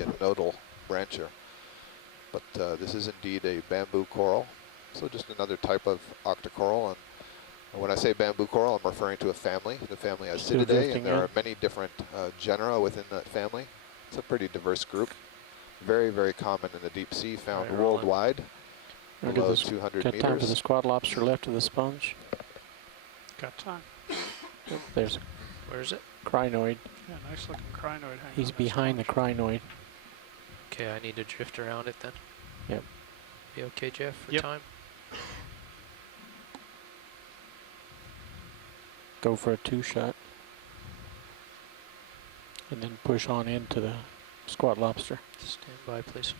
a nodal brancher. But this is indeed a bamboo coral, so just another type of octocoral. And when I say bamboo coral, I'm referring to a family, the family Acididae, and there are many different genera within that family. It's a pretty diverse group. Very, very common in the deep sea, found worldwide, below 200 meters. Got time for the squat lobster left of the sponge? Got time. Oh, there's Where is it? crinoid. Yeah, nice looking crinoid hanging. He's behind the crinoid. Okay, I need to drift around it then. Yep. Be okay, Jeff, for Yep. time? Go for a 2-shot. And then push on into the squat lobster. Stand by, please.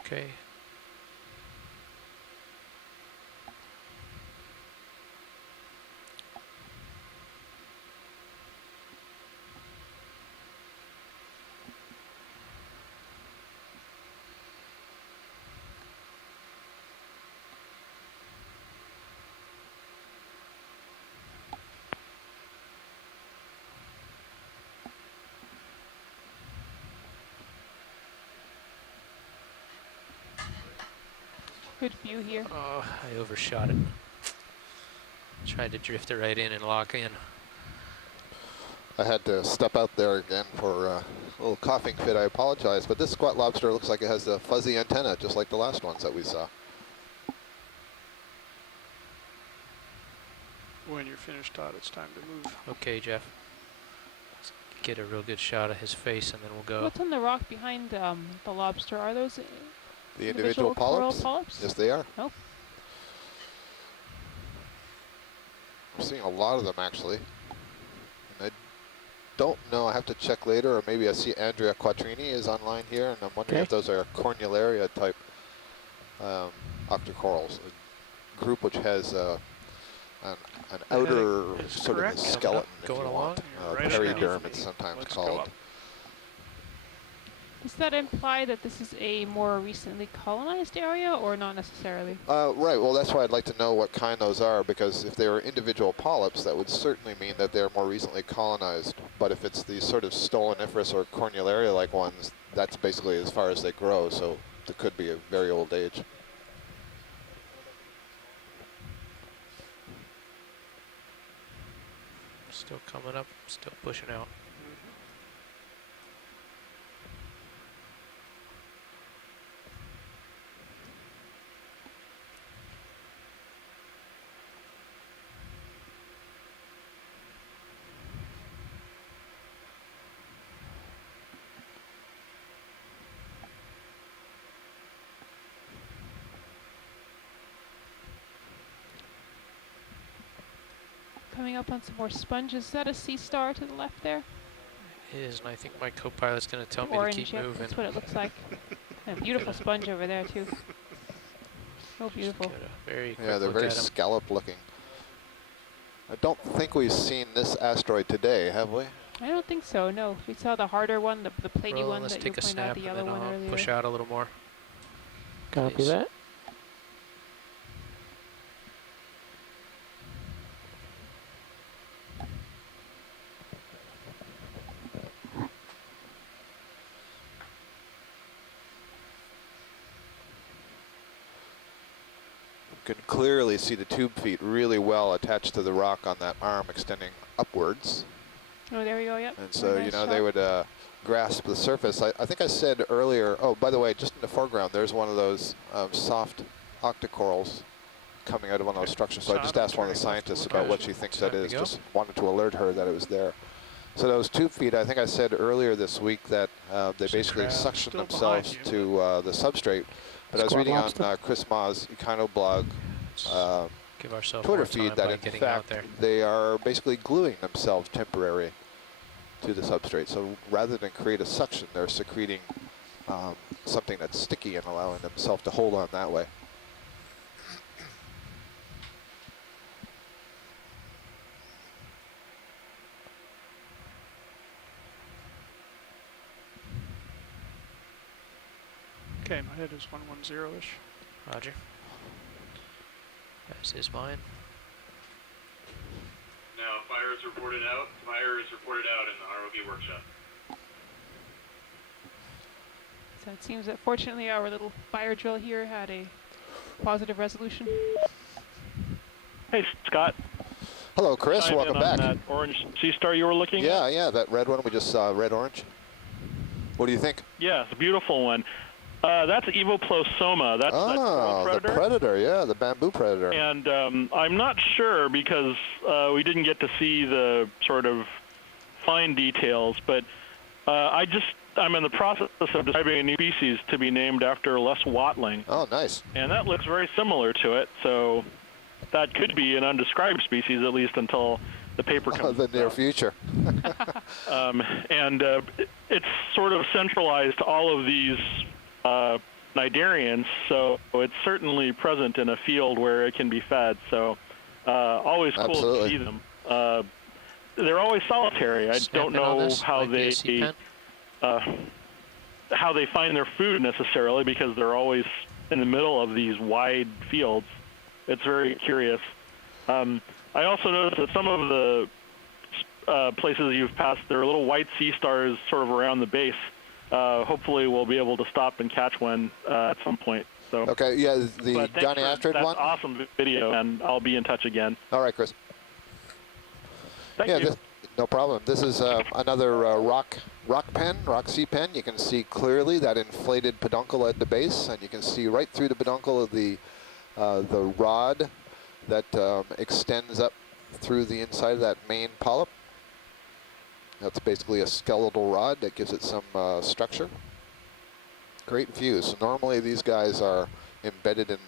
Okay. Good view here. Oh, I overshot it. Tried to drift it right in and lock in. I had to step out there again for a little coughing fit. I apologize, but this squat lobster looks like it has a fuzzy antenna, just like the last ones that we saw. When you're finished, Todd, it's time to move. Okay, Jeff. Let's get a real good shot of his face and then we'll go. What's on the rock behind the lobster? Are those The individual coral polyps? polyps? Yes, they are. Oh. I'm seeing a lot of them, actually. And I don't know. I have to check later, or maybe I see Andrea Quattrini is online here, and I'm wondering if those are Cornellaria type octocorals, a group which has an outer sort of a skeleton, going along. periderm, it's sometimes called. Does that imply that this is a more recently colonized area, or not necessarily? Right, well that's why I'd like to know what kind those are, because if they were individual polyps, that would certainly mean that they're more recently colonized. But if it's these sort of stoloniferous or Cornellaria-like ones, that's basically as far as they grow, so there could be a very old age. Still coming up, still pushing out. Coming up on some more sponges. Is that a sea star to the left there? It is, and I think my co-pilot's going to tell me Orange, to keep yep, moving. that's what it looks like. And a beautiful sponge over there too. So beautiful. Very quick Yeah, they're look very at 'em. scallop looking. I don't think we've seen this asteroid today, have we? I don't think so, no. We saw the harder one, the platy Roll, one let's that you take a pointed out, snap the and yellow then one I'll earlier. push out a little more. Copy Please. that. You can clearly see the tube feet really well attached to the rock on that arm extending upwards. Oh, there we go, yep. And so, Nice you know, shot. they would grasp the surface. I think I said earlier, oh, by the way, just in the foreground, there's one of those soft octocorals coming out of one of those structures. So I just asked one of the scientists about what she thinks that is, just wanted to alert her that it was there. So those tube feet, I think I said earlier this week that they basically suction themselves to the substrate. But I was reading on Chris Ma's Econoblog Give ourselves Twitter more time feed that by in getting out fact there. they are basically gluing themselves temporary to the substrate. So rather than create a suction, they're secreting something that's sticky and allowing themselves to hold on that way. Okay, my head is 110-ish. Roger. As is mine. Now, fire is reported out. Fire is reported out in the ROV workshop. So it seems that fortunately our little fire drill here had a positive resolution. Hey, Scott. Hello, Chris. Chime Welcome in on back. that orange sea star you were looking at? Yeah, that red one we just saw, red-orange. What do you think? Yeah, it's a beautiful one. That's Evoplosoma. That's that coral predator. The predator, yeah, the bamboo predator. And I'm not sure because we didn't get to see the sort of fine details, but I'm in the process of describing a new species to be named after Les Watling. Oh, nice. And that looks very similar to it, so that could be an undescribed species, at least until the paper comes the near out. future. It's sort of centralized all of these cnidarians, so it's certainly present in a field where it can be fed. So always cool Absolutely. to see them. They're always solitary. I don't know how they find their food necessarily, because they're always in the middle of these wide fields. It's very curious. I also noticed that some of the places you've passed, there are little white sea stars sort of around the base. Hopefully we'll be able to stop and catch one at some point. So. Okay, yeah, the Johnny Astrid one? That's awesome video, and I'll be in touch again. All right, Chris. Thank you. No problem. This is another rock sea pen. You can see clearly that inflated peduncle at the base, and you can see right through the peduncle of the rod that extends up through the inside of that main polyp. That's basically a skeletal rod that gives it some structure. Great view. So normally these guys are embedded in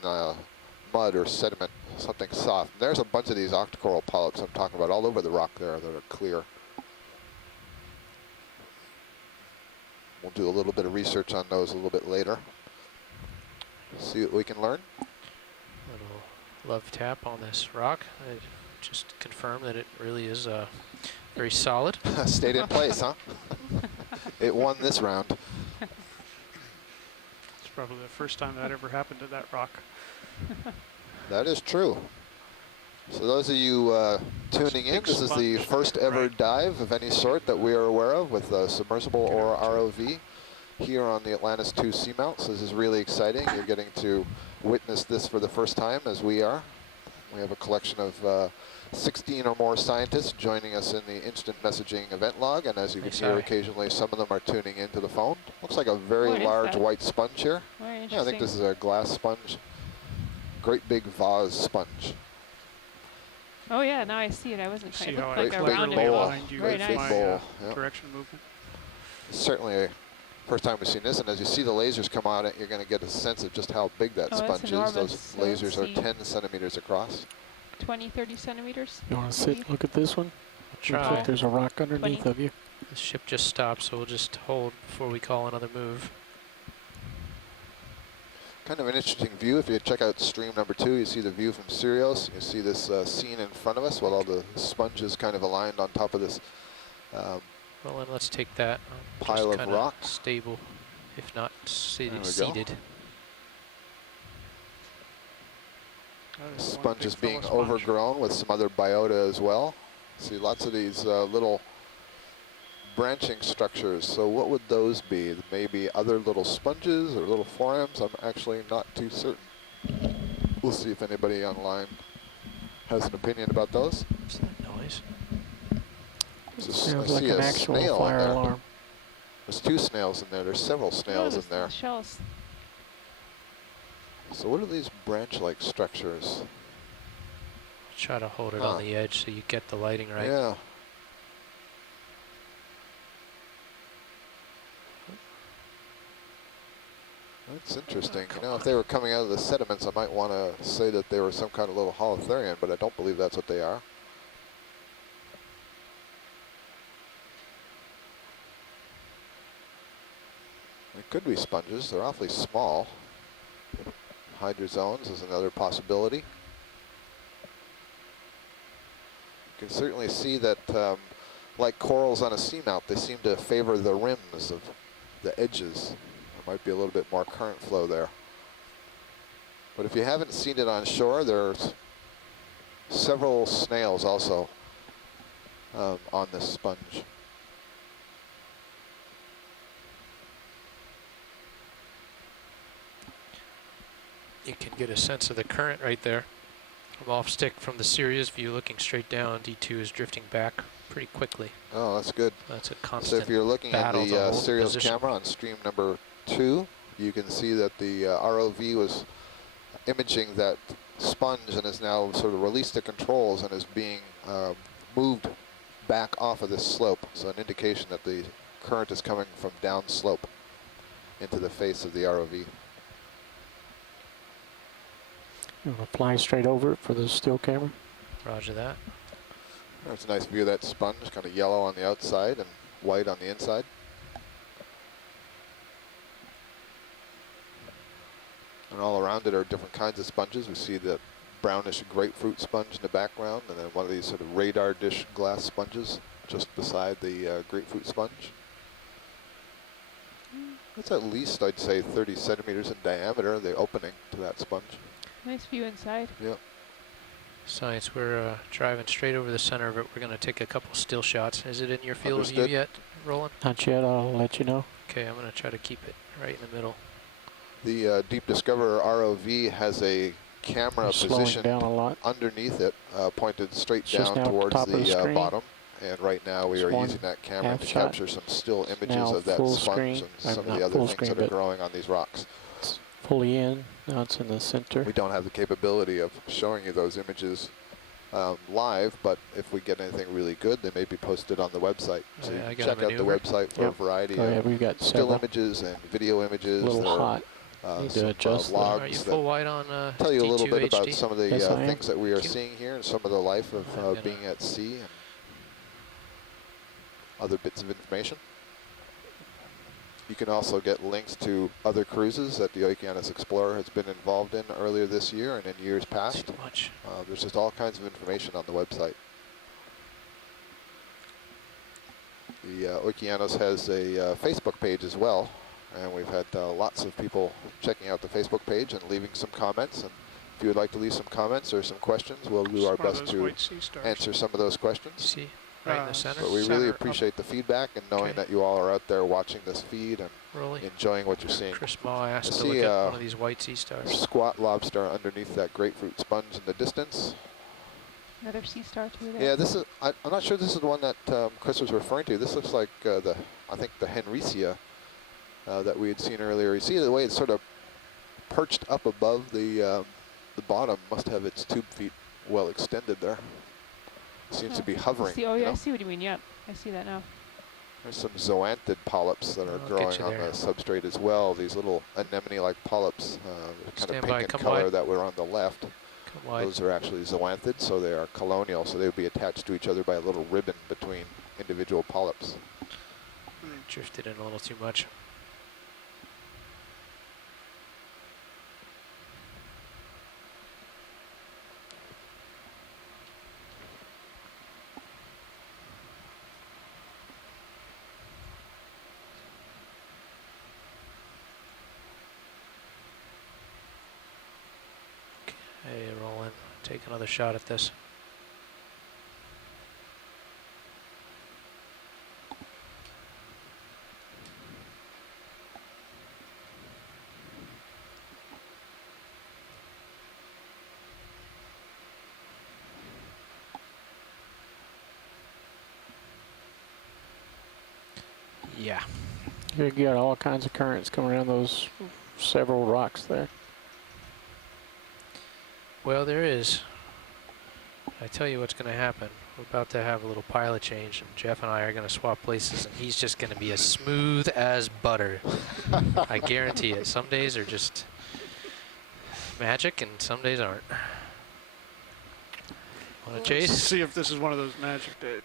mud or sediment, something soft. And there's a bunch of these octocoral polyps I'm talking about all over the rock there that are clear. We'll do a little bit of research on those a little bit later. See what we can learn. Little love tap on this rock. I just confirm that it really is very solid. Stayed in place, huh? It won this round. It's probably the first time that ever happened to that rock. That is true. So those of you tuning in, this is the first ever dive of any sort that we are aware of with a submersible or ROV here on the Atlantis 2 Seamount. So this is really exciting. You're getting to witness this for the first time, as we are. We have a collection of 16 or more scientists joining us in the instant messaging event log, and as you can hear occasionally, some of them are tuning into the phone. Looks like a very large white sponge here. Very interesting. Yeah, I think this is a glass sponge. Great big vase sponge. Oh yeah, now I see it. I wasn't quite. See It how looked I like a Great big rounded bowl. ball. aligned you Very with nice. my bowl, yeah. direction movement. Certainly a first time we've seen this, and as you see the lasers come out, you're going to get a sense of just how big that Oh, that's sponge is. enormous. Those So let's lasers are see. 10 centimeters across. 20, 30 centimeters. You want to sit, look at this one? Looks Try. like there's a rock underneath 20. of you. The ship just stopped, so we'll just hold before we call another move. Kind of an interesting view. If you check out stream number 2, you see the view from Sirius. You see this scene in front of us with all the sponges kind of aligned on top of this Well, then let's take that. Pile just of kinda rock. Stable, if not There we go. seated. That is one Sponge big is being fella sponge. overgrown with some other biota as well. See lots of these little branching structures. So what would those be? Maybe other little sponges or little forams? I'm actually not too certain. We'll see if anybody online has an opinion about those. What's that noise? Sounds I like see an a actual snail in fire there. alarm. There's 2 snails in there. There's several snails in there's there. little shells. So what are these branch-like structures? Try to hold it Huh. on the edge so you get the lighting right. Yeah. That's interesting. You know, if they were coming out of the sediments, I might want to say that they were some kind of little holothurian, but I don't believe that's what they are. They could be sponges. They're awfully small. Hydrozones is another possibility. You can certainly see that, like corals on a seamount, they seem to favor the rims of the edges might be a little bit more current flow there. But if you haven't seen it on shore, there's several snails also on this sponge. You can get a sense of the current right there. I'm off stick from the Sirius view, looking straight down. D2 is drifting back pretty quickly. Oh, that's good. That's a So constant if you're looking at battle to the hold Sirius position. camera on stream number 2, you can see that the ROV was imaging that sponge and has now sort of released the controls and is being moved back off of this slope. So an indication that the current is coming from downslope into the face of the ROV. You want to fly straight over it for the still camera? Roger that. There's a nice view of that sponge, kind of yellow on the outside and white on the inside. And all around it are different kinds of sponges. We see the brownish grapefruit sponge in the background, and then one of these sort of radar dish glass sponges just beside the grapefruit sponge. That's at least, I'd say, 30 centimeters in diameter, the opening to that sponge. Nice view inside. Yep. Science, we're driving straight over the center of it. We're going to take a couple still shots. Is it in your field of view Understood. yet, Roland? Not yet, I'll let you know. Okay, I'm going to try to keep it right in the middle. The Deep Discoverer ROV has a camera You're slowing positioned down a lot. underneath it, pointed straight It's just down now at the towards top of the the screen. bottom. And right now we It's are one using that camera half to shot. capture some still images now of that full sponge screen, and some of not the other full things screen, that are but growing on these rocks. It's fully in, now it's in the center. We don't have the capability of showing you those images live, but if we get anything really good, they may be posted on the website. So Yeah, I you got can check a out the maneuver. website for a Yep. variety Go ahead, of we've got still several. images and video images. A little There are, hot. Need to some adjust the- Are you logs full that wide on tell you a little D2 bit about HD? some of the Yes, I am. things that we are Thank you. seeing here and some of the life of I'm gonna- being at sea and other bits of information. You can also get links to other cruises that the Okeanos Explorer has been involved in earlier this year and in years past. Too much. There's just all kinds of information on the website. The Okeanos has a Facebook page as well, and we've had lots of people checking out the Facebook page and leaving some comments. And if you would like to leave some comments or some questions, we'll do our Just one of best those to white sea stars. answer some of those questions. See, right in the center. But we Center really up. appreciate the feedback and knowing Okay. that you all are out there watching this feed and Rolling. enjoying what you're seeing. Chris Ma asked to see, look at one of these white sea stars. Squat lobster underneath that grapefruit sponge in the distance. Another sea star too there. Yeah, this is. I'm not sure this is the one that Chris was referring to. This looks like I think the Henricia that we had seen earlier. You see the way it's sort of perched up above the bottom. Must have its tube feet well extended there. Seems to be hovering. See, oh you yeah, know? I see what you mean. Yep, I see that now. There's some zoanthid polyps that are I'll get growing you on there. the substrate as well. These little anemone-like polyps, kind Stand of by, pink in come color wide. that were on the left. Come wide. Those are actually zoanthids, so they are colonial, so they would be attached to each other by a little ribbon between individual polyps. Drifted in a little too much. Okay, roll in. Take another shot at this. Yeah. You got all kinds of currents coming around those several rocks there. Well, there is. I tell you what's going to happen. We're about to have a little pilot change, and Jeff and I are going to swap places, and he's just going to be as smooth as butter. I guarantee it. Some days are just magic, and some days aren't. Want to Let's chase? see if this is one of those magic days.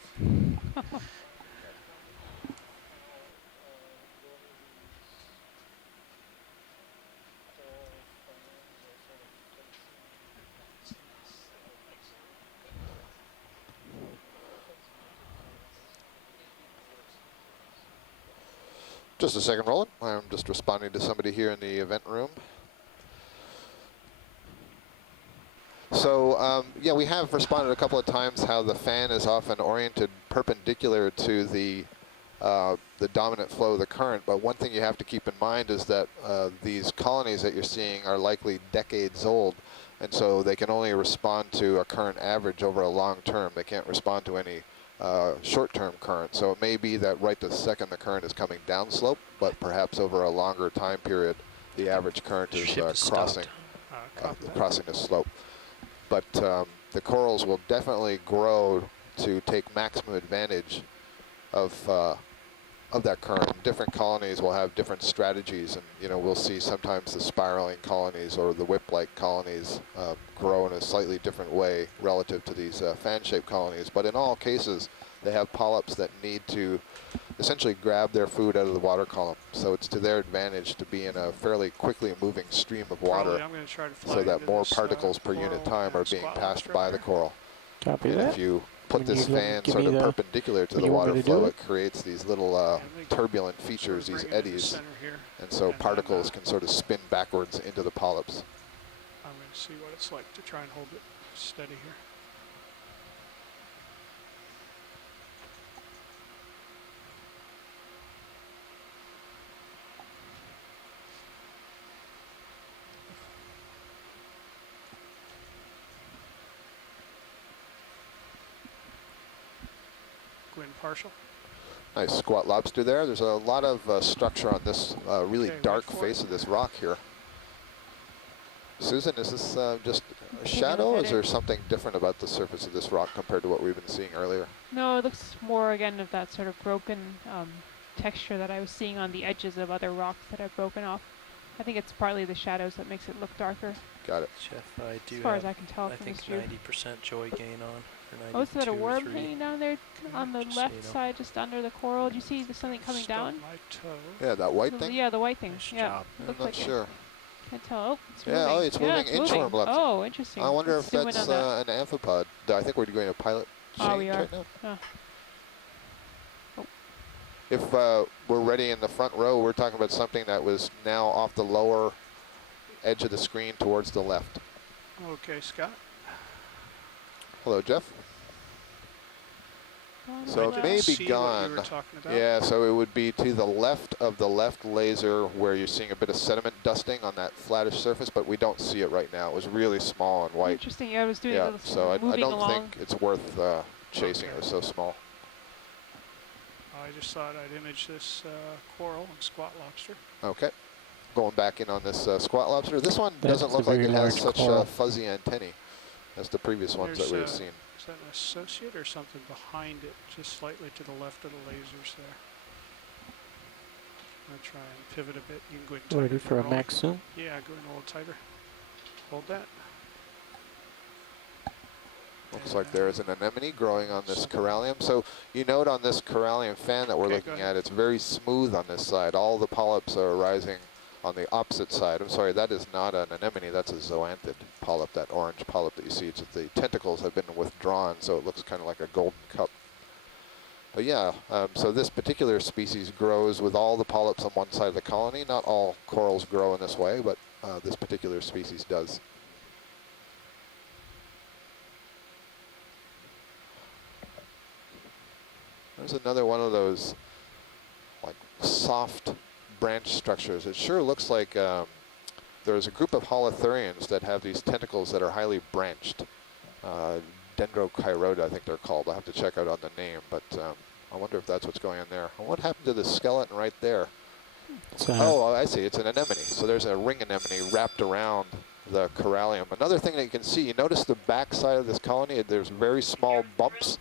Just a second, Roland. I'm just responding to somebody here in the event room. So, yeah, we have responded a couple of times how the fan is often oriented perpendicular to the dominant flow of the current. But one thing you have to keep in mind is that these colonies that you're seeing are likely decades old. And so they can only respond to a current average over a long term. They can't respond to any short-term current. So it may be that right this second the current is coming downslope, but perhaps over a longer time period, the average current is crossing the slope. But the corals will definitely grow to take maximum advantage of that current. Different colonies will have different strategies, and you know, we'll see sometimes the spiraling colonies or the whip-like colonies grow in a slightly different way relative to these fan-shaped colonies. But in all cases, they have polyps that need to essentially grab their food out of the water column. So it's to their advantage to be in a fairly quickly moving stream of water, so that more particles per unit time are being passed by the coral. Copy And that. if you put this fan sort of perpendicular to the water flow, it creates these little turbulent features, these eddies, and so particles can sort of spin backwards into the polyps. I'm going to see what it's like to try and hold it steady here. Gwyn partial. Nice squat lobster there. There's a lot of structure on this really dark face of this rock here. Susan, is this just a shadow, or is there something different about the surface of this rock compared to what we've been seeing earlier? No, it looks more, again, of that sort of broken texture that I was seeing on the edges of other rocks that have broken off. I think it's partly the shadows that makes it look darker. Got it. Jeff, I do as far have, as I can tell I from think this view. 90% joy gain on. Oh, is that a 92 or worm 3. hanging down there on the Just so left you know. side, just under the coral? Do you see something coming down? My toe. Yeah, that white thing? Yeah, the white thing. Nice yeah, job. I'm looks not like sure. Can't tell. Oh, it's Yeah, moving. oh, it's moving inchworm left. Oh, interesting. I wonder Let's if zoom in that's on that. an amphipod. I think we're doing a pilot change Oh, we are. right now. Oh. Oh. If we're ready in the front row, we're talking about something that was now off the lower edge of the screen towards the left. Okay, Scott. Hello, Jeff. So I it may didn't be see what gone. you were talking about. Yeah, so it would be to the left of the left laser where you're seeing a bit of sediment dusting on that flattish surface, but we don't see it right now. It was really small and white. Interesting. Yeah, I was doing Yeah, a little so I moving don't along. think it's worth chasing. Okay. It was so small. I just thought I'd image this coral and squat lobster. Okay. Going back in on this squat lobster. This one That's doesn't a look like very it has large such coral. fuzzy antennae as the previous ones that There's, we've seen. Is that an associate or something behind it, just slightly to the left of the lasers there? I'm going to try and pivot a bit. You can go ahead and tighten Ready it for a down. max zoom? Yeah, go in a little tighter. Hold that. Looks like there is an anemone growing on this corallium. So you note on this corallium fan that we're Okay, go looking ahead. at, it's very smooth on this side. All the polyps are rising on the opposite side. I'm sorry, that is not an anemone, that's a zoanthid polyp, that orange polyp that you see. It's just the tentacles have been withdrawn, so it looks kind of like a golden cup. But yeah, so this particular species grows with all the polyps on one side of the colony. Not all corals grow in this way, but this particular species does. There's another one of those like soft branch structures. It sure looks like there's a group of holothurians that have these tentacles that are highly branched. Dendrocheiroda, I think they're called. I'll have to check out on the name, but I wonder if that's what's going on there. And what happened to the skeleton right there? Oh, I see. It's an anemone. So there's a ring anemone wrapped around the corallium. Another thing that you can see, you notice the back side of this colony, there's very small bumps.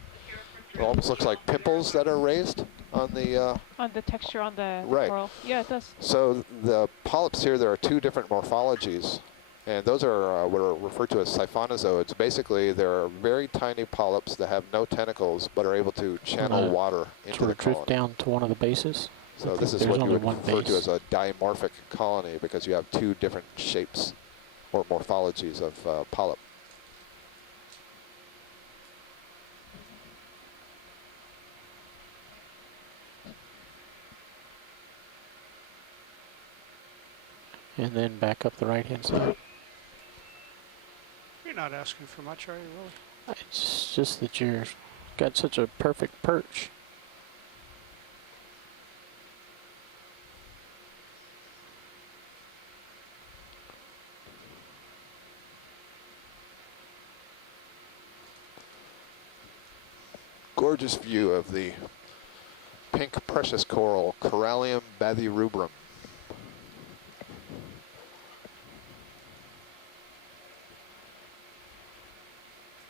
It almost looks like pimples that are raised on the texture on the right. coral. Yeah, it does. So the polyps here, there are two different morphologies, and those are what are referred to as siphonozoids. Basically, they're very tiny polyps that have no tentacles but are able to channel water into Sort the of drift colony. down to one of the bases. So I this think is what there's you only would one refer to base. as a dimorphic colony, because you have two different shapes or morphologies of polyp. and then back up the right-hand side. You're not asking for much, are you, really? It's just that you've got such a perfect perch. Gorgeous view of the pink precious coral, Corrallium bathyrubrum.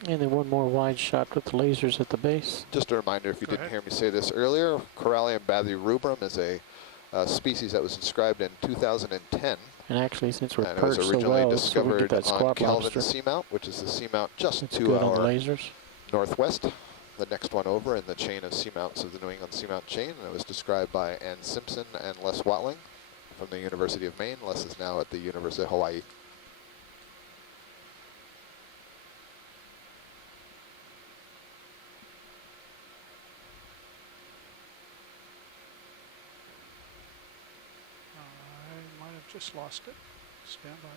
And then one more wide shot with the lasers at the base. Just a reminder, if you Go didn't ahead. hear me say this earlier, Corrallium bathyrubrum is a species that was inscribed in 2010. And actually, since we're And it was perched so originally well, so we get discovered that on squat Kelvin lobster. Seamount, which is the seamount just It's to good on the our lasers. northwest. The next one over in the chain of seamounts of the New England Seamount chain. And it was described by Ann Simpson and Les Watling from the University of Maine. Les is now at the University of Hawaii. I might have just lost it. Stand by.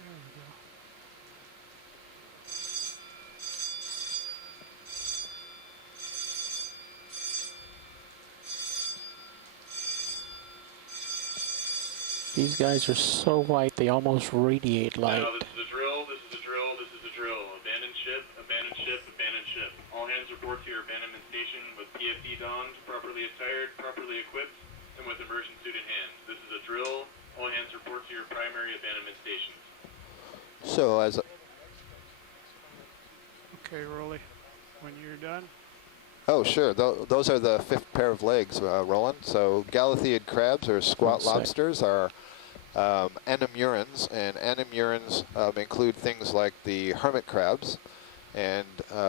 There we go. These guys are so white, they almost radiate light. Now, this is a drill, this is a drill, this is a drill. Abandoned ship, abandoned ship, abandoned ship. All hands report to your abandonment station with PFD donned, properly attired, properly equipped, and with immersion suit in hand. This is a drill. All hands report to your primary abandonment stations. So as Okay, Rolly, when you're done. Oh, sure. Those are the fifth pair of legs, Roland. So Galatheid crabs, or squat lobsters, are anemurines, and anemurines include things like the hermit crabs. And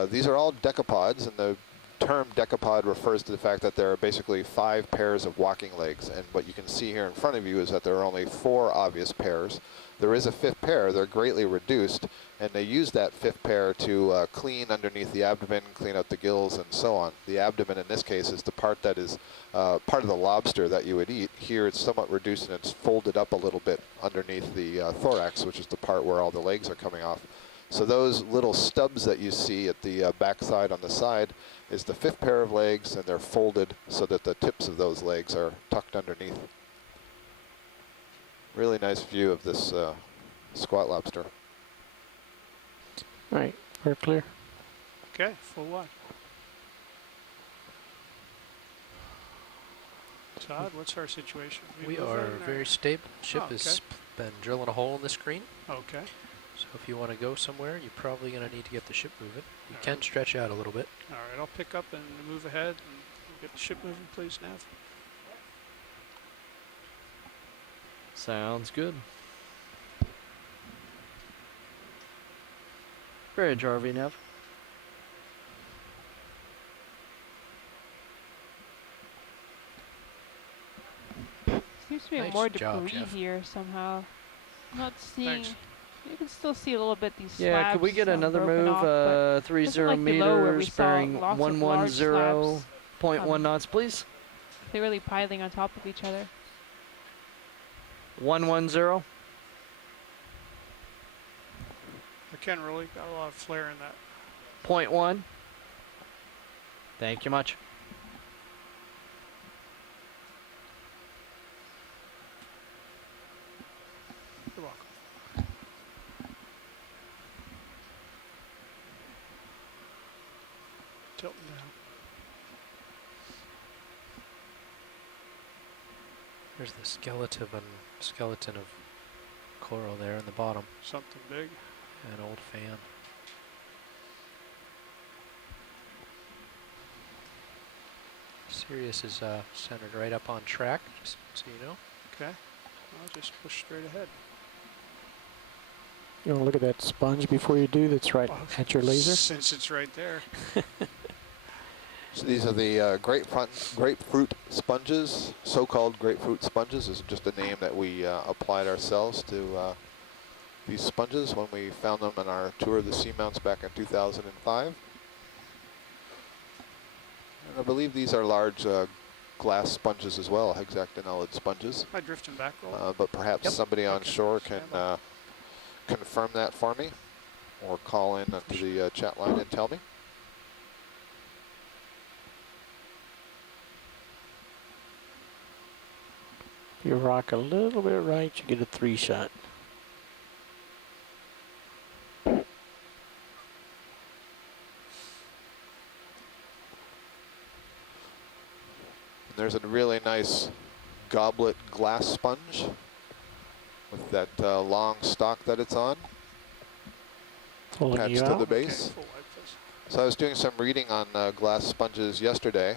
these are all decapods, and the term decapod refers to the fact that there are basically 5 pairs of walking legs. And what you can see here in front of you is that there are only 4 obvious pairs. There is a 5th pair. They're greatly reduced, and they use that 5th pair to clean underneath the abdomen, clean out the gills, and so on. The abdomen, in this case, is the part that is part of the lobster that you would eat. Here it's somewhat reduced, and it's folded up a little bit underneath the thorax, which is the part where all the legs are coming off. So those little stubs that you see at the backside on the side is the 5th pair of legs, and they're folded so that the tips of those legs are tucked underneath. Really nice view of this squat lobster. All right, we're clear. Okay, full wide. Todd, what's our situation? We moving are or- very stable. Ship Oh, has been drilling a hole in the screen. Okay. So if you want to go somewhere, you're probably going to need to get the ship moving. You All can right. stretch out a little bit. All right, I'll pick up and move ahead and get the ship moving, please, Nav. Sounds good. Bridge, RV Nav. Seems to be Nice more job, debris Jeff. here somehow. I'm not seeing. Thanks. You can still see a little bit these Yeah, slabs. could we get another broken move? off, but 30 doesn't like below where we meters, saw bearing lots of large slabs, 110.1 knots, please. clearly piling on top of each other. 110. I can't really got a lot of flare in that. 0.1. Thank you much. You're welcome. Tilting down. There's the skeleton of coral there in the bottom. Something big. An old fan. Sirius is centered right up on track, just so you know. Okay. I'll just push straight ahead. You want to look at that sponge before you do that's right Oh, at your laser? Since it's right there. So these are the grapefruit sponges. So-called grapefruit sponges is just a name that we applied ourselves to these sponges when we found them on our tour of the Seamounts back in 2005. And I believe these are large glass sponges as well, hexactinellid sponges. I drift them back roll. But perhaps somebody on shore can Stand by. confirm that for me, or call in onto the chat line and tell me. If you rock a little bit right, you get a 3-shot. And there's a really nice goblet glass sponge with that long stalk that it's on, Pulling attached you to out. the base. Okay, full wide face. So I was doing some reading on glass sponges yesterday,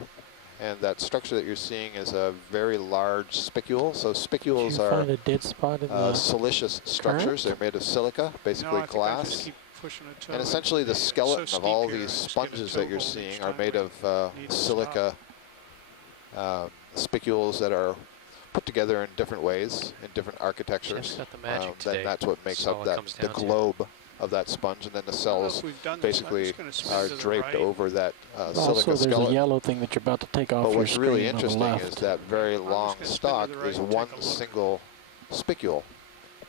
and that structure that you're seeing is a very large spicule. So Did spicules you are find a dead spot in the siliceous structures. They're made of silica, basically No, I think I just glass. keep pushing it And till essentially the it's so skeleton of steep all here, these I just get a sponges that you're toehold each seeing are time made I of need to silica spicules that are put together in different ways, in different architectures. Jeff's got the magic Then today. that's what makes That's all up it that comes the down to. globe of that sponge, and then the I don't know cells if we've done this. I'm basically just gonna spin are to the draped right. over that Also, silica there's a skeleton. yellow thing that you're about to take off But your what's really screen on the interesting left. is that very I'm just long gonna spin to stalk the right is and one take a look. single spicule,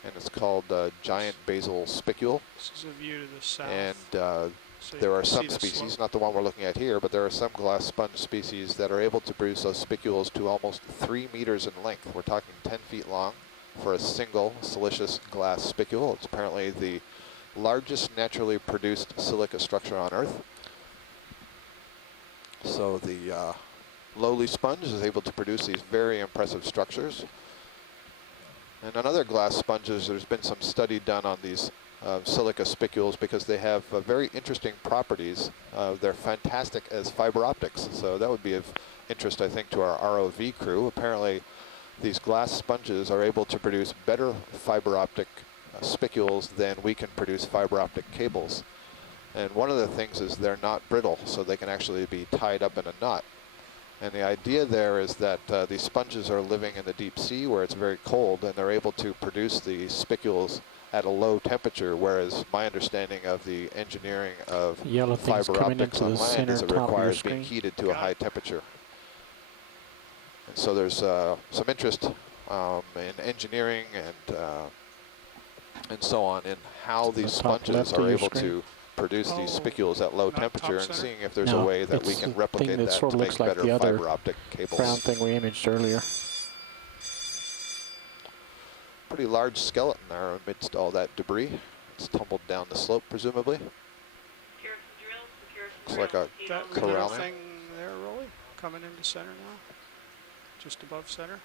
and it's called giant Basil spicule. This is a view to the south. And so you there can are see some the species, slope. not the one we're looking at here, but there are some glass sponge species that are able to produce those spicules to almost 3 meters in length. We're talking 10 feet long for a single siliceous glass spicule. It's apparently the largest naturally produced silica structure on Earth. So the lowly sponge is able to produce these very impressive structures. And on other glass sponges, there's been some study done on these silica spicules because they have very interesting properties. They're fantastic as fiber optics, so that would be of interest, I think, to our ROV crew. Apparently, these glass sponges are able to produce better fiber optic spicules than we can produce fiber optic cables. And one of the things is they're not brittle, so they can actually be tied up in a knot. And the idea there is that these sponges are living in the deep sea where it's very cold, and they're able to produce the spicules at a low temperature, whereas my understanding of the engineering of Yellow thing's fiber coming optics into on the land center is it top of your requires being screen. heated to a Got high it. temperature. And so there's some interest in engineering and so on in how The these top sponges left of are your able screen. to produce these Oh, spicules at low not top temperature, and center? seeing if there's No, a way that we it's can the replicate thing that that sort to of make looks like better the other fiber optic cables. brown thing we imaged earlier. Pretty large skeleton there amidst all that debris. It's tumbled down the slope, presumably. Looks like a That Corrallium. little thing there, Rolly, coming into center now, just above center.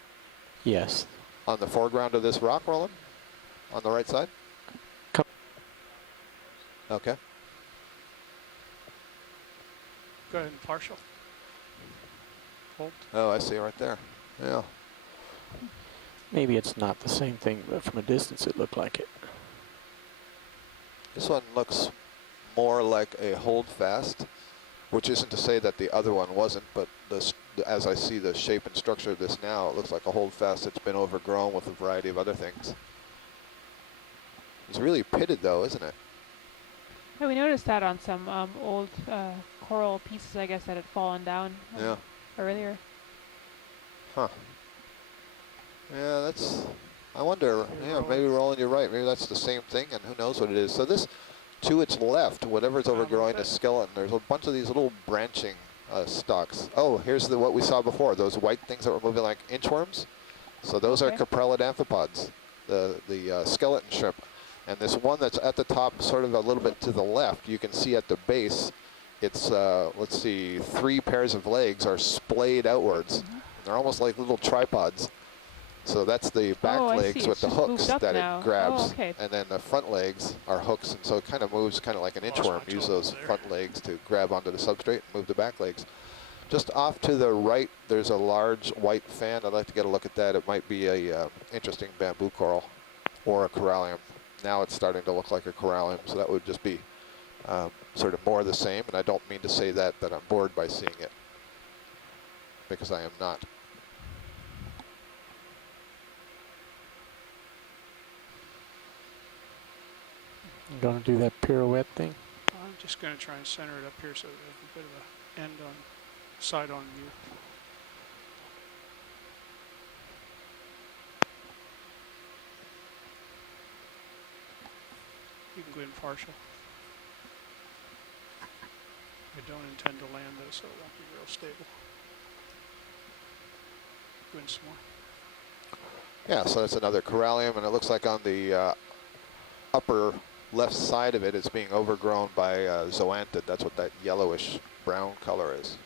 Yes. on the foreground of this rock, Roland, on the right side. Okay. Go ahead and partial. Hold. Oh, I see right there. Yeah. Maybe it's not the same thing, but from a distance it looked like it. This one looks more like a holdfast, which isn't to say that the other one wasn't, but this, as I see the shape and structure of this now, it looks like a holdfast that's been overgrown with a variety of other things. It's really pitted though, isn't it? Yeah, we noticed that on some old coral pieces, I guess, that had fallen down Yeah. earlier. Huh. Yeah, that's, I wonder, yeah, maybe Roland, you're right. Maybe that's the same thing, and who knows what it is. So this, to its left, whatever's overgrowing the skeleton, there's a bunch of these little branching stalks. Oh, here's what we saw before, those white things that were moving like inchworms. So those are Corrallid amphipods, the skeleton shrimp. And this one that's at the top, sort of a little bit to the left, you can see at the base, it's, let's see, 3 pairs of legs are splayed outwards. They're almost like little tripods. So that's the back legs with the hooks that it grabs. And then the front legs are hooks, and so it kind of moves kind of like an inchworm. Use those front legs to grab onto the substrate and move the back legs. Just off to the right, there's a large white fan. I'd like to get a look at that. It might be a interesting bamboo coral or a corallium. Now it's starting to look like a corallium, so that would just be sort of more of the same. And I don't mean to say that I'm bored by seeing it, because I am not. You gonna do that pirouette thing? I'm just going to try and center it up here so there's a bit of a end on, side on view. You can go in partial. I don't intend to land though, so it won't be real stable. Go in some more. Yeah, so that's another corallium, and it looks like on the upper left side of it, it's being overgrown by zoanthid. That's what that yellowish brown color is.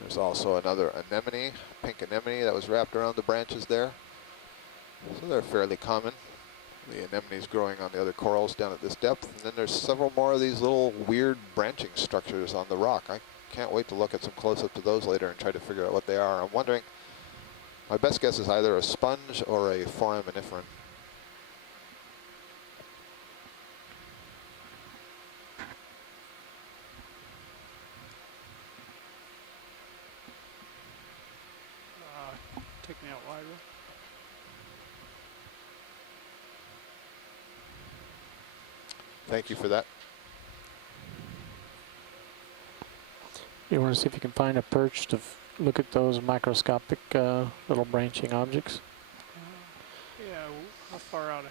There's also another anemone, pink anemone that was wrapped around the branches there. So they're fairly common. The anemone's growing on the other corals down at this depth. And then there's several more of these little weird branching structures on the rock. I can't wait to look at some close-up to those later and try to figure out what they are. I'm wondering, my best guess is either a sponge or a foraminiferan. Take me out wide. Thank you for that. You want to see if you can find a perch to look at those microscopic little branching objects? Yeah, how far out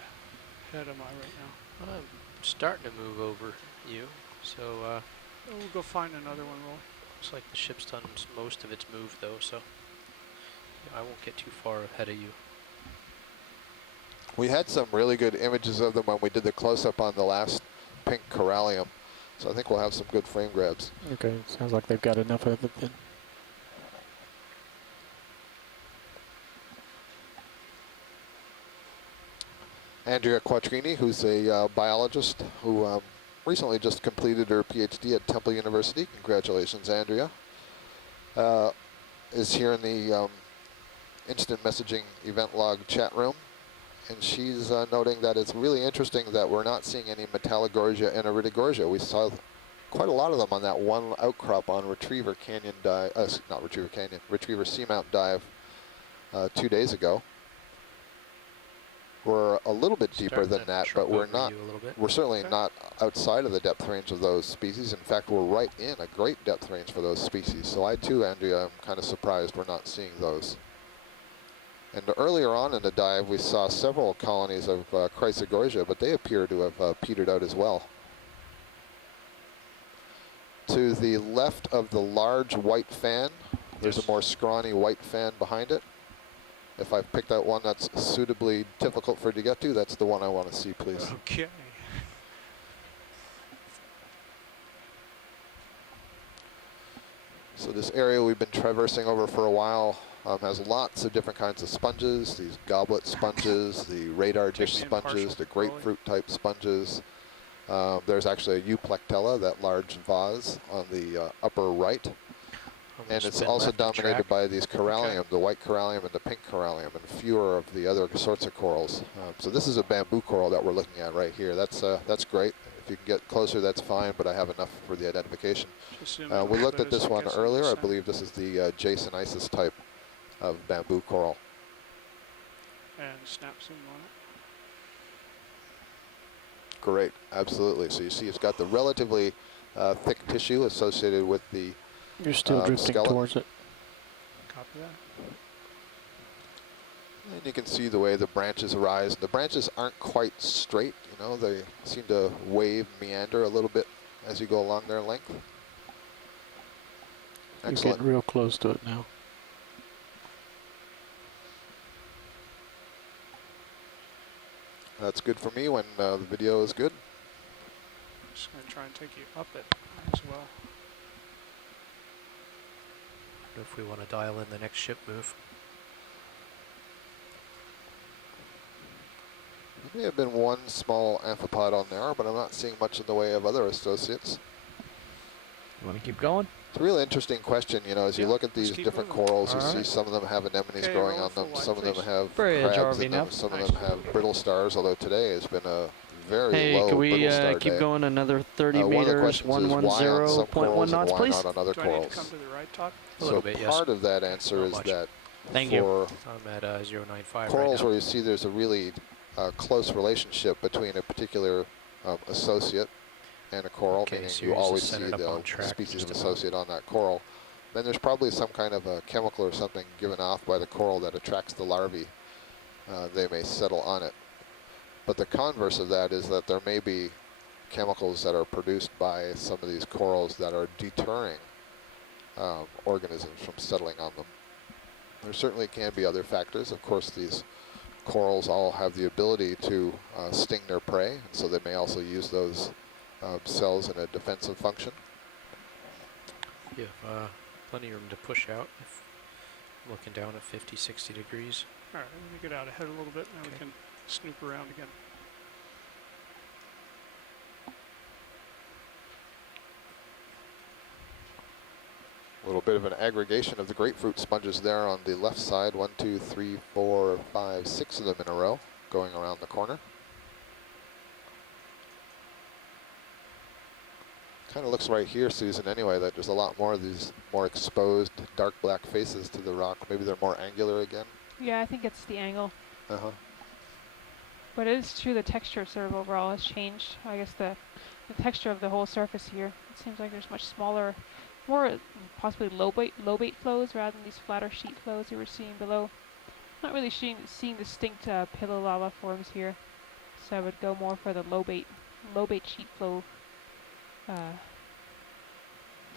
ahead am I right now? I'm starting to move over you, so We'll go find another one, Roy. looks like the ship's done most of its move though, so I won't get too far ahead of you. We had some really good images of them when we did the close-up on the last pink corallium. So I think we'll have some good frame grabs. Okay, sounds like they've got enough of it then. Andrea Quattrini, who's a biologist who recently just completed her PhD at Temple University. Congratulations, Andrea. Is here in the instant messaging event log chat room. And she's noting that it's really interesting that we're not seeing any Metallogorgia and Iridogorgia. We saw quite a lot of them on that one outcrop on Retriever Canyon dive, not Retriever Canyon, Retriever Seamount dive 2 days ago. We're a little bit deeper than that, but we're not. We're certainly not outside of the depth range of those species. In fact, we're right in a great depth range for those species. So I too, Andrea, am kind of surprised we're not seeing those. And earlier on in the dive, we saw several colonies of Chrysogorgia, but they appear to have petered out as well. To the left of the large white fan, there's a more scrawny white fan behind it. If I've picked out one that's suitably difficult for you to get to, that's the one I want to see, please. Okay. So this area we've been traversing over for a while has lots of different kinds of sponges, these goblet sponges, the radar dish sponges, the grapefruit type sponges. There's actually a Euplectella, that large vase on the upper right. And it's also dominated by these corallium, the white corallium and the pink corallium, and fewer of the other sorts of corals. So this is a bamboo coral that we're looking at right here. That's great. If you can get closer, that's fine, but I have enough for the identification. We looked at this one earlier. I believe this is the Jasonisis type of bamboo coral. And snap zoom on it. Great, absolutely. So you see it's got the relatively thick tissue associated with the You're still drifting skeleton towards it. Copy that. And you can see the way the branches arise. The branches aren't quite straight, you know, they seem to wave, meander a little bit as you go along their length. You're Excellent. getting real close to it now. That's good for me when the video is good. I'm just going to try and take you up it as well. If we want to dial in the next ship move. There may have been one small amphipod on there, but I'm not seeing much in the way of other associates. You want to keep going? It's a really interesting question, you know, as you look at these different corals, you see some of them have anemones growing on them, some of them have Bridge, crabs RV in them, nav. some of them have brittle stars, although today has been a very Hey, low can we brittle star keep day. going another 30 One of the meters, questions is why on some 110.1 corals knots, and why please? not on other Do I need to corals? come to the right, Todd? A little So bit, yes. part of that answer Not is much. that Thank you. for I'm at 095 corals right now. where you see there's a really close relationship between a particular associate and a coral, Okay, meaning so you yours is always see centered up the on track species of just about. associate on that coral. Then there's probably some kind of a chemical or something given off by the coral that attracts the larvae. They may settle on it. But the converse of that is that there may be chemicals that are produced by some of these corals that are deterring organisms from settling on them. There certainly can be other factors. Of course, these corals all have the ability to sting their prey, and so they may also use those cells in a defensive function. You have plenty of room to push out if I'm looking down at 50, 60 degrees. All right, let me get out ahead a little bit, and then we can snoop around again. A little bit of an aggregation of the grapefruit sponges there on the left side. 1, 2, 3, 4, 5, 6 of them in a row going around the corner. Kind of looks right here, Susan, anyway, that there's a lot more of these more exposed dark black faces to the rock. Maybe they're more angular again. Yeah, I think it's the angle. Uh-huh. But it is true the texture sort of overall has changed. I guess the texture of the whole surface here. It seems like there's much smaller, more possibly low bait flows rather than these flatter sheet flows you were seeing below. Not really seeing distinct pillow lava forms here. So I would go more for the low bait sheet flow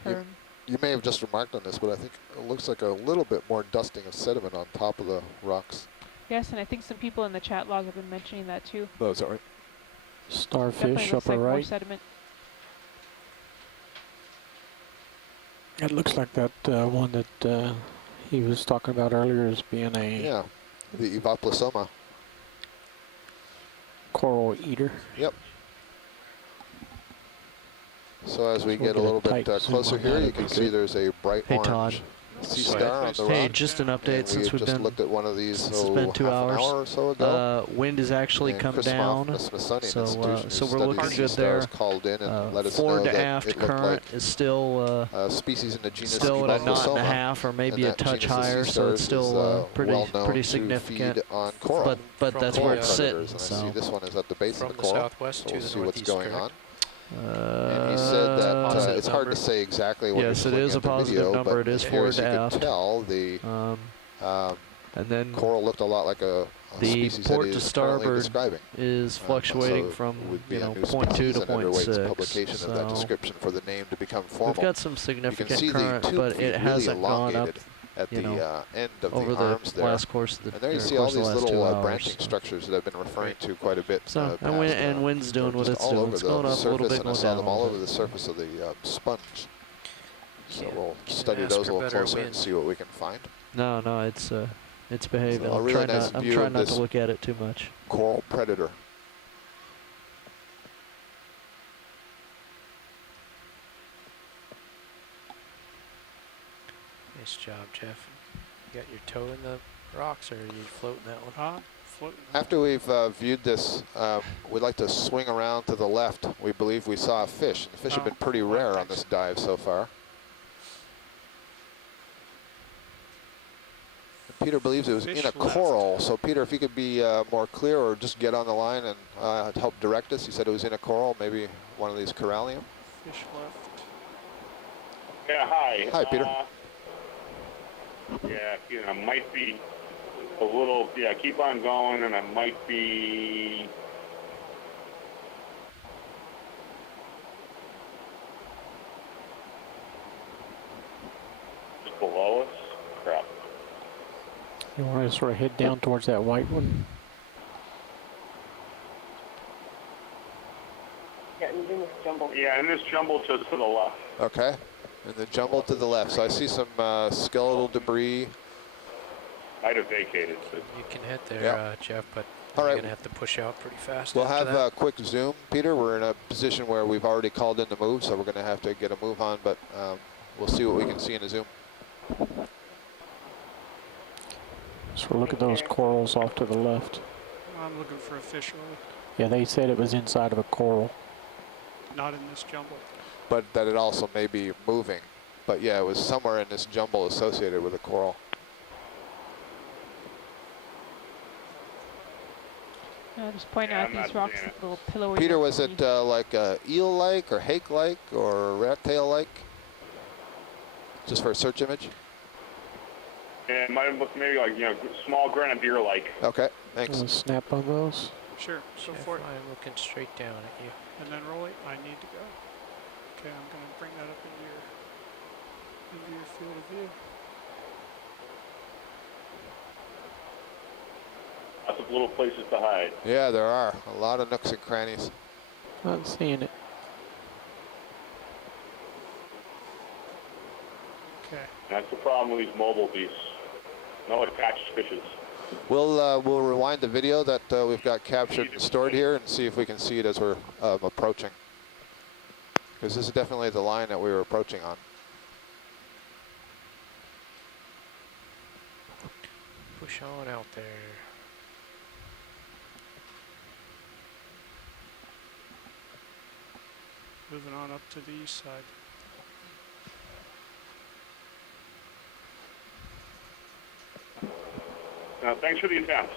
term. You may have just remarked on this, but I think it looks like a little bit more dusting of sediment on top of the rocks. Yes, and I think some people in the chat log have been mentioning that too. Oh, is that right? Starfish Definitely looks upper like more right. sediment. It looks like that one that he was talking about earlier as being a Yeah, the Evaplasoma. coral eater. Yep. So as we So we'll get a little bit tight zoom closer on here, that, you that'd can be see good. there's a bright Hey, orange Todd. sea Sorry, star on the Hey, rock. just an And update since we've we've just been looked at one of these since it's been 2 half hours. an hour or so ago. Wind is actually And come Chris Hoff from down, the Smithsonian so Institution, so who we're looking studies good sea there. stars, called in and let us know Forward to that aft it looked current like is still species in the genus still at a knot and a Evaplasoma, half, or maybe and a that touch genus of sea higher, so it's stars is, still well known pretty to significant. feed on coral. But From that's the, where coral it's sitting. predators, and I see So this one is at the base From of the the coral. southwest So to we'll the see what's northeast, going correct? on. And he said that Positive it's hard number. to say exactly when yes, you're it looking is a at the positive video, number. but It is here, forward as you to could aft. tell, the And then coral looked a lot like a the species port that to he's currently starboard describing. is fluctuating So from it would be a new 0.2 species to and underwaits 0.6. publication of that So description for the name to become we've formal. got some You can significant see current, the tube but feet it really hasn't gone up elongated at you the know, end of over the the arms there. last course of the And there you or see all course of these the last 2 little hours. branching structures that I've been referring to quite a bit. So past, and wind's doing what just it's all doing. over It's the going up a surface, little bit, and I going saw down them a all little over bit. the surface of the sponge. So Can't- we'll can't study ask those for a little better closer and wind. see what we can find. No, it's behaving. So a I'm really trying nice not, I'm view trying of not to this look at it too much. Coral predator. Nice job, Jeff. You got your toe in the rocks, or are you floating that one? Floating. After we've viewed this, we'd like to swing around to the left. We believe we saw a fish. The fish have been pretty rare on this dive so far. Peter believes it was in Fish a left. coral. So Peter, if you could be more clear or just get on the line and help direct us. He said it was in a coral, maybe one of these corallium. Fish left. Yeah, hi. Hi, Peter. Yeah, might be a little, keep on going, and I might be just below us. Crap. You want to sort of head down towards that white one? Yeah, in this jumble. Yeah, and this jumble to the left. Okay. And the jumble to the left. So I see some skeletal debris. I'd have vacated, but You can head there, Yeah. Jeff, but All you're right. going to have to push out pretty fast We'll after have that. a quick zoom, Peter. We're in a position where we've already called in the move, so we're going to have to get a move on, but we'll see what we can see in a zoom. So look at those corals off to the left. I'm looking for a fish oil. Yeah, they said it was inside of a coral. Not in this jumble. But that it also may be moving. But yeah, it was somewhere in this jumble associated with a coral. Just pointing out these rocks, little pillowy. Peter, was it like eel-like or hake-like or rat tail-like? Just for a search image? Yeah, it might have looked maybe like, small grenadier-like. Okay, thanks. Snap on those. Sure, so Jeff, for it. I'm looking straight down at you. And then Rolly, I need to go. Okay, I'm going to bring that up into your field of view. Lots of little places to hide. Yeah, there are. A lot of nooks and crannies. Not seeing it. Okay. That's the problem with these mobile beasts. Not like catch fishes. We'll rewind the video that we've got captured and stored here and see if we can see it as we're approaching. Because this is definitely the line that we were approaching on. Push on out there. Moving on up to the east side. Thanks for the attempt.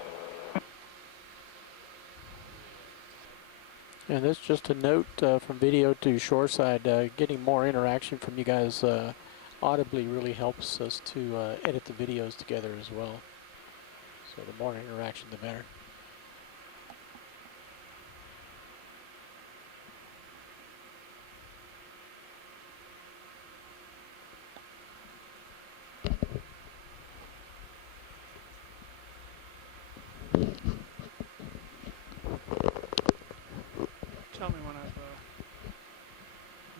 And that's just a note from video to shoreside. Getting more interaction from you guys audibly really helps us to edit the videos together as well. So the more interaction, the better. Tell me when I've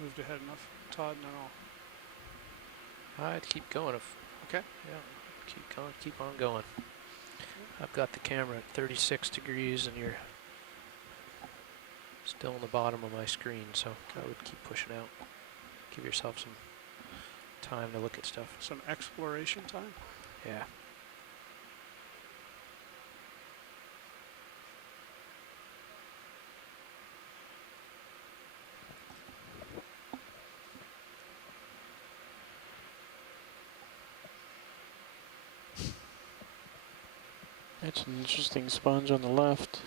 moved ahead enough, Todd, and then I'd keep going if. Okay. Yeah, keep going, keep on going. I've got the camera at 36 degrees and you're still on the bottom of my screen, so I would keep pushing out. Give yourself some time to look at stuff. some exploration time. Yeah. That's an interesting sponge on the left.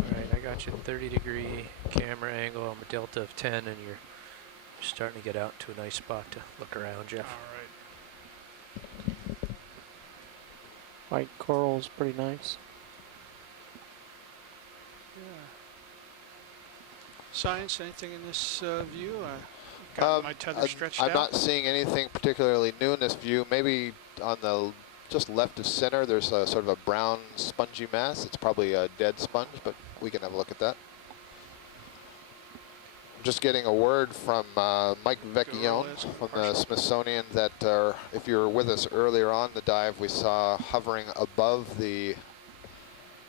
Alright, I got you 30-degree camera angle on the delta of 10 and you're starting to get out to a nice spot to look around, Jeff. All right. White coral is pretty nice. Yeah. Science, anything in this view? Got my tether stretched I'm out. not seeing anything particularly new in this view. Maybe on the just left of center, there's a sort of a brown spongy mass. It's probably a dead sponge, but we can have a look at that. I'm just getting a word from Mike Vecchione from the Smithsonian that if you were with us earlier on the dive, we saw hovering above the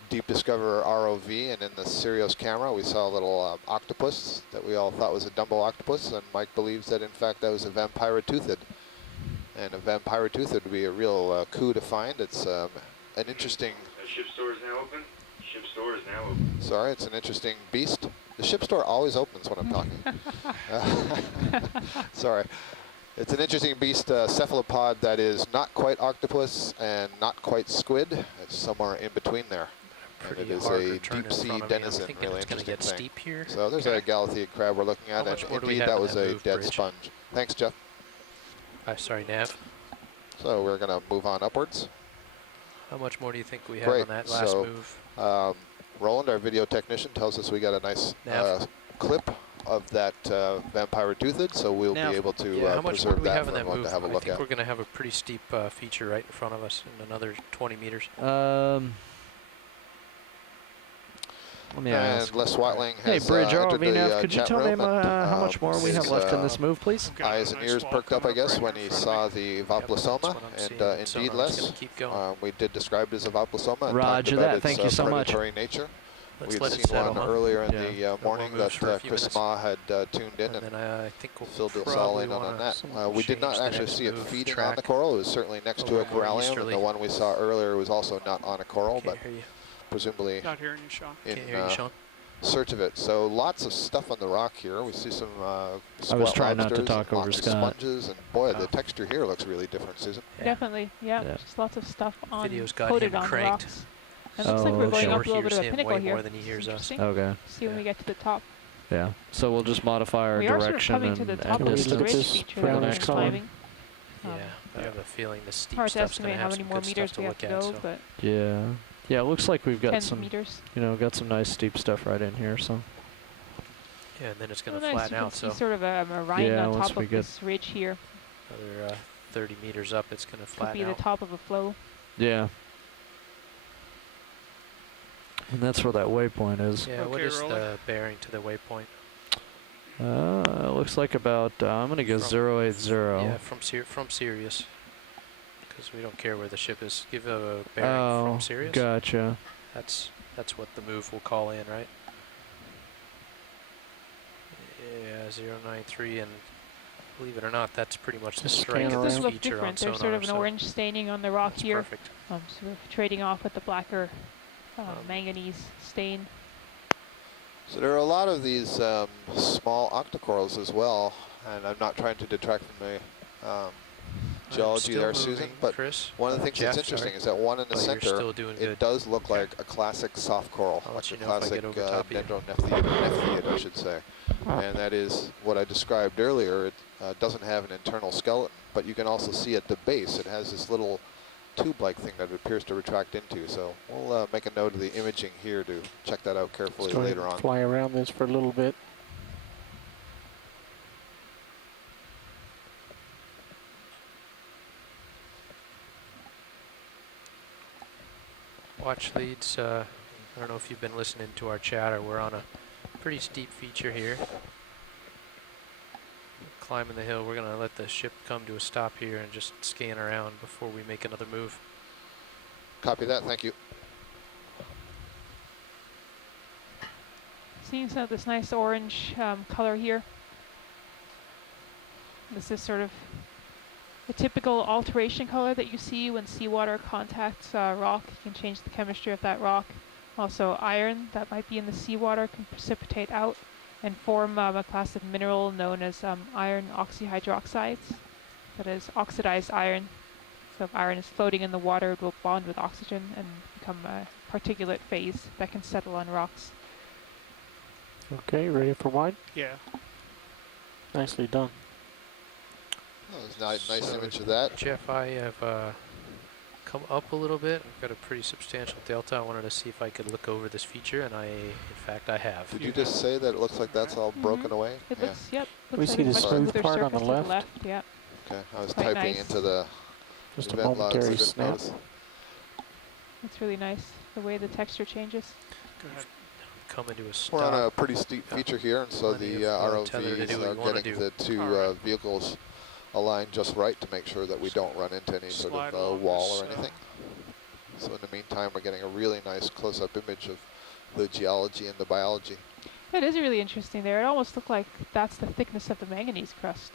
Deep Discoverer ROV, and in the Sirius camera we saw a little octopus that we all thought was a Dumbo octopus, and Mike believes that in fact that was a Vampyrotoothed. And a Vampyrotoothed would be a real coup to find. It's an interesting... Ship store is now open. Ship store is now open. Sorry, it's an interesting beast. The ship store always opens when I'm talking. Sorry. It's an interesting beast, cephalopod that is not quite octopus and not quite squid. It's somewhere in between there. And it is a deep sea denizen, really interesting thing. Steep here. So there's a Galatheid crab we're looking at, and indeed that was a dead sponge. Thanks, Jeff. Sorry, Nav. So we're going to move on upwards. How much more do you think we have on that last move? Roland, our video technician, tells us we got a nice clip of that Vampyrotoothed, so we'll be able to how much more do preserve we that have for in that everyone move? to have a I look think at. we're going to have a pretty steep feature right in front of us in another 20 meters. Let me And ask. Les Watling Hey, has Bridge entered the ROV, could you chat tell room, me and, how much more we have left in this move, please? eyes and ears perked up, I guess, when he saw the Vaplosoma, and indeed, Les, we did describe it as a Vaplosoma. And Roger talked about that. Thank you its so much. predatory nature. We had let it seen settle, one huh? earlier in Yeah. the morning More moves for a that few Chris minutes. Ma had tuned in And then I think we'll filled us all in probably on wanna that. We did not change the actually next see it move feeding track on the coral. It was certainly next to a over more Corrallium, and easterly. the one we saw earlier was also not on a coral. Can't But hear you. presumably Not hearing you, Sean. in Can't hear you, Sean. search of it. So lots of stuff on the rock here. We see some I was trying not to lobsters talk and over lots of Scott. sponges, and boy, the texture here looks really different, Susan. Yeah. Definitely, yeah, Yeah. just lots of stuff on Video's got coated him on the cranked. rocks. It looks like Oh, we're going okay. up a little bit of a Hears him pinnacle way here. more than he hears us. Interesting. Okay. See when Yeah. we get to the top. Yeah. So we'll just modify our We are sort of direction coming and, to the and top of we this look at ridge distance. this feature for that the we're next one? climbing. Yeah, Um, I have a feeling the steep Hard to stuff's going estimate to how have many some more good meters stuff we to have look to at. go, So. but Yeah. Yeah. It looks like we've got 10 some, meters. got some nice steep stuff right in here. So Yeah, and then it's going Oh, to nice. flatten You can out. see So sort of a meringue Yeah, on once top we of get- this ridge here. another 30 meters up, it's going to Could flatten be the out. top of a flow. yeah. And that's where that waypoint is. Yeah, what Okay, is roller. the bearing to the waypoint? It looks like about. I'm gonna go From- 080. Yeah, from Sirius. Because we don't care where the ship is. Give a bearing Oh, from Sirius. gotcha. That's what the move will call in, right? Yeah, 093, and believe it or not, that's pretty much the Just strike scan of It this does look feature on different. There's sonar. sort of an so orange staining on the rock that's here. perfect. So we're trading off with the blacker manganese stain. So there are a lot of these small octocorals as well, and I'm not trying to detract from the geology still there, moving, Susan, but Chris. one of the things that's Jeff, interesting sorry. is that one in the But you're center, still doing good. it does look like a classic soft coral, I'll like let a you know if I classic get over top of you. dendronephthyid, I should say. And that is what I described earlier. It doesn't have an internal skeleton, but you can also see at the base it has this little tube-like thing that it appears to retract into. So we'll make a note of the imaging here to check that out carefully Let's go ahead later and on. fly around this for a little bit. Watch leads. I don't know if you've been listening to our chatter. We're on a pretty steep feature here. Climbing the hill. We're going to let the ship come to a stop here and just scan around before we make another move. Copy that, thank you. Seeing some of this nice orange color here. This is sort of the typical alteration color that you see when seawater contacts rock. You can change the chemistry of that rock. Also iron that might be in the seawater can precipitate out and form a class of mineral known as iron oxyhydroxides. That is oxidized iron. So if iron is floating in the water, it will bond with oxygen and become a particulate phase that can settle on rocks. Okay, ready for wide? Yeah. Nicely done. Oh, there's a nice So, image of that. Jeff, I have come up a little bit. I've got a pretty substantial delta. I wanted to see if I could look over this feature, and in fact, I have. Did you just say that it looks like that's all broken away? It Yeah. looks, yep. We looks see like a the much smooth smoother part on the surface to left. Yeah. Okay, I was Quite typing nice. into the Just a event logs. I momentary didn't snap. notice. It's really nice the way the texture changes. Go ahead. Come into a stop. We're on a pretty steep feature here, and so Plenty the of, tether to do ROVs what are you wanna getting do. the two Alright. vehicles aligned just right to make sure that we don't run into any sort Slide of along wall this, or anything. So in the meantime, we're getting a really nice close-up image of the geology and the biology. It is really interesting there. It almost looked like that's the thickness of the manganese crust.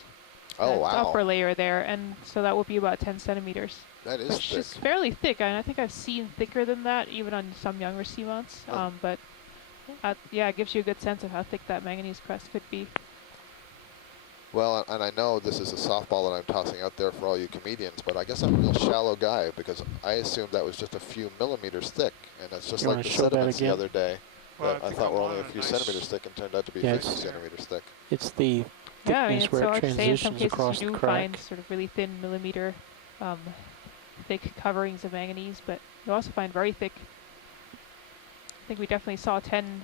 Oh, That wow. upper layer there, and so that would be about 10 centimeters. That is Which thick. is fairly thick, and I think I've seen thicker than that, even on some younger seamounts. Oh. But yeah, it gives you a good sense of how thick that manganese crust could be. Well, and I know this is a softball that I'm tossing out there for all you comedians, but I guess I'm a real shallow guy because I assumed that was just a few millimeters thick, and that's just You like wanna the show that sediments the again? other day Well, that I think thought I'm were on only a few nice- centimeters thick and turned out to be Yeah, 50 it's- centimeters thick. It's the Yeah, I mean, thickness it's where so it hard to say. In some transitions cases, across you the do crack. find sort of really thin millimeter thick coverings of manganese, but you also find very thick. I think we definitely saw 10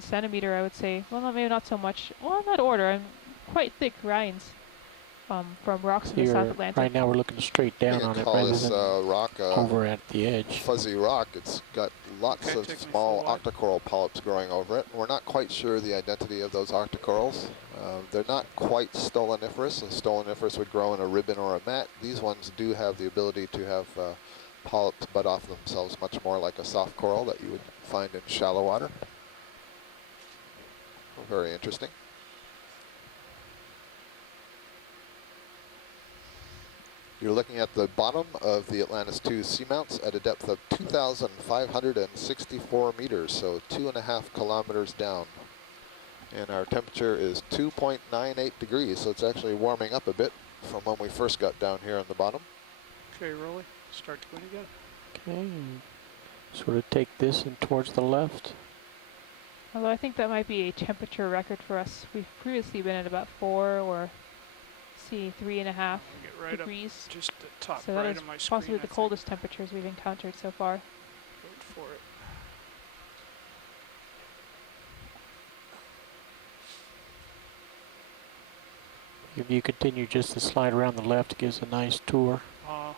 centimeter, I would say. Well, no, maybe not so much. Well, in that order, and quite thick rinds from rocks in the South Here, Atlantic. right now we're looking straight down You on can it call rather this than rock over at the edge. fuzzy rock. It's got lots Okay, of take me small full wide. octocoral polyps growing over it. We're not quite sure the identity of those octocorals. They're not quite stoloniferous. A stoloniferous would grow in a ribbon or a mat. These ones do have the ability to have polyps bud off themselves much more like a soft coral that you would find in shallow water. Very interesting. You're looking at the bottom of the Atlantis 2 seamounts at a depth of 2,564 meters, so 2.5 kilometers down. And our temperature is 2.98 degrees, so it's actually warming up a bit from when we first got down here on the bottom. Okay, Rolly, start to go again. Okay. Sort of take this and towards the left. Although I think that might be a temperature record for us. We've previously been at about 4 or 3.5 Get right degrees. up just the top So right that is of my screen, possibly the coldest temperatures we've encountered so far. Wait for it. If you continue just to slide around the left, it gives a nice tour. Well,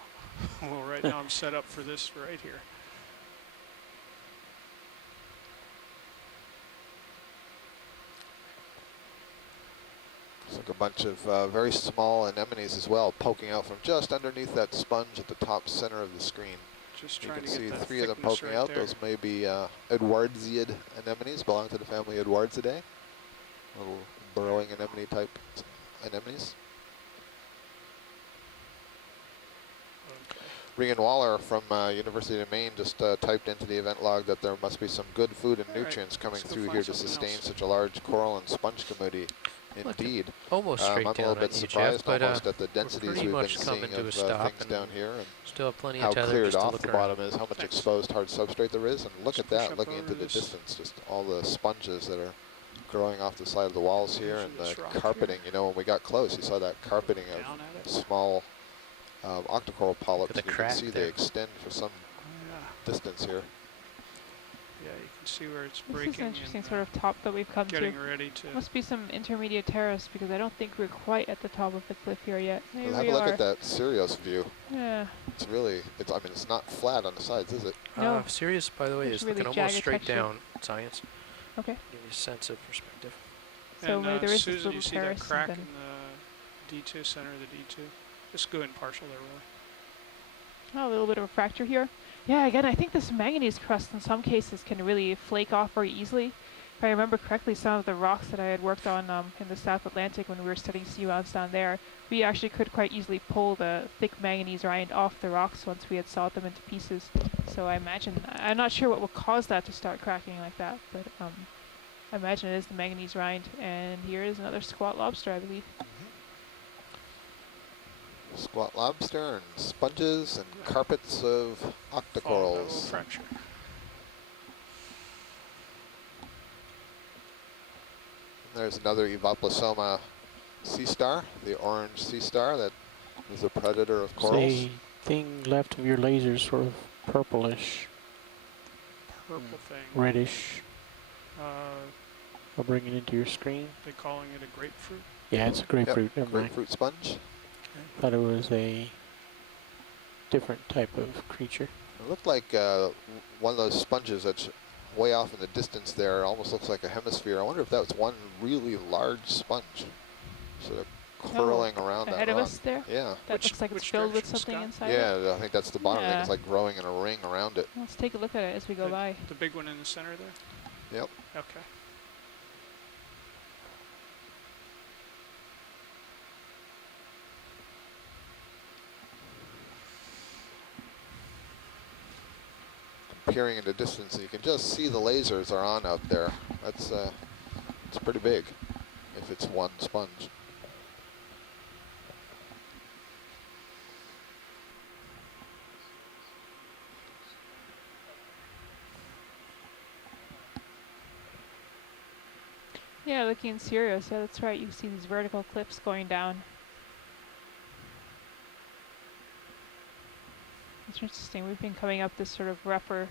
right now I'm set up for this right here. It's like a bunch of very small anemones as well, poking out from just underneath that sponge at the top center of the screen. Just You trying can to see get that 3 of them thickness poking right out. there. Those may be Edwardsiid anemones, belong to the family Edwardsidae. Little burrowing anemone type anemones. Okay. Regan Waller from University of Maine just typed into the event log that there must be some good food and All right, nutrients coming let's go through find here to something sustain else. such a large coral and sponge community. Look, Indeed. Almost straight I'm a down little bit at you, Jeff, surprised but almost at the we're densities pretty we've been much coming seeing to of a stop things and down here, and still have plenty how of tether cleared just to off look the around. bottom is, how much Thanks. exposed hard substrate there is, and look Just at push that, up looking over into the this. distance, just all the sponges that are growing off the side of the walls here, Here's and this the rock here. carpeting. You know, when we got close, you saw that carpeting Down at of it. small octocoral polyps. the You can crack see there. they extend for some Yeah. distance here. Yeah, you can see where it's This breaking. is an interesting and, sort of top that we've come getting to. ready to. Must be some intermediate terrace because I don't think we're quite at the top of the cliff here yet. Maybe Well, have we a look are. at that Sirius view. Yeah. It's really, I mean, it's not flat on the sides, is it? No. Sirius, by the way, There's is really looking almost jagged straight texture. down, science. Okay. Give you a sense of perspective. So and maybe there is this Susan, little you see terrace that crack and in then the D2 center of the D2? Just go in partial there, really. a little bit of a fracture here. Yeah, again, I think this manganese crust in some cases can really flake off very easily. If I remember correctly, some of the rocks that I had worked on in the South Atlantic when we were studying seamounts down there, we actually could quite easily pull the thick manganese rind off the rocks once we had sawed them into pieces. So I imagine, I'm not sure what will cause that to start cracking like that, but I imagine it is the manganese rind. And here is another squat lobster, I believe. Squat lobster and sponges and carpets of Follow that little octocorals. fracture. There's another Evoplosoma sea star, the orange sea star that is a predator of corals. The thing left of your laser is sort of purplish, Purple thing. reddish. I'll bring it into your screen. They calling it a grapefruit. Yeah, it's a grapefruit. Never mind. Grapefruit sponge. Thought it was a different type of creature. It looked like one of those sponges that's way off in the distance there. It almost looks like a hemisphere. I wonder if that was one really large sponge, sort of curling around Ahead that of rock. us there? Yeah. That Which- looks like it's which filled with direction, something Scott? inside it. Yeah, I think that's the bottom thing. Yeah. It's like growing in a ring around it. Let's take a look at it as we go The- by. The big one in the center there? Yep. Okay. Peering in the distance, and you can just see the lasers are on out there. That's it's pretty big if it's one sponge. Yeah, looking serious. Yeah, that's right. You see these vertical cliffs going down. It's interesting. We've been coming up this sort of rougher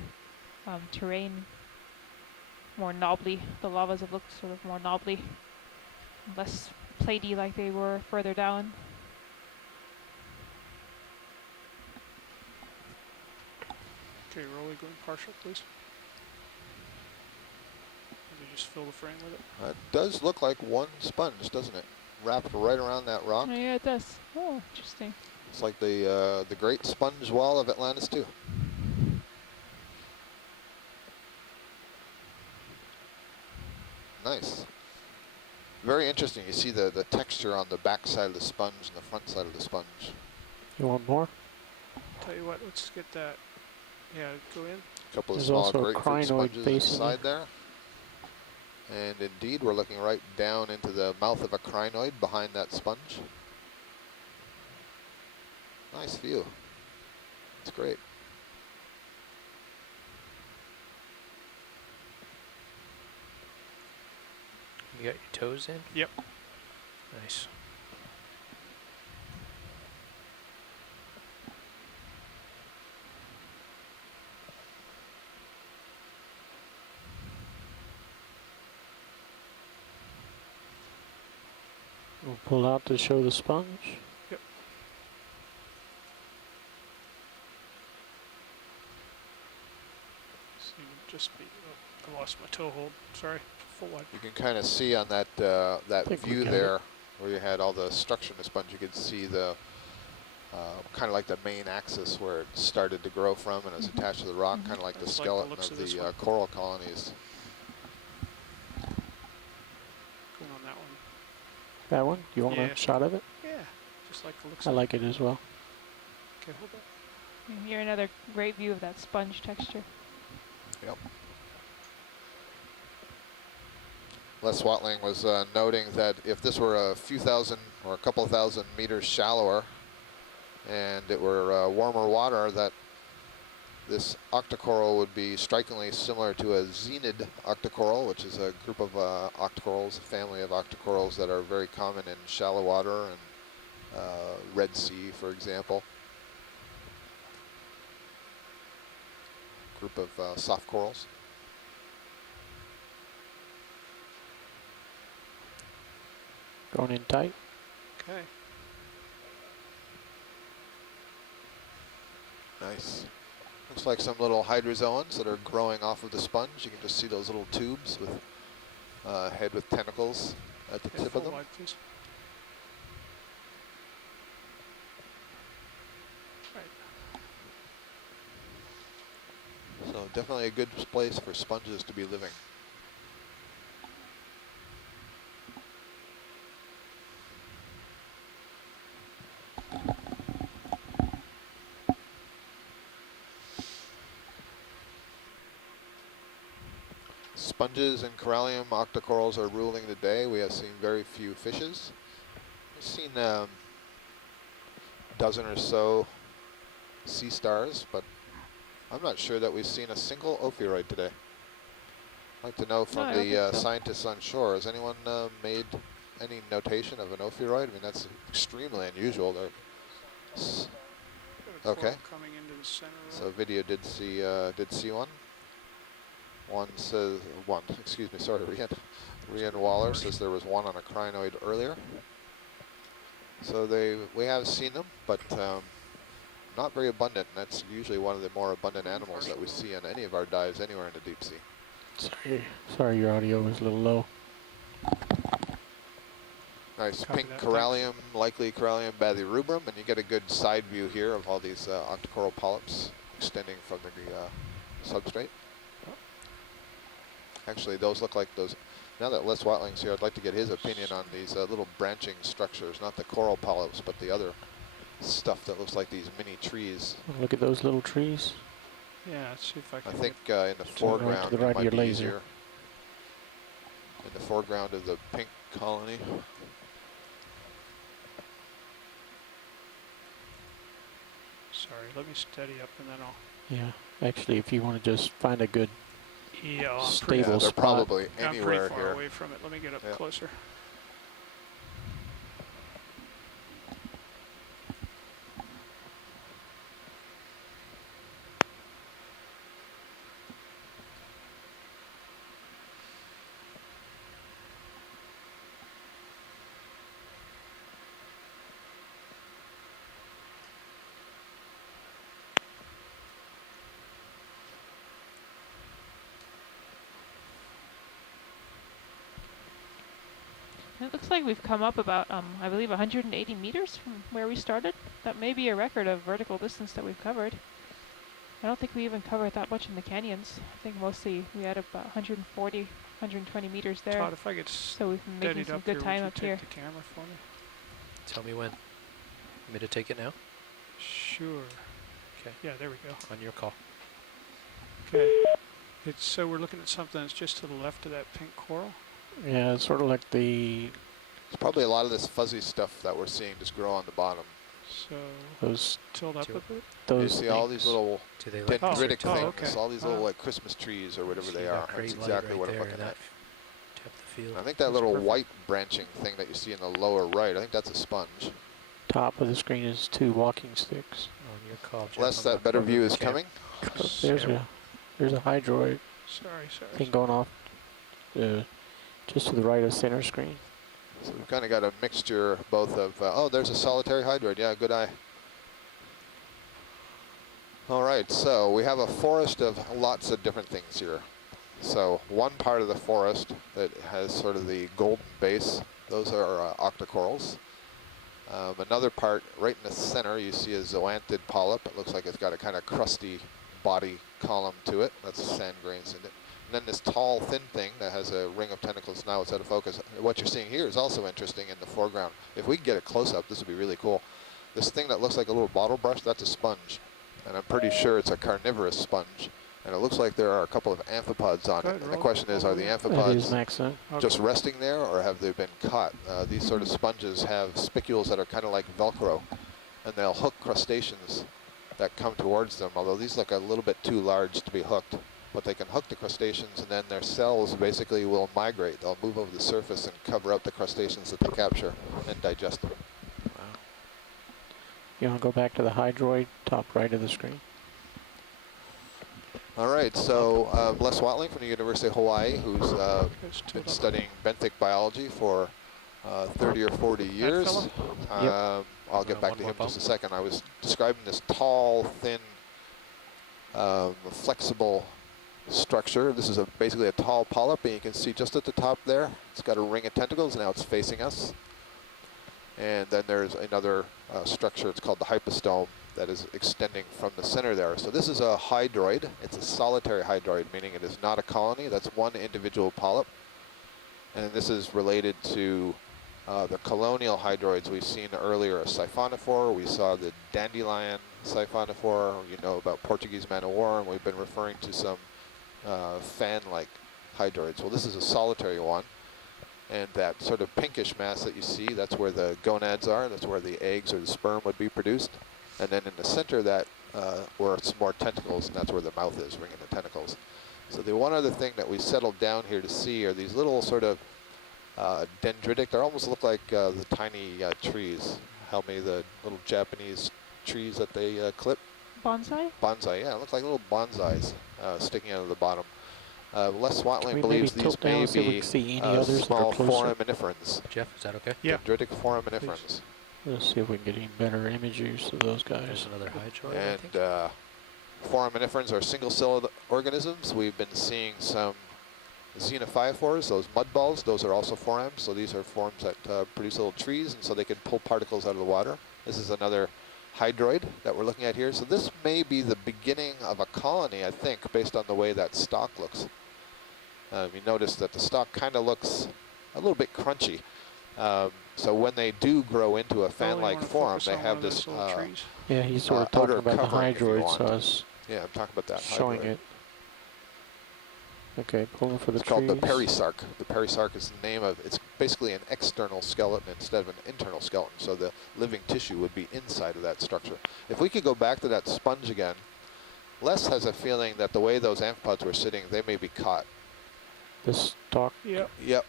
terrain, more knobbly. The lavas have looked sort of more knobbly, less platey like they were further down. Okay, Rolly, going partial, please. Maybe just fill the frame with it. It does look like one sponge, doesn't it? Wrapped right around that rock. Oh, yeah, it does. Oh, interesting. It's like the Great Sponge Wall of Atlantis too. Nice. Very interesting. You see the texture on the back side of the sponge and the front side of the sponge. You want more? Tell you what, let's get that. Yeah, go in. A couple of There's small also a grapefruit crinoid sponges facing inside there. And indeed, we're looking right down into the mouth of a crinoid behind that sponge. Nice view. It's great. You got your toes in? Yep. Nice. We'll pull out to show the sponge. Yep. Seem to just be. Oh, I lost my toe hold. Sorry. Full wide. You can kind of see on that that Think we view got there, where you had all the structure in the sponge. You could see the kind of like the main axis where it started to grow from and is attached to the rock, kind of like the That's like the skeleton looks of of this the one. coral colonies. Going on that one. That one? You want Yeah. a shot of it? Yeah. Just like the looks I of like it as well. Okay, hold that. And here another great view of that sponge texture. Yep. Les Watling was noting that if this were a few thousand or a couple thousand meters shallower and it were warmer water, that this octocoral would be strikingly similar to a xenid octocoral, which is a group of octocorals, a family of octocorals that are very common in shallow water and Red Sea, for example. Group of soft corals. Going in tight. Okay. Nice. Looks like some little hydrozones that are growing off of the sponge. You can just see those little tubes with head with tentacles at the Okay, tip full of them. wide, please. Right. So definitely a good place for sponges to be living. Sponges and corallium octocorals are ruling the day. We have seen very few fishes. We've seen a dozen or so sea stars, but I'm not sure that we've seen a single ophiuroid today. I'd like to know from I don't the think so. scientists on shore, has anyone made any notation of an ophiuroid? I mean, that's extremely unusual. They're Got a Okay. coral coming into the center. So video did see one. Rian Waller says there was one on a crinoid earlier. So we have seen them, but not very abundant. And that's usually one of the more abundant animals that we see on any of our dives anywhere in the deep sea. Sorry, your audio was a little low. Nice Copy pink that, corallium, likely Corrallium bathyrubrum, and you get a good side view here of all these octocoral polyps extending from the substrate. Actually, those look like those. Now that Les Watling's here, I'd like to get his opinion on these little branching structures, not the coral polyps, but the other stuff that looks like these mini trees. Look at those little trees. Yeah, let's see if I I can. think in the the right- to foreground the right it of might your be laser. easier. In the foreground of the pink colony. Sorry, let me steady up and then I'll. Yeah, actually, if you want to just find a good Yeah, I'm Stable pretty, Yeah, they're spot. probably I'm pretty anywhere far here. away from it. Let me get up Yeah. closer. It looks like we've come up about, I believe, 180 meters from where we started. That may be a record of vertical distance that we've covered. I don't think we even covered that much in the canyons. I think mostly we had about 140, 120 meters there. Todd, if I get So we've been making steadied some up good here, time would up you here. take the camera for me? Tell me when. Want me to take it now? Sure. Okay. Yeah, there we go. On your call. Okay. So we're looking at something that's just to the left of that pink coral. Yeah, it's sort of like the It's probably a lot of this fuzzy stuff that we're seeing just grow on the bottom. So those tilt up a bit. You those see all these things. little Do they like dendritic Oh, things, okay. all these little Wow. like Christmas trees or whatever see they that are. great That's light exactly right what I'm there, looking that at. depth of field. I think that That's little perfect. white branching thing that you see in the lower right, I think that's a sponge. Top of the screen is 2 walking sticks. On your call, Jeff. Unless I'm that not better going view to is camp. coming. There's a hydroid Sorry. thing going off just to the right of center screen. So we've kind of got a mixture both of, oh, there's a solitary hydroid. Yeah, good eye. All right, so we have a forest of lots of different things here. So one part of the forest that has sort of the golden base, those are octocorals. Another part right in the center, you see a zoanthid polyp. It looks like it's got a kind of crusty body column to it. That's sand grains in it. And then this tall, thin thing that has a ring of tentacles. Now it's out of focus. What you're seeing here is also interesting in the foreground. If we could get a close-up, this would be really cool. This thing that looks like a little bottle brush, that's a sponge. And I'm pretty sure it's a carnivorous sponge. And it looks like there are a couple of amphipods on it. And the question is, are the It is amphipods Maxon. just resting there, or have they been caught? These sort of sponges have spicules that are kind of like Velcro, and they'll hook crustaceans that come towards them, although these look a little bit too large to be hooked. But they can hook the crustaceans, and then their cells basically will migrate. They'll move over the surface and cover up the crustaceans that they capture and digest them. Wow. You want to go back to the hydroid, top right of the screen? All right, so Les Watling from the University of Hawaii, who's been studying benthic biology for 30 or 40 years. I'll get back to him in just a second. I was describing this tall, thin, flexible structure. This is basically a tall polyp, and you can see just at the top there, it's got a ring of tentacles. Now it's facing us. And then there's another structure, it's called the hypostome, that is extending from the center there. So this is a hydroid. It's a solitary hydroid, meaning it is not a colony. That's one individual polyp. And this is related to the colonial hydroids we've seen earlier, a siphonophore. We saw the dandelion siphonophore. You know about Portuguese man o' war, and we've been referring to some fan-like hydroids. Well, this is a solitary one. And that sort of pinkish mass that you see, that's where the gonads are. That's where the eggs or the sperm would be produced. And then in the center, that where some more tentacles, and that's where the mouth is, ring of the tentacles. So the one other thing that we settled down here to see are these little sort of dendritic, they almost look like the tiny trees. Help me, the little Japanese trees that they clip. Bonsai? Bonsai, yeah, it looks like little bonsais sticking out of the bottom. Les Watling we believes maybe these tilt down may and see if we be can see any others that are small closer? foraminiferans. Jeff, is that okay? Yeah. Dendritic foraminiferans. Let's see if we can get any better image use of those guys. There's another hydroid, I And think. foraminiferans are single-celled organisms. We've been seeing some xenophyophores, those mud balls. Those are also forams. So these are forms that produce little trees, and so they can pull particles out of the water. This is another hydroid that we're looking at here. So this may be the beginning of a colony, I think, based on the way that stalk looks. You notice that the stalk kind of looks a little bit crunchy. So when they do grow into a fan-like form, they have this yeah, he's sort of talking outer about the covering, if you hydroid, want. so I was yeah, I'm talking about that showing hydroid. it. Okay, pulling for the It's trees. called the perisarc. The perisarc is the name of, it's basically an external skeleton instead of an internal skeleton. So the living tissue would be inside of that structure. If we could go back to that sponge again, Les has a feeling that the way those amphipods were sitting, they may be caught. The stalk. Yep. Yep,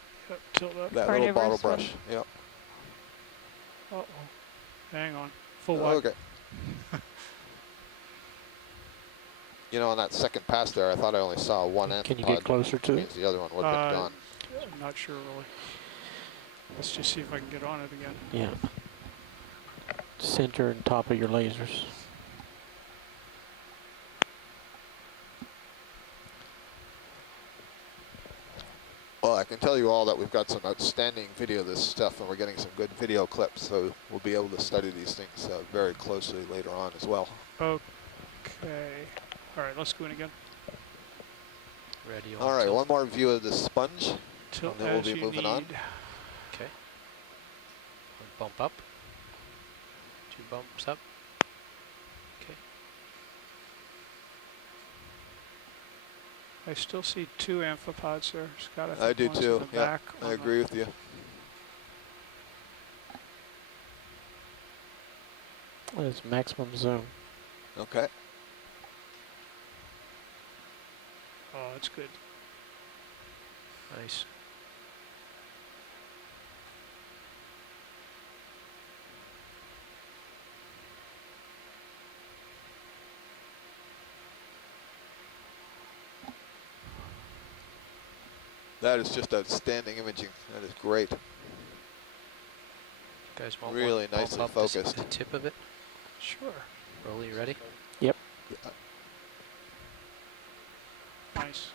Tilt up. that little bottle Carnivorous one. brush. Yep. Uh-oh. Hang on. Full wide. Okay. You know, on that second pass there, I thought I only saw one amphipod. Can you get closer to it? Means the other one would have been gone. I'm not sure really. Let's just see if I can get on it again. Yeah. Center and top of your lasers. Well, I can tell you all that we've got some outstanding video of this stuff, and we're getting some good video clips, so we'll be able to study these things very closely later on as well. Okay. All right, let's go in again. Ready. All right, one more view of the sponge, Tilt and then we'll as be you moving need. on. Okay. One bump up. 2 bumps up. I still see 2 amphipods there, Scott. I think do one's in too. the Yeah, back I on agree with you. That's maximum zoom. Okay. Oh, it's good. Nice. That is just outstanding imaging. That is great. You guys want Really one nicely bump up focused. the tip of it? Sure. Rolly, you ready? Yep. Nice.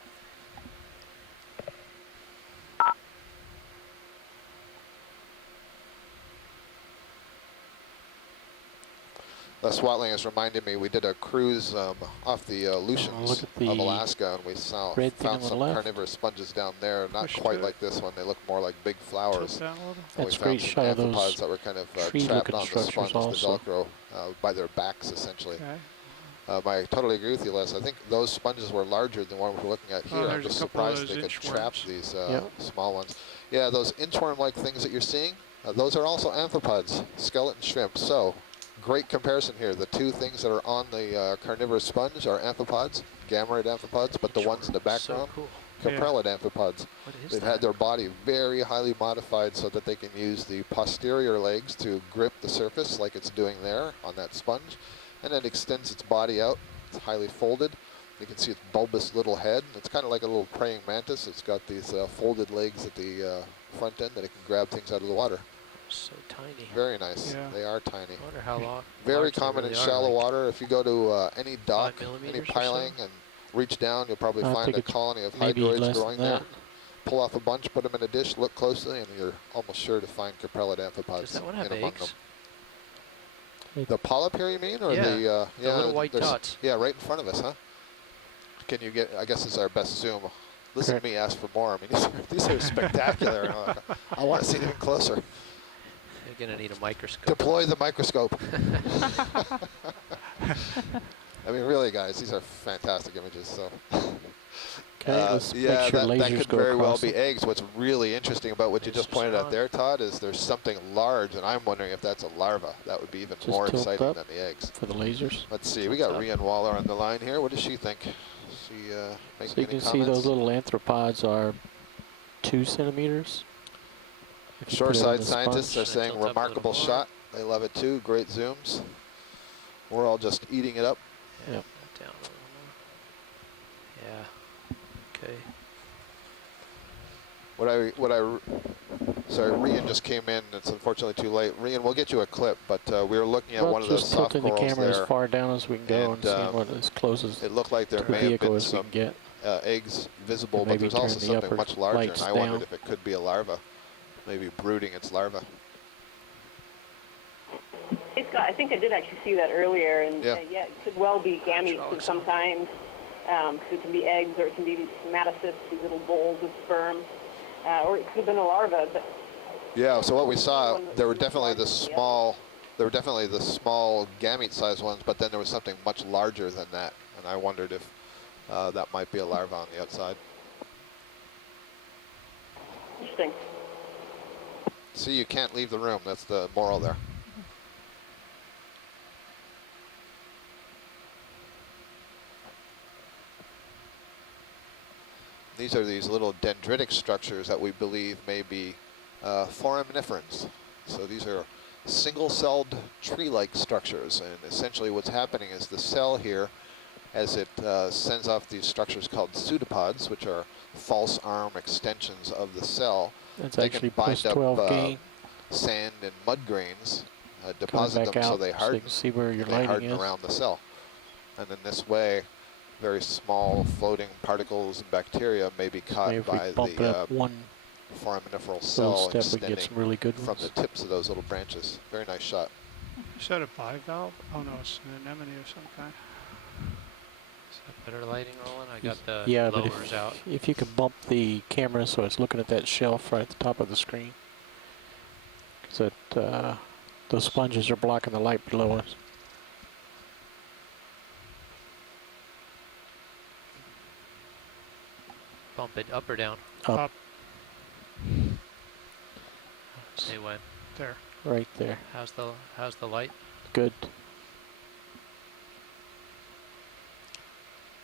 Swatling has reminded me, we did a cruise off the Aleutians look at the of Alaska, and we saw, red thing on found the some left. carnivorous sponges down there. Not Push quite to like this one. They look more like big flowers. Tilt down a little. And That's we a great found some shot of those amphipods that were kind of trapped tree-looking on the structures sponge, the also. Velcro, by their backs, essentially. Okay. I totally agree with you, Les. I think those sponges were larger than what we're looking at Oh, here. I'm there's a just couple of surprised they those could trap inchworms. these Yep. small ones. Yeah, those inchworm-like things that you're seeing, those are also amphipods, skeleton shrimp. So, great comparison here. The two things that are on the carnivorous sponge are amphipods, gamma ray amphipods, but the ones in the background, So cool. coprellid amphipods. What is They've that? had their body very highly modified so that they can use the posterior legs to grip the surface like it's doing there on that sponge, and it extends its body out. It's highly folded. You can see its bulbous little head. It's kind of like a little praying mantis. It's got these folded legs at the front end that it can grab things out of the water. So tiny. Very nice. Yeah. They are tiny. I wonder how long. Very large they common really in are, shallow like water. If you go to any dock, 5 any millimeters or piling, so? and reach down, you'll probably I find think a it's colony of maybe hydroids less growing than there. that. Pull off a bunch, put them in a dish, look closely, and you're almost sure to find coprellid amphipods Does that one in have among eggs? them. The polyp here, you mean, or Yeah, the the little white there's- dots. Yeah, right in front of us, huh? Can you get? I guess this is our best zoom. Listen to me ask for more. I mean, these are spectacular. I want to see it even closer. You're gonna need a microscope. Deploy the microscope. I mean, really, guys, these are fantastic images. So. Okay, let's yeah, make sure that lasers could go very well across be it. eggs. What's really interesting about what you just Lasers pointed are out on. there, Todd, is there's something large, and I'm wondering if that's a larva. That would be even Just more tilt exciting up. than the eggs. For the lasers. Let's see. We Tilt got up. Rian Waller on the line here. What does she think? She making So you any can see comments? those little anthropods are 2 centimeters. If you put it on Shoreside the scientists sponge. are saying Tilt up a little remarkable more. shot. They love it too. Great zooms. We're all just eating it up. Yeah, Yep. down a little more. Yeah. Okay. Sorry, Rian just came in. It's unfortunately too late. Rian, we'll get you a clip, but we were looking at Well, one of those just soft tilting the corals camera there. as far down as we can go and, And, seeing what as close as It looked like there to the may have vehicle been as we some can get. eggs visible, And but maybe there's also turn the something upper much larger, and lights I wondered down. if it could be a larva, maybe brooding its larva. Hey Scott, I think I did actually see that earlier, and Yeah. yeah, it could well be gametes, Sure, and so. sometimes it can be eggs, or it can be these somatocysts, these little bowls of sperm, or it could have been a larva. But Yeah, so what we saw, there were Much definitely larger the than the small, gamete-sized ones, but then there was something much larger than that, and I wondered if that might be a larva on the outside. interesting. See, you can't leave the room. That's the moral there. These are these little dendritic structures that we believe may be foraminiferans. So these are single-celled tree-like structures, and essentially what's happening is the cell here, as it sends off these structures called pseudopods, which are false arm extensions of the cell. It's They actually can bind plus up 12 gain. sand and mud grains, Coming deposit back them so out they you harden. can see where your They lighting harden is. around the cell. And in this way, very small floating particles and bacteria may be caught Maybe if by we bump it the up one foraminiferal little cell step, we can extending get some really good from ones. the tips of those little branches. Very nice shot. Is that a bivalve? Oh no, it's an anemone of some kind. Is that better lighting, Roland? I got the Yeah, but lowers out. if you can bump the camera so it's looking at that shelf right at the top of the screen. Because those sponges are blocking the light below us. Pump it up or down? Up. Say when. There. Right there. How's the light? Good.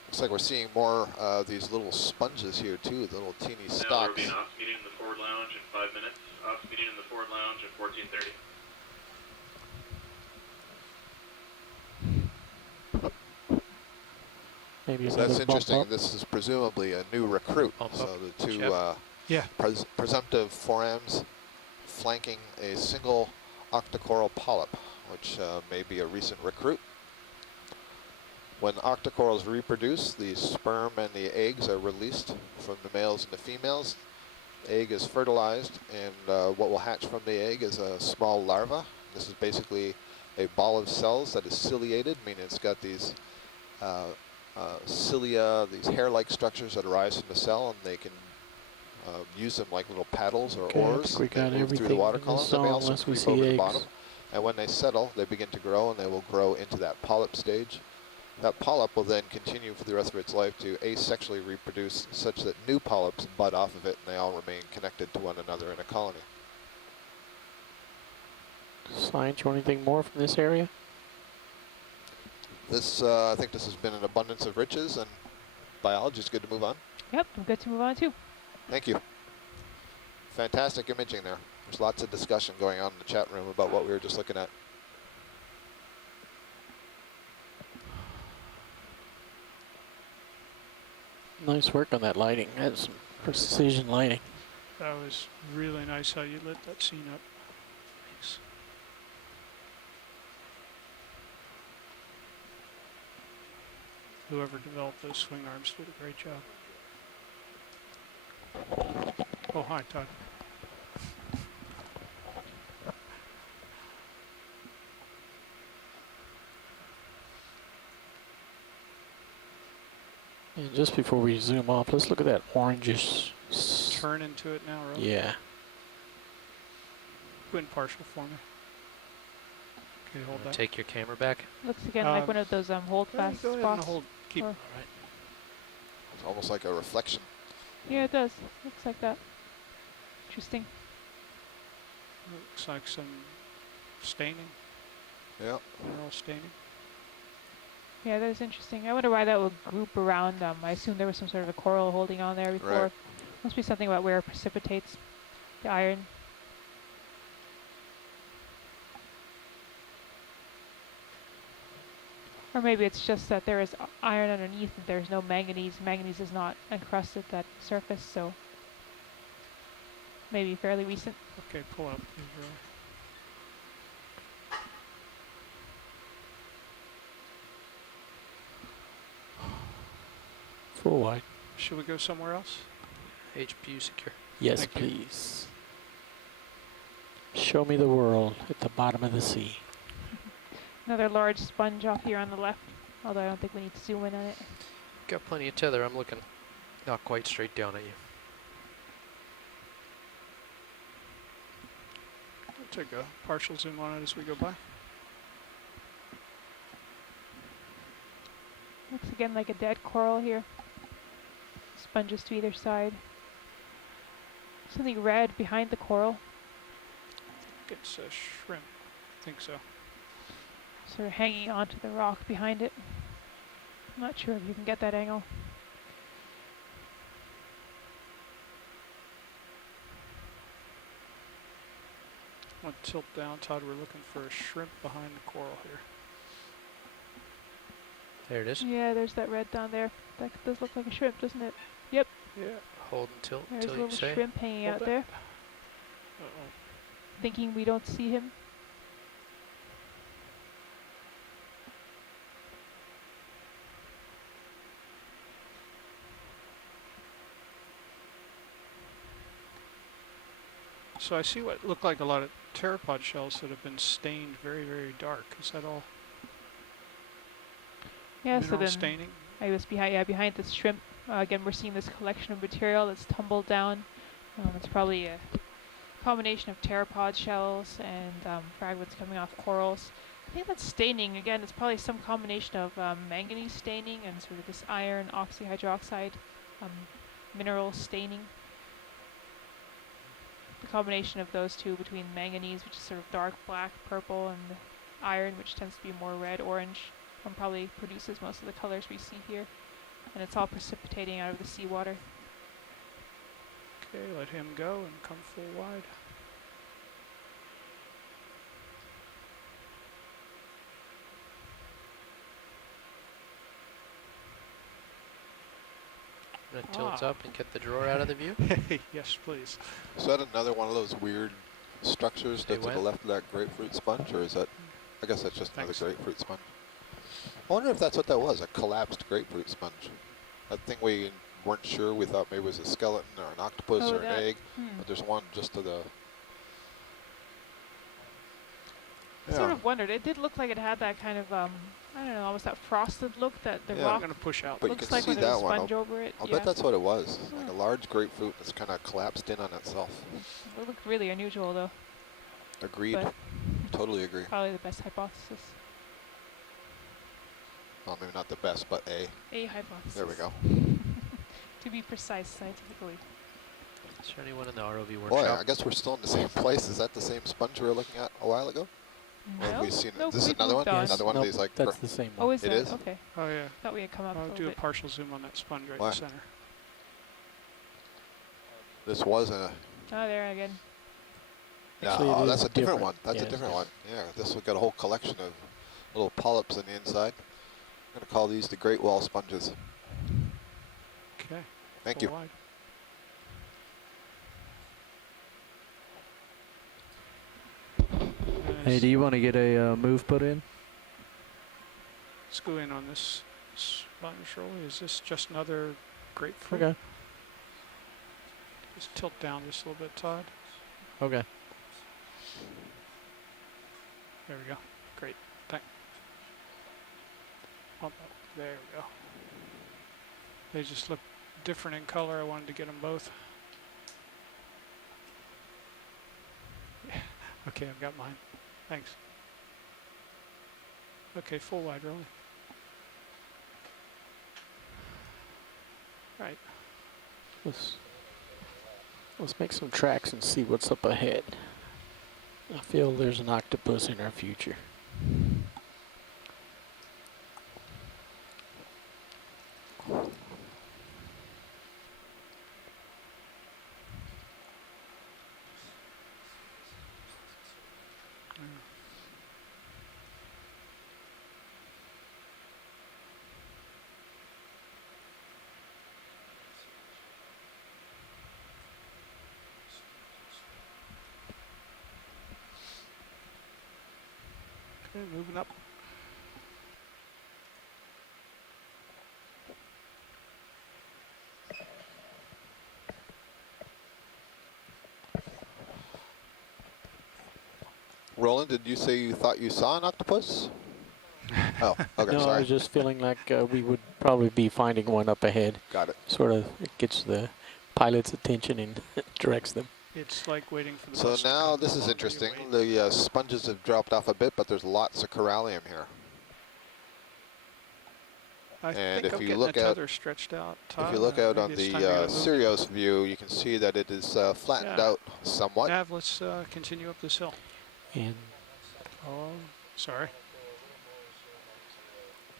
Looks like we're seeing more of these little sponges here too, the little teeny Now there will stalks. be an ops meeting in the forward lounge in 5 minutes. Ops meeting in the forward lounge at 14:30. Maybe So another that's bump interesting. up. This is presumably a new recruit. Bump So up. the two Yeah. presumptive forams flanking a single octocoral polyp, which may be a recent recruit. When octocorals reproduce, the sperm and the eggs are released from the males and the females. The egg is fertilized, and what will hatch from the egg is a small larva. This is basically a ball of cells that is ciliated, meaning it's got these cilia, these hair-like structures that arise from the cell, and they can use them like little paddles or Okay, I oars. think we They got move through the everything water in this column. They may zone also unless we creep see over the eggs. bottom. And when they settle, they begin to grow, and they will grow into that polyp stage. That polyp will then continue for the rest of its life to asexually reproduce, such that new polyps bud off of it, and they all remain connected to one another in a colony. Science, you want anything more from this area? This, I think this has been an abundance of riches, and biology is good to move on. Yep, I'm good to move on too. Thank you. Fantastic imaging there. There's lots of discussion going on in the chat room about what we were just looking at. Nice work on that lighting. That's some precision lighting. That was really nice how you lit that scene up. Thanks. Whoever developed those swing arms did a great job. Oh, hi, Todd. And just before we zoom off, let's look at that orangish. Turn into it now, really? Yeah. Go in partial for me. Okay, hold that. Take your camera back. Looks again like one of those hold Yeah, fast go ahead and spots. hold. Keep. Or- All right. It's almost like a reflection. Yeah, it does. Looks like that. Interesting. Looks like some staining, Yeah. mineral staining. Yeah, that is interesting. I wonder why that would group around. I assume there was some sort of a coral holding on there before. Right. Must be something about where it precipitates the iron. Or maybe it's just that there is iron underneath and there's no manganese. Manganese is not encrusted that surface, so maybe fairly recent. Okay, pull up. Israel. Full wide. Should we go somewhere else? HPU secure. Yes, Thank you. please. Show me the world at the bottom of the sea. Another large sponge off here on the left, although I don't think we need to zoom in on it. Got plenty of tether. I'm looking not quite straight down at you. We'll take a partial zoom on it as we go by. Looks again like a dead coral here. Sponges to either side. Something red behind the coral. I think it's a shrimp. I think so. Sort of hanging onto the rock behind it. I'm not sure if you can get that angle. I'm going to tilt down, Todd. We're looking for a shrimp behind the coral here. There it is. Yeah, there's that red down there. That does look like a shrimp, doesn't it? Yeah. Hold and tilt There's a until you little say. shrimp hanging Hold out that. there, Uh-oh. thinking we don't see him. So I see what look like a lot of pteropod shells that have been stained very, very dark. Is that all Yeah, so mineral then staining? I was behind this shrimp. Again, we're seeing this collection of material that's tumbled down. It's probably a combination of pteropod shells and fragments coming off corals. I think that's staining. Again, it's probably some combination of manganese staining and sort of this iron oxyhydroxide mineral staining. The combination of those two between manganese, which is sort of dark black purple, and iron, which tends to be more red orange, and probably produces most of the colors we see here. And it's all precipitating out of the seawater. Okay, let him go and come full wide. I'm gonna tilt up and get the drawer out of the view. Yes, please. Is that another one of those weird structures Hey, that's to the when? left of that grapefruit sponge, or is that, I guess that's just another Thanks. grapefruit sponge. I wonder if that's what that was, a collapsed grapefruit sponge. That thing we weren't sure, we thought maybe it was a skeleton or an octopus Oh, or an that- egg, but there's one just to the... I sort of wondered. It did look like it had that kind of, I don't know, almost that frosted look that the Yeah. I'm rock going to push out. But you looks can like see when there's that a one. sponge over it. I'll Yeah. bet that's what it was, like a large grapefruit that's kind of collapsed in on itself. It looked really unusual, though. Agreed. But Totally agree. probably the best hypothesis. Well, maybe not the best, but A. A hypothesis. There we go. To be precise scientifically. Is there anyone in the ROV Boy, workshop? I guess we're still in the same place. Is that the same sponge we were looking at a while ago? Or have we seen it? Nope, This is we've another one? moved on. Another one of Nope, these like... that's the same one. Oh, is It that? is? Okay. Oh, yeah. Thought we had come up a I'll little do a bit. partial zoom on that sponge right in Why? the center. This was a... Oh, there again. Yeah, Actually, it oh, is that's a different different. one. That's Yeah, a it's different one. Yeah, this has got a whole collection of little polyps on the inside. I'm going to call these the Great Wall sponges. Okay. Thank full you. wide. Hey, do you want to get a move put in? Let's go in on this sponge roll. Is this just another grapefruit? Okay. Just tilt down just a little bit, Todd. Okay. There we go. Great. Thank. There we go. They just look different in color. I wanted to get them both. Okay, I've got mine. Thanks. Okay, full wide rolling. Right. Let's make some tracks and see what's up ahead. I feel there's an octopus in our future. Okay, moving up. Roland, did you say you thought you saw an octopus? Oh, okay, No, I sorry. was just feeling like we would probably be finding one up ahead. Got it. Sort of it gets the pilot's attention and directs them. It's like waiting for the So bus to now come. this The is longer you interesting. wait. The sponges have dropped off a bit, but there's lots of corallium here. I and think if I'm you getting look the out- tether stretched out. If you look out on maybe it's the time to get a move. Sirius view, you can see that it is flattened Yeah. out somewhat. Nav, let's continue up this hill. And Oh, sorry.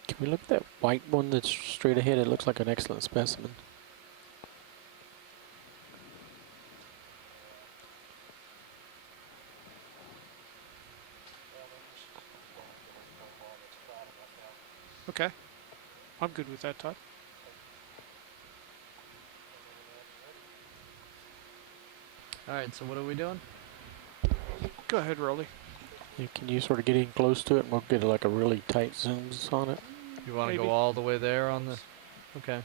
can we look at that white one that's straight ahead? It looks like an excellent specimen. Okay. I'm good with that, Todd. All right, so what are we doing? Go ahead, Rolly. Yeah, can you sort of get in close to it and we'll get like a really tight zooms on it? You want to Maybe. go all the way there on the... Okay.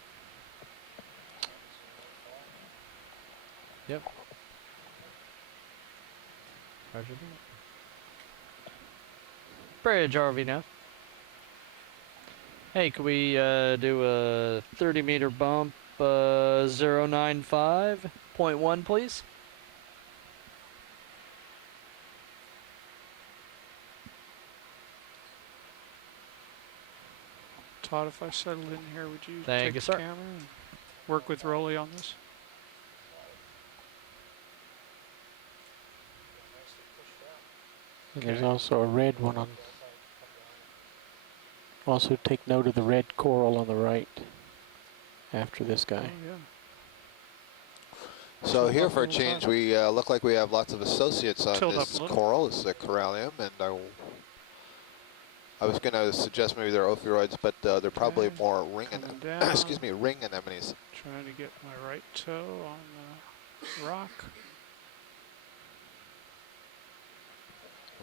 Yep. Roger that. Bridge RV now. Hey, could we do a 30-meter bump, 095.1, please? Todd, if I settle in here, would you Thank take you, the sir. camera? And work with Rolly on this? And there's also a red one on. Also take note of the red coral on the right after this guy. Oh, yeah. So here for a change, we look like we have lots of associates on Tilt up this a little. coral. This is a corallium, and I was going to suggest maybe they're ophiuroids, but they're probably Okay, more ring coming excuse down. me, ring anemones. Trying to get my right toe on the rock.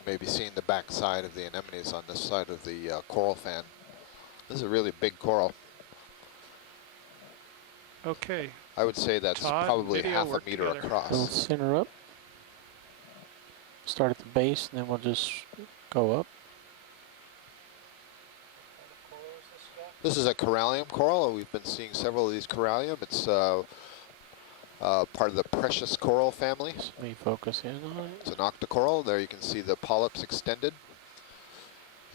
Maybe seeing the back side of the anemones on this side of the coral fan. This is a really big coral. Okay. I would say that's Todd, probably video, half a work meter together. We'll across. center up. Start at the base, and then we'll just go up. This is a corallium coral. We've been seeing several of these corallium. It's part of the precious coral family. Let me focus in on it. It's an octocoral. There you can see the polyps extended.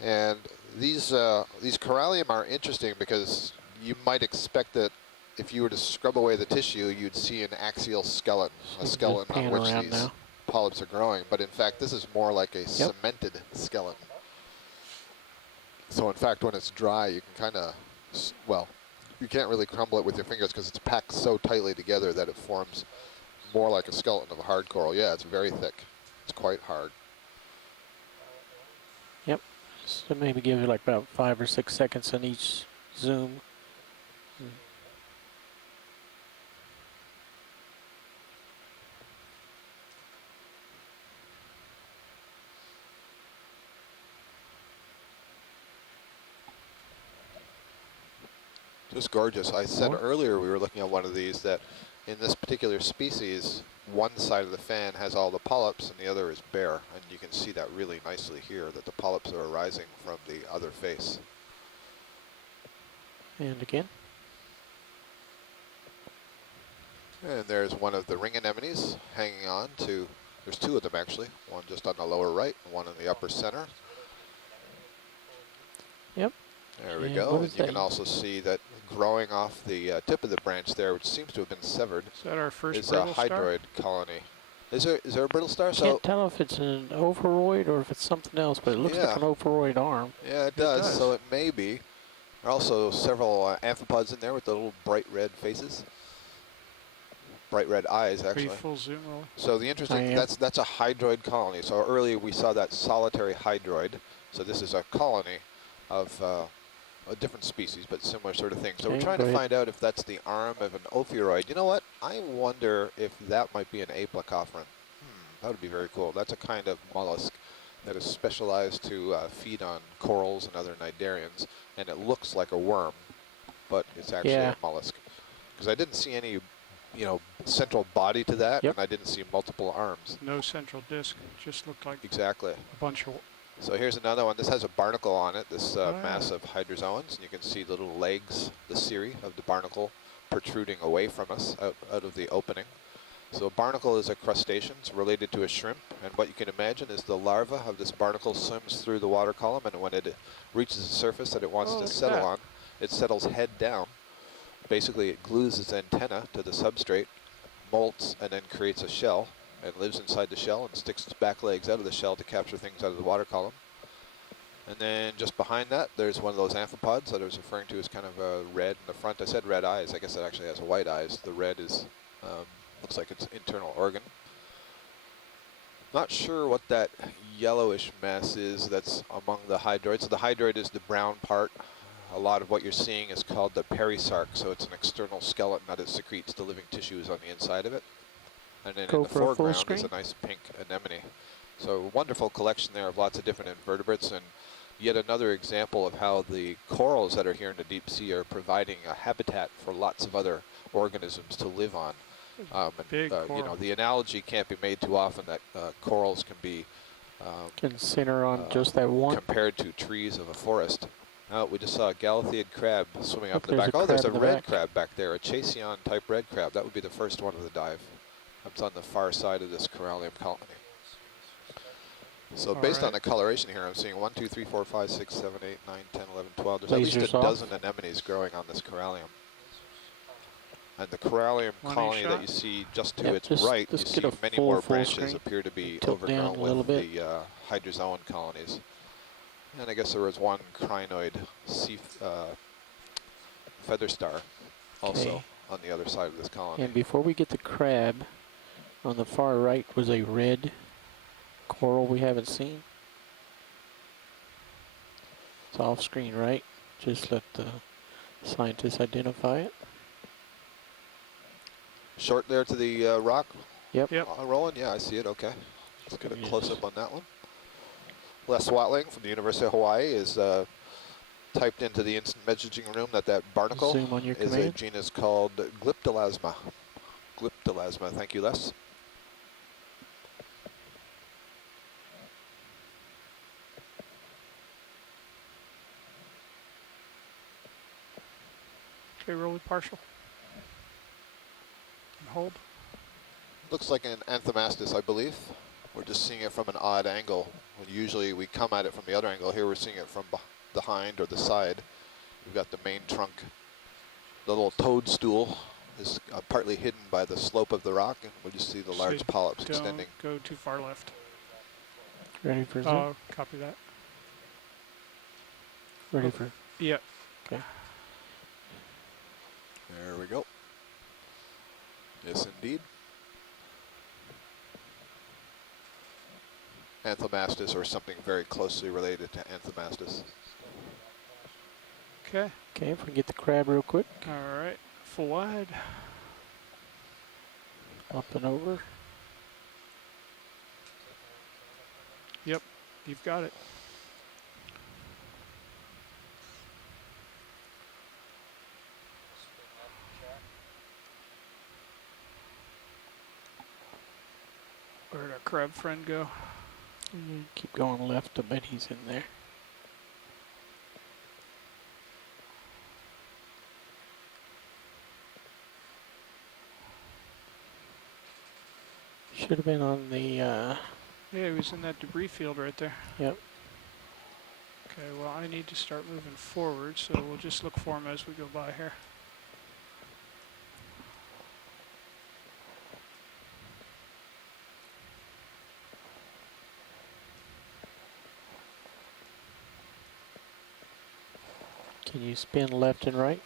And these corallium are interesting because you might expect that if you were to scrub away the tissue, you'd see an axial skeleton, a skeleton on which these polyps are growing. But in fact, this is more like a cemented skeleton. So in fact, when it's dry, you can kind of, well, you can't really crumble it with your fingers because it's packed so tightly together that it forms more like a skeleton of a hard coral. Yeah, it's very thick. It's quite hard. Yep. So maybe give it like about 5 or 6 seconds on each zoom. Just gorgeous. I said earlier we were looking at one of these that in this particular species, one side of the fan has all the polyps and the other is bare. And you can see that really nicely here, that the polyps are arising from the other face. And again. And there's one of the ring anemones hanging on to, there's two of them actually, one just on the lower right and one in the upper center. Yep. There we And go. what And is you that? can also see that growing off the tip of the branch there, which seems to have been severed, Is that our first is a brittle star? hydroid colony. Is there a brittle star? Can't tell if it's an ophiuroid or if it's something else, but it looks like an ophiuroid arm. Yeah, it does. So it may be. There are also several amphipods in there with the little bright red faces. Bright red eyes, Are actually. you full zoom, Rolly? So the interesting, that's a hydroid colony. So earlier we saw that solitary hydroid. So this is a colony of a different species, but similar sort of thing. So we're trying to find out if that's the arm of an ophiuroid. You know what? I wonder if that might be an aplecophoran. That would be very cool. That's a kind of mollusk that is specialized to feed on corals and other cnidarians, and it looks like a worm, but it's actually a mollusk. Because I didn't see any, central body to that, and I didn't see multiple arms. No central disc. Just looked like Exactly. a bunch of. So here's another one. This has a barnacle on it, this mass of hydrozones. And you can see the little legs, the cirri of the barnacle protruding away from us out of the opening. So a barnacle is a crustacean. It's related to a shrimp. And what you can imagine is the larva of this barnacle swims through the water column. And when it reaches the surface that it wants to settle on, it settles head down. Basically, it glues its antenna to the substrate, molts, and then creates a shell. And lives inside the shell and sticks its back legs out of the shell to capture things out of the water column. And then just behind that, there's one of those amphipods that I was referring to as kind of a red in the front. I said red eyes. I guess it actually has white eyes. The red is looks like it's internal organ. Not sure what that yellowish mass is that's among the hydroids. So the hydroid is the brown part. A lot of what you're seeing is called the perisarc. So it's an external skeleton that it secretes the living tissues on the inside of it. And then in the foreground is a nice pink anemone. So wonderful collection there of lots of different invertebrates, and yet another example of how the corals that are here in the deep sea are providing a habitat for lots of other organisms to live on. The analogy can't be made too often that corals can be can center on just that one. Compared to trees of a forest. Oh, we just saw a Galatheid crab swimming up in the there's back. a There's a crab in the red back. crab back there, a Chasion type red crab. That would be the first one of the dive. It's on the far side of this corallium colony. So based on the coloration here, I'm seeing 1, 2, 3, 4, 5, 6, 7, 8, 9, 10, 11, 12. There's at least a dozen anemones growing on this corallium. And the Corrallium One colony shot. that you see just to Yep, its just- right, you just see get a many full more branches screen. appear to be Tilt down overgrown a little with bit. the Hydrozoan colonies. And I guess there was one crinoid feather star also Okay. on the other side of this colony. And before we get the crab, on the far right was a red coral we haven't seen. It's off screen, right? Just let the scientists identify it. Short there to the rock? Yep. Yep. Roland? Yeah, I see it. Okay. Let's get a Yes. close-up on that one. Les Watling from the University of Hawaii is typed into the instant messaging room that barnacle Zoom on your is a command. genus called Glyptolasma. Glyptolasma. Thank you, Les. Okay, roll with partial. And hold. Looks like an Anthomastus, I believe. We're just seeing it from an odd angle. When usually we come at it from the other angle. Here we're seeing it from behind or the side. We've got the main trunk. The little toadstool is partly hidden by the slope of the rock, and we just see the large polyps Don't extending. go too far left. Ready for zoom? Oh, copy that. Ready for... Yep. Okay. There we go. Yes, indeed. Anthomastus, or something very closely related to Anthomastus. Okay. Okay, if we get the crab real quick. All right. Full wide. Up and over. Yep. You've got it. Where'd our crab friend go? Keep going left, I bet he's in there. Should have been on the, Yeah, he was in that debris field right there. Yep. Okay, well, I need to start moving forward, so we'll just look for him as we go by here. Can you spin left and right?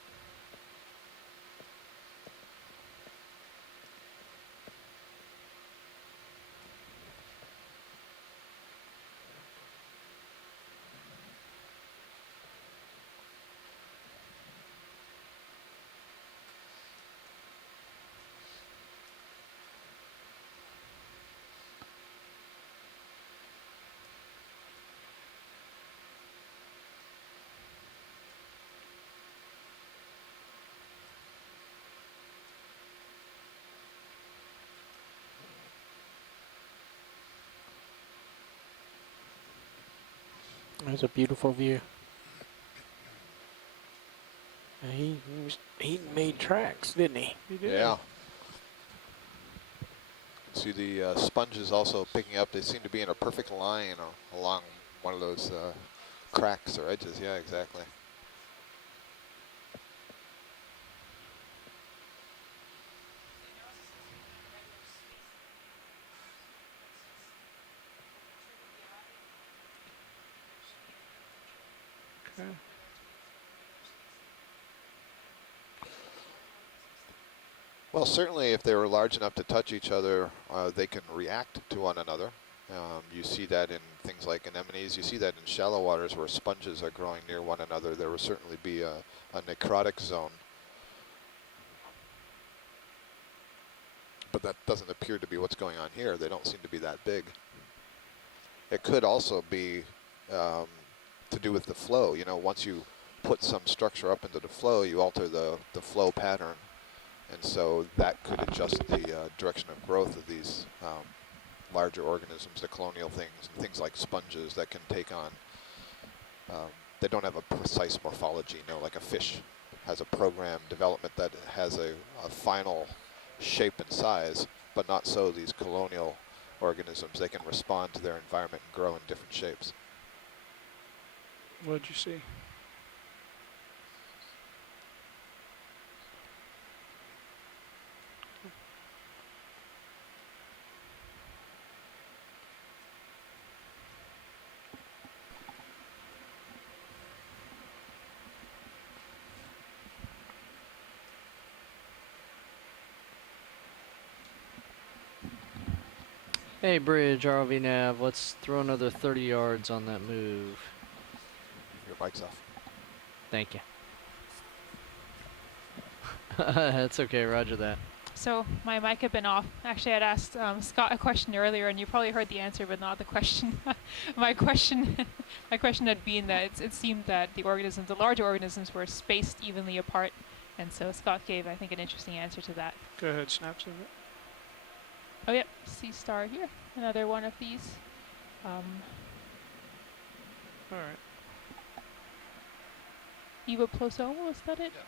There's a beautiful view. He made tracks, didn't he? He did. Yeah. See the sponges also picking up. They seem to be in a perfect line along one of those cracks or edges. Yeah, exactly. Okay. Well, certainly if they were large enough to touch each other, they can react to one another. You see that in things like anemones. You see that in shallow waters where sponges are growing near one another. There will certainly be a necrotic zone. But that doesn't appear to be what's going on here. They don't seem to be that big. It could also be to do with the flow. You know, once you put some structure up into the flow, you alter the flow pattern. And so that could adjust the direction of growth of these larger organisms, the colonial things, and things like sponges that can take on, they don't have a precise morphology, you know, like a fish has a program development that has a final shape and size, but not so these colonial organisms. They can respond to their environment and grow in different shapes. What'd you see? Hey, Bridge, ROV Nav, let's throw another 30 yards on that move. Your mic's off. Thank you. That's okay, roger that. So my mic had been off. Actually, I'd asked Scott a question earlier, and you probably heard the answer, but not the question. my question had been that it seemed that the larger organisms, were spaced evenly apart, and so Scott gave, I think, an interesting answer to that. Go ahead, snaps of it. Oh, yep, sea star here, another one of these. All right. Evoplosomal, is that it? Yeah.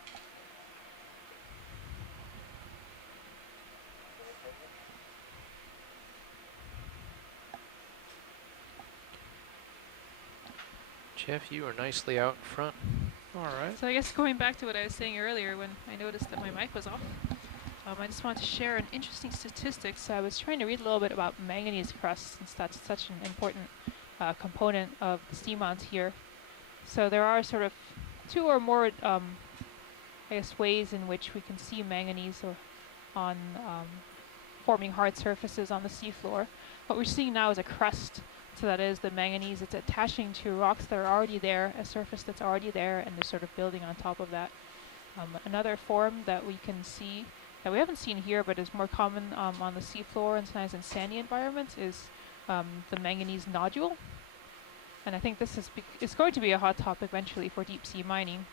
Jeff, you are nicely out in front. All right. So I guess going back to what I was saying earlier when I noticed that my mic was off, I just wanted to share an interesting statistic. So I was trying to read a little bit about manganese crust, since that's such an important component of the seamounts here. So there are sort of two or more, I guess, ways in which we can see manganese on forming hard surfaces on the seafloor. What we're seeing now is a crust. So that is the manganese. It's attaching to rocks that are already there, a surface that's already there, and they're sort of building on top of that. Another form that we can see, that we haven't seen here, but is more common on the seafloor and sometimes in sandy environments, is the manganese nodule. And I think this is going to be a hot topic eventually for deep sea mining,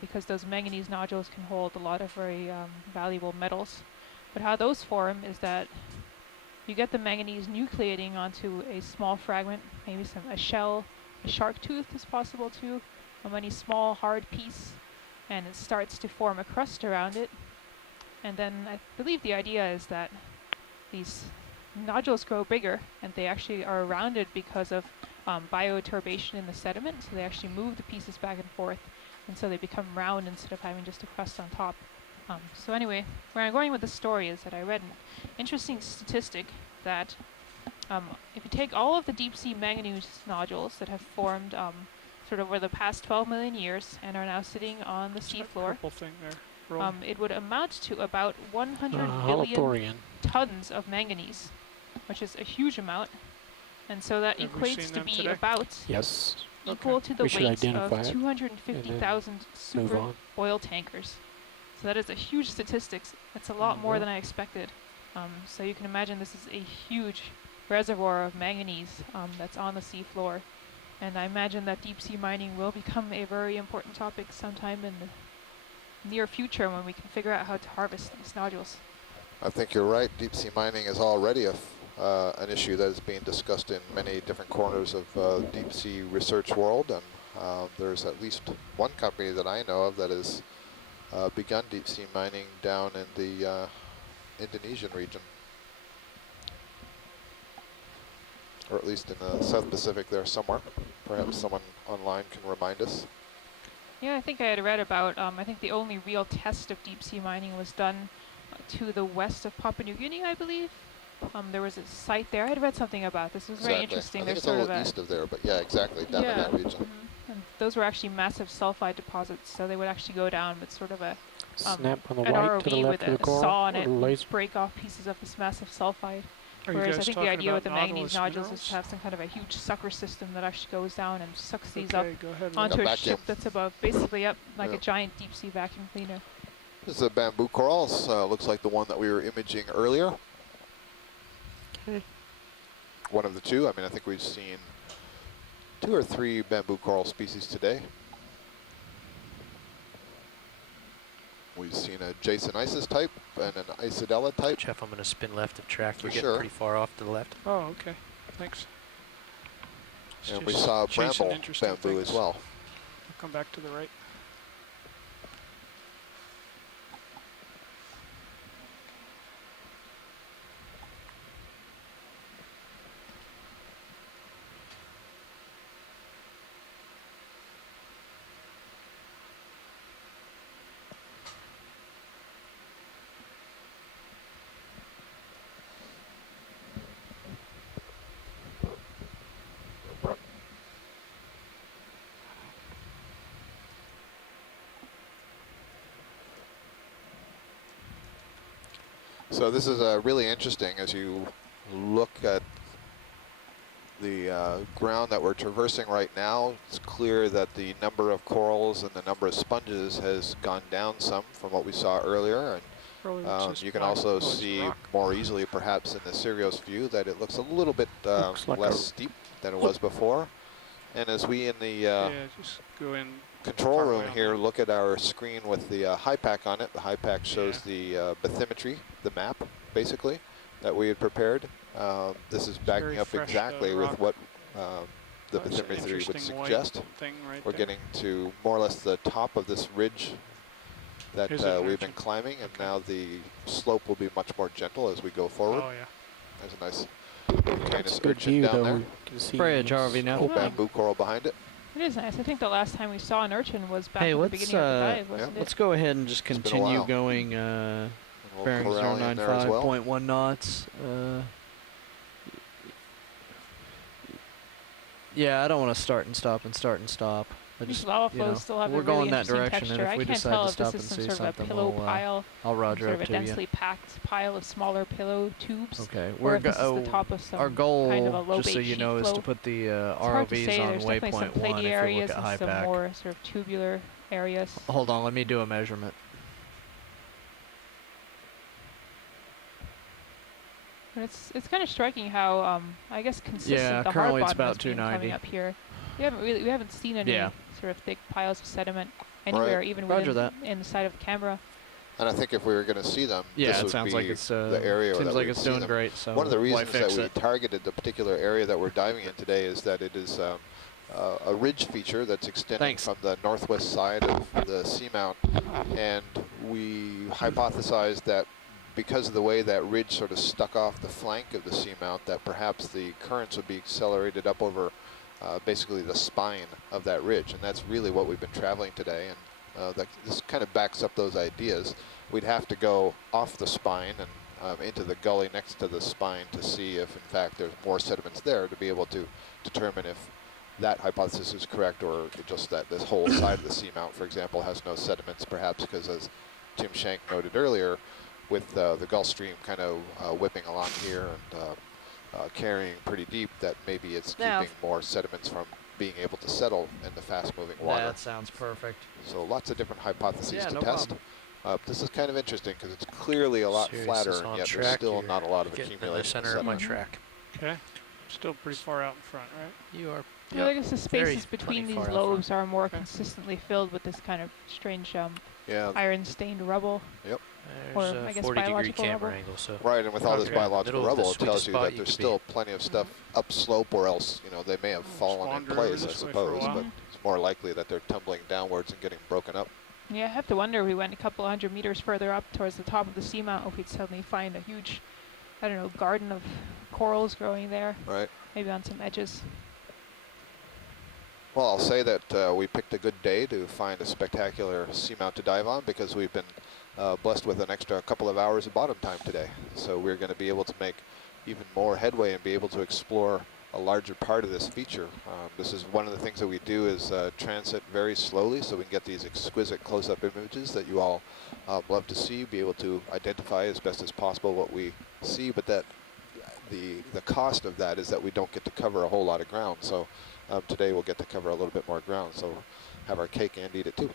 because those manganese nodules can hold a lot of very valuable metals. But how those form is that you get the manganese nucleating onto a small fragment, maybe a shell, a shark tooth is possible too, any small hard piece, and it starts to form a crust around it. And then I believe the idea is that these nodules grow bigger, and they actually are rounded because of bioturbation in the sediment, so they actually move the pieces back and forth, and so they become round instead of having just a crust on top. So anyway, where I'm going with the story is that I read an interesting statistic that if you take all of the deep sea manganese nodules that have formed sort of over the past 12 million years and are now sitting on the seafloor, it would amount to about 100 billion tons of manganese, which is a huge amount. And so that equates to be about equal to the weight of 250,000 super oil tankers. So that is a huge statistics. That's a lot more than I expected. So you can imagine this is a huge reservoir of manganese that's on the seafloor. And I imagine that deep sea mining will become a very important topic sometime in the near future when we can figure out how to harvest these nodules. I think you're right. Deep sea mining is already an issue that is being discussed in many different corners of the deep sea research world. And there's at least one company that I know of that has begun deep sea mining down in the Indonesian region, or at least in the South Pacific there somewhere. Perhaps someone online can remind us. Yeah, I think I had read about, I think the only real test of deep sea mining was done to the west of Papua New Guinea, I believe. There was a site there. I had read something about this. It was very interesting. I think it's a little east of there, but yeah, exactly, down in that region. And those were actually massive sulfide deposits, so they would actually go down with sort of a snap on the an white ROV to the left with of the a coral, saw on it, or and break off pieces of this massive sulfide. Are Whereas I think the idea with the about manganese nodules is to have some kind of a huge sucker system that actually goes down and sucks these up onto a ship that's above, basically up like a giant deep sea vacuum cleaner. This is a bamboo corals. Looks like the one that we were imaging earlier. One of the two. I mean, I think we've seen 2 or 3 bamboo coral species today. We've seen a Jasonisis type and an Isidella type. Jeff, I'm going to spin left of track. You're For getting sure. pretty far off to the left. Oh, okay. Thanks. And we saw bramble bamboo as well. I'll come back to the right. So this is really interesting as you look at the ground that we're traversing right now, it's clear that the number of corals and the number of sponges has gone down some from what we saw earlier. And Probably looks just you can black. also Oh, it's see rock. more easily, perhaps in the Sirios view, that it looks a little bit Looks like less steep than it was before. And as we in the Yeah, just go in. control far room away on here that. look at our screen with the high pack on it. The high pack shows the bathymetry, the map, basically, that we had prepared. This is backing very up fresh, exactly rock. with what the That's an bathymetry would interesting white suggest. thing right We're there. getting to more or less the top of this ridge that Here's an we've been urchin. climbing, and Okay. now the slope will be much more gentle as we go forward. Oh yeah. There's a nice It's Canis a good urchin view, down though. there. We can see Bridge, these RV now. Cool Oh. bamboo coral behind it. It is nice. I think the last time we saw an urchin was back Hey, at the let's, beginning of the dive, wasn't let's it? go ahead and just been a continue while. going And we'll bearing Corrallium there as well. 095.1 knots. Yeah, I don't want to start and stop and start and stop. I These just, lava you know, flows still have we're a really going that interesting direction, texture. and if I we can't decide tell to if stop this and is see some sort of a something, pillow we'll, pile, I'll roger sort up of a to you. densely packed pile of smaller pillow tubes. Okay, Or we're if this is the top of our some goal, kind of a low just so bait you sheet know, is to flow. put the It's hard to ROVs say. on There's definitely some waypoint 1 platy if you look areas at and high some pack. more sort of tubular areas. Hold on, let me do a measurement. But it's kind of striking how I guess consistent Yeah, the hard currently it's bottom has about been coming 290. up here. We haven't seen any Yeah. sort of thick piles of sediment anywhere, even Roger within that. inside of the camera. And I think if we were going to see them, Yeah, this it would sounds be like it's the area seems that like we'd it's see doing them. great. So One of the why reasons that fix we it? targeted the particular area that we're diving in today is that it is a ridge feature that's extending Thanks. from the northwest side of the seamount, and we hypothesized that because of the way that ridge sort of stuck off the flank of the seamount, that perhaps the currents would be accelerated up over basically the spine of that ridge, and that's really what we've been traveling today. And this kind of backs up those ideas. We'd have to go off the spine and into the gully next to the spine to see if, in fact, there's more sediments there to be able to determine if that hypothesis is correct, or just that this whole side of the seamount, for example, has no sediments, perhaps because, as Tim Shank noted earlier, with the Gulf Stream kind of whipping along here and carrying pretty deep, that maybe it's Now, keeping more sediments from being able to settle in the fast-moving water. That sounds perfect. So lots of different hypotheses Yeah, to no test. This is kind of interesting because it's clearly a lot Sirius flatter, is and on yet there's track. still You're not a lot of getting in the accumulation. center of my sediment. track. Okay. Still pretty far out in front, right? You are. Yeah, I guess the very spaces between plenty these far out front. lobes are more Okay. consistently filled with this kind of strange Yeah, iron-stained rubble. There's Or, a I guess, 40-degree biological camera rubble. angle, so right, and with all this Okay. biological Middle of the rubble, it tells sweetest you spot that you there's could be. still plenty of stuff upslope, or else, you know, they may have Just fallen in wander place, I this way for a suppose, while. but it's more likely that they're tumbling downwards and getting broken up. Yeah, I have to wonder if we went a couple 100 meters further up towards the top of the seamount, if we'd suddenly find a huge, I don't know, garden of corals growing there, Right. maybe on some edges. Well, I'll say that we picked a good day to find a spectacular seamount to dive on, because we've been blessed with an extra couple of hours of bottom time today. So we're going to be able to make even more headway and be able to explore a larger part of this feature. This is one of the things that we do, is transit very slowly so we can get these exquisite close-up images that you all love to see, be able to identify as best as possible what we see, but that the cost of that is that we don't get to cover a whole lot of ground. So today we'll get to cover a little bit more ground, so have our cake and eat it too.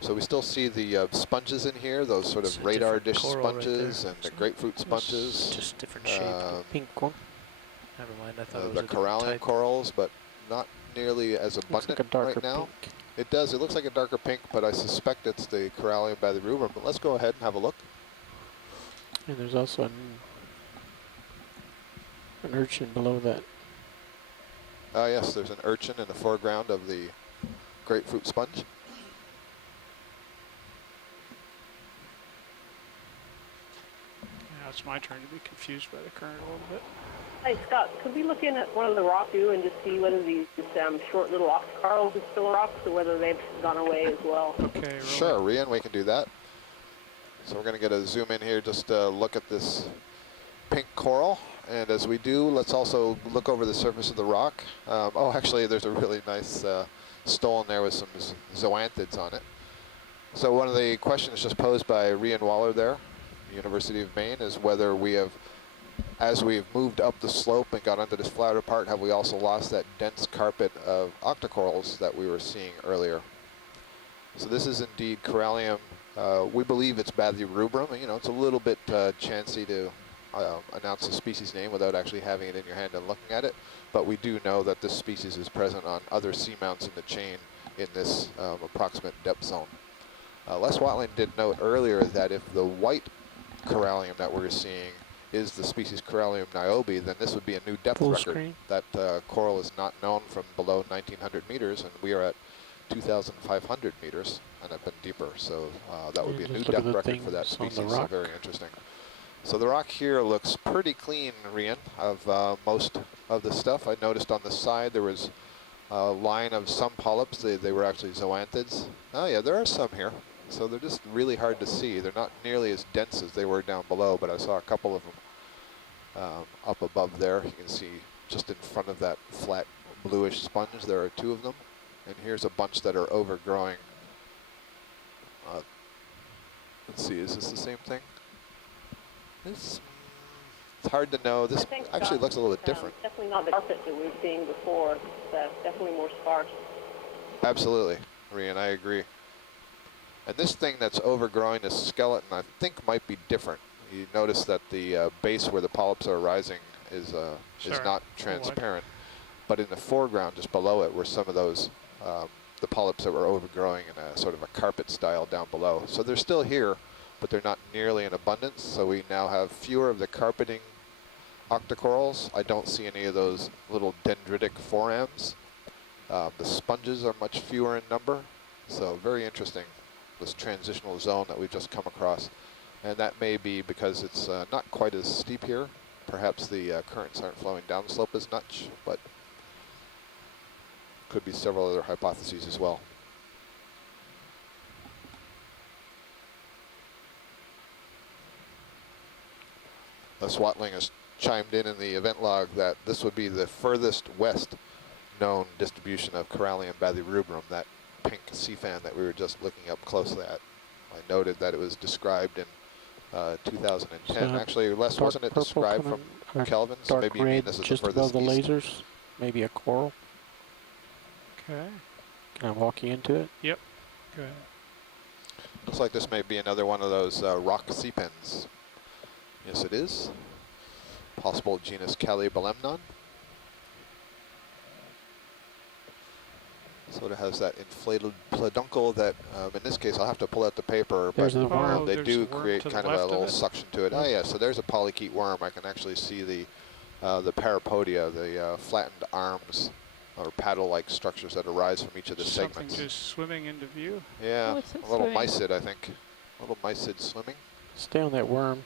So we still see the sponges in here, those sort It's of a radar different dish coral right sponges there, and the isn't it? grapefruit sponges. Just different shape. Pink one. Never mind. I thought it was The a different Corrallium type. corals, but not nearly as Looks abundant like a darker right now. pink. It does. It looks like a darker pink, but I suspect it's the Corrallium by the river. But let's go ahead and have a look. And there's also an urchin below that. Yes, there's an urchin in the foreground of the grapefruit sponge. Now it's my turn to be confused by the current a little bit. Hi, Scott. Could we look in at one of the rock view and just see whether these short little ox corals are still rocks, or whether they've gone away as well? Okay, really. Sure, Rian, we can do that. So we're going to get a zoom in here, just look at this pink coral. And as we do, let's also look over the surface of the rock. Oh, actually, there's a really nice stone there with some zoanthids on it. So one of the questions just posed by Rian Waller there, University of Maine, is whether we have, as we've moved up the slope and got onto this flatter part, have we also lost that dense carpet of octocorals that we were seeing earlier? So this is indeed Corrallium. We believe it's Bathyrubrum. You know, it's a little bit chancy to announce the species name without actually having it in your hand and looking at it, but we do know that this species is present on other seamounts in the chain in this approximate depth zone. Les Watling did note earlier that if the white corallium that we're seeing is the species Corrallium niobe, then this would be a new depth Full record. screen. That coral is not known from below 1,900 meters, and we are at 2,500 meters and have been deeper. So that would be a new depth record for that species. So very interesting. So the rock here looks pretty clean, Rian, of most of the stuff. I noticed on the side there was a line of some polyps. They were actually zoanthids. Oh yeah, there are some here. So they're just really hard to see. They're not nearly as dense as they were down below, but I saw a couple of them up above there. You can see just in front of that flat bluish sponge, there are 2 of them. And here's a bunch that are overgrowing. Let's see, is this the same thing? It's hard to know. This actually looks a little bit different. Definitely not the carpet that we were seeing before. It's definitely more sparse. Absolutely, Rian, I agree. And this thing that's overgrowing this skeleton, I think might be different. You notice that the base where the polyps are rising is not transparent. But in the foreground, just below it, were some of those, the polyps that were overgrowing in a sort of a carpet style down below. So they're still here, but they're not nearly in abundance. So we now have fewer of the carpeting octocorals. I don't see any of those little dendritic forams. The sponges are much fewer in number. So very interesting, this transitional zone that we've just come across. And that may be because it's not quite as steep here. Perhaps the currents aren't flowing down the slope as much, but could be several other hypotheses as well. Les Watling has chimed in the event log that this would be the furthest west known distribution of Corrallium bathyrubrum, that pink sea fan that we were just looking up closely at. I noted that it was described in 2010. So actually, Les, wasn't it described from Kelvin? So maybe you mean this is just the above furthest the east. lasers, maybe a coral. Okay. Can I walk you into it? Yep. Go ahead. Looks like this may be another one of those rock sea pens. Yes, it is. Possible genus Callibalemnon. Sort of has that inflated peduncle that, in this case, I'll have to pull out the paper, There's but the worm. they there's do a worm create to the kind of a left of little it. suction to it. Oh yeah, so there's a polychaete worm. I can actually see the parapodia, the flattened arms or paddle-like structures that arise from each of the Something segments. just swimming into view. Yeah, Oh, it's a little swimming. mysid, I think. A little mysid swimming. Stay on that worm.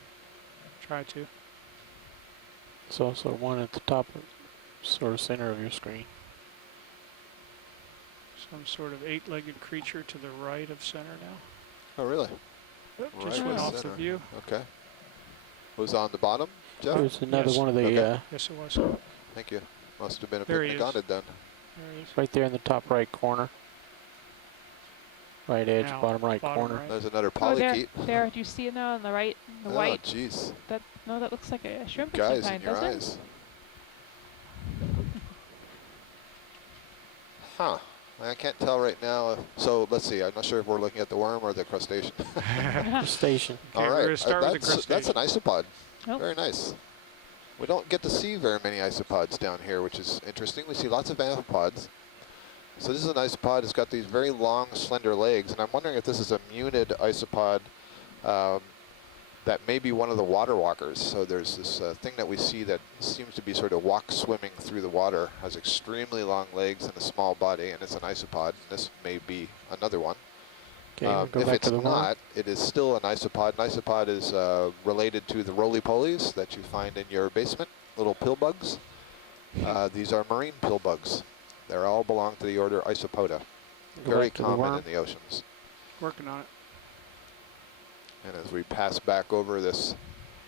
Try to. It's also one at the top, sort of center of your screen. Some sort of 8-legged creature to the right of center now. Oh, really? Just Right went in off the center. view. Okay. Who's on the bottom, Jeff? There's another Yes. one of the, Okay. Yes, it was. Thank you. Must have been a There he picnic is. on it then. There he is. right there in the top right corner. Right edge, Now, bottom right bottom corner. right. There's another Oh, there, polychaete. there. Do you see it now on the right? The Oh, white. jeez. That looks like a shrimp of Guys some in kind, your doesn't it? eyes. Huh. I can't tell right now. So let's see. I'm not sure if we're looking at the worm or the crustacean. Crustacean. Okay, All we're right. gonna start with the That's an crustacean. isopod. Oh. Very nice. We don't get to see very many isopods down here, which is interesting. We see lots of amphipods. So this is an isopod. It's got these very long, slender legs, and I'm wondering if this is a munid isopod that may be one of the water walkers. So there's this thing that we see that seems to be sort of walk swimming through the water, has extremely long legs and a small body, and it's an isopod. This may be another one. Okay, we'll go If back it's to the worm. not, it is still an isopod. An isopod is related to the roly-polies that you find in your basement, little pill bugs. These are marine pill bugs. They all belong to the order Isopoda. Go Very back to the common worm. in the oceans. Working on it. And as we pass back over this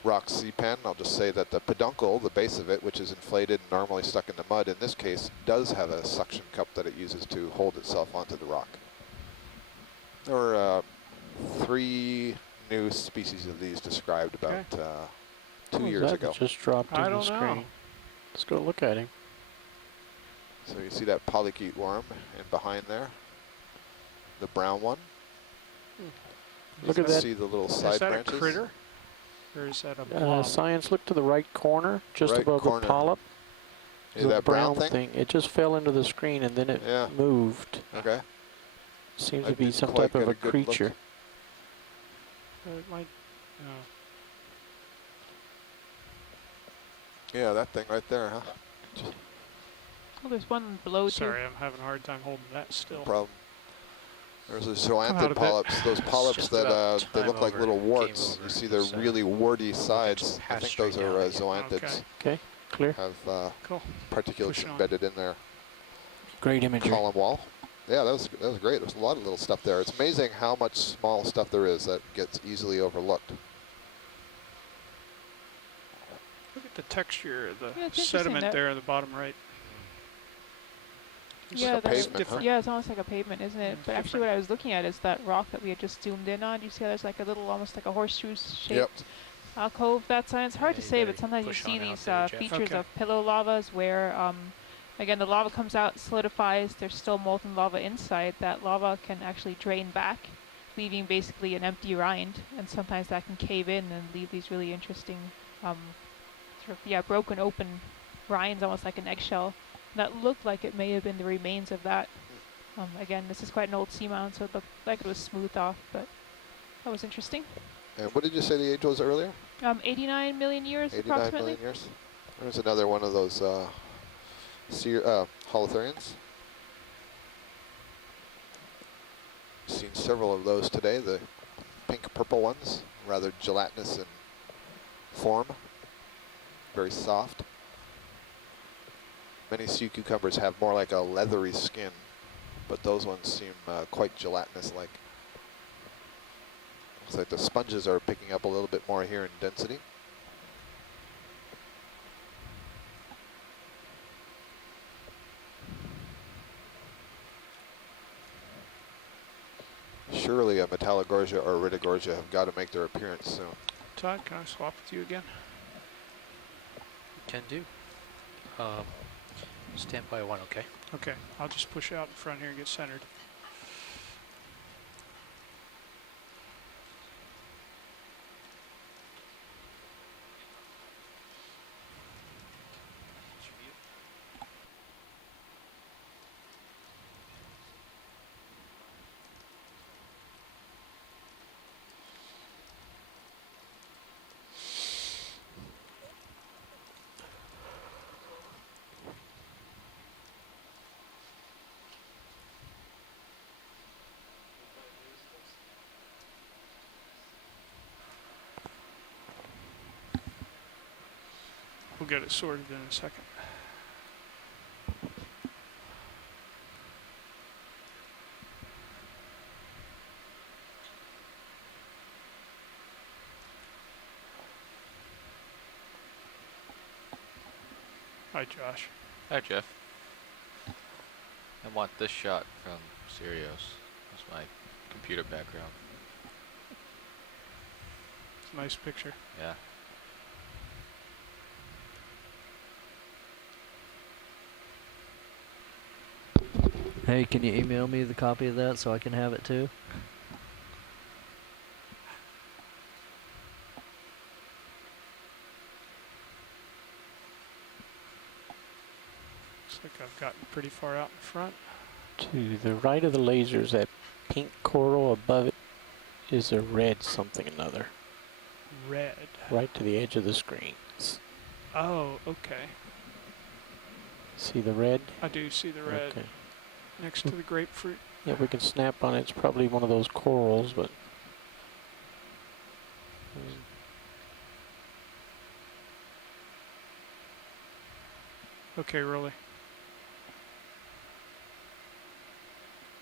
rock sea pen. I'll just say that the peduncle, the base of it, which is inflated and normally stuck in the mud, in this case, does have a suction cup that it uses to hold itself onto the rock. There were 3 new species of these described about 2 years ago. Just dropped I in the don't know. screen. Let's go look at him. So you see that polychaete worm in behind there, the brown one. Look You at can that. see the little Is side that branches. a critter? Or is that a blob? Science, look to the right corner, just Right above corner. the polyp. See The that brown thing? It just fell into the screen and then it Yeah. moved. Okay. Seems I to be didn't some quite type of get a a good look. creature. It might, no. Yeah, that thing right there, huh? Oh, there's one below Sorry, I'm having a hard time holding that No still. problem. There's those Come out zoanthid a bit. polyps, those polyps Just that about they time look like over. little Game warts. over. You see their So really warty sides. I hatch think those straight are down again. zoanthids. Okay. Okay, clear. Have Cool. particulates Push on. embedded in their Great imagery. column wall. Yeah, that was great. There's a lot of little stuff there. It's amazing how much small stuff there is that gets easily overlooked. Look at the texture of the Yeah, it's interesting sediment that- there in the bottom right. It's Yeah, like a that's pavement, huh? yeah, it's almost like a pavement, isn't it? Yeah, But actually, what I was looking at is that rock that we had just zoomed in on. You see, how there's like a little, almost like a horseshoe-shaped alcove. That's it's hard to Yeah, you say, better but sometimes you push see on out these there, Jeff. features Okay. of pillow lavas where, again, the lava comes out, solidifies. There's still molten lava inside. That lava can actually drain back, leaving basically an empty rind, and sometimes that can cave in and leave these really interesting, sort of broken open rinds, almost like an eggshell. That looked like it may have been the remains of that. Again, this is quite an old seamount, so it looked like it was smoothed off, but that was interesting. And what did you say the age was earlier? 89 million years 89 approximately. million years. There's another one of those holothurians. Seen several of those today. The pink-purple ones, rather gelatinous in form, very soft. Many sea cucumbers have more like a leathery skin, but those ones seem quite gelatinous-like. Looks like the sponges are picking up a little bit more here in density. Surely a Metallogorgia or Iridogorgia have got to make their appearance soon. Todd, can I swap with you again? Can do. Stand by 1, okay? Okay, I'll just push out in front here and get centered. We'll get it sorted in a second. Hi, Josh. Hi, Jeff. I want this shot from Sirius. That's my computer background. It's a nice picture. Yeah. Hey, can you email me the copy of that so I can have it too? Looks like I've gotten pretty far out in front. To the right of the lasers, that pink coral above it is a red something another. Red. Right to the edge of the screen. Oh, okay. See the red? I do see the red Okay. next to the grapefruit. Yeah, we can snap on it. It's probably one of those corals, but... Okay, really.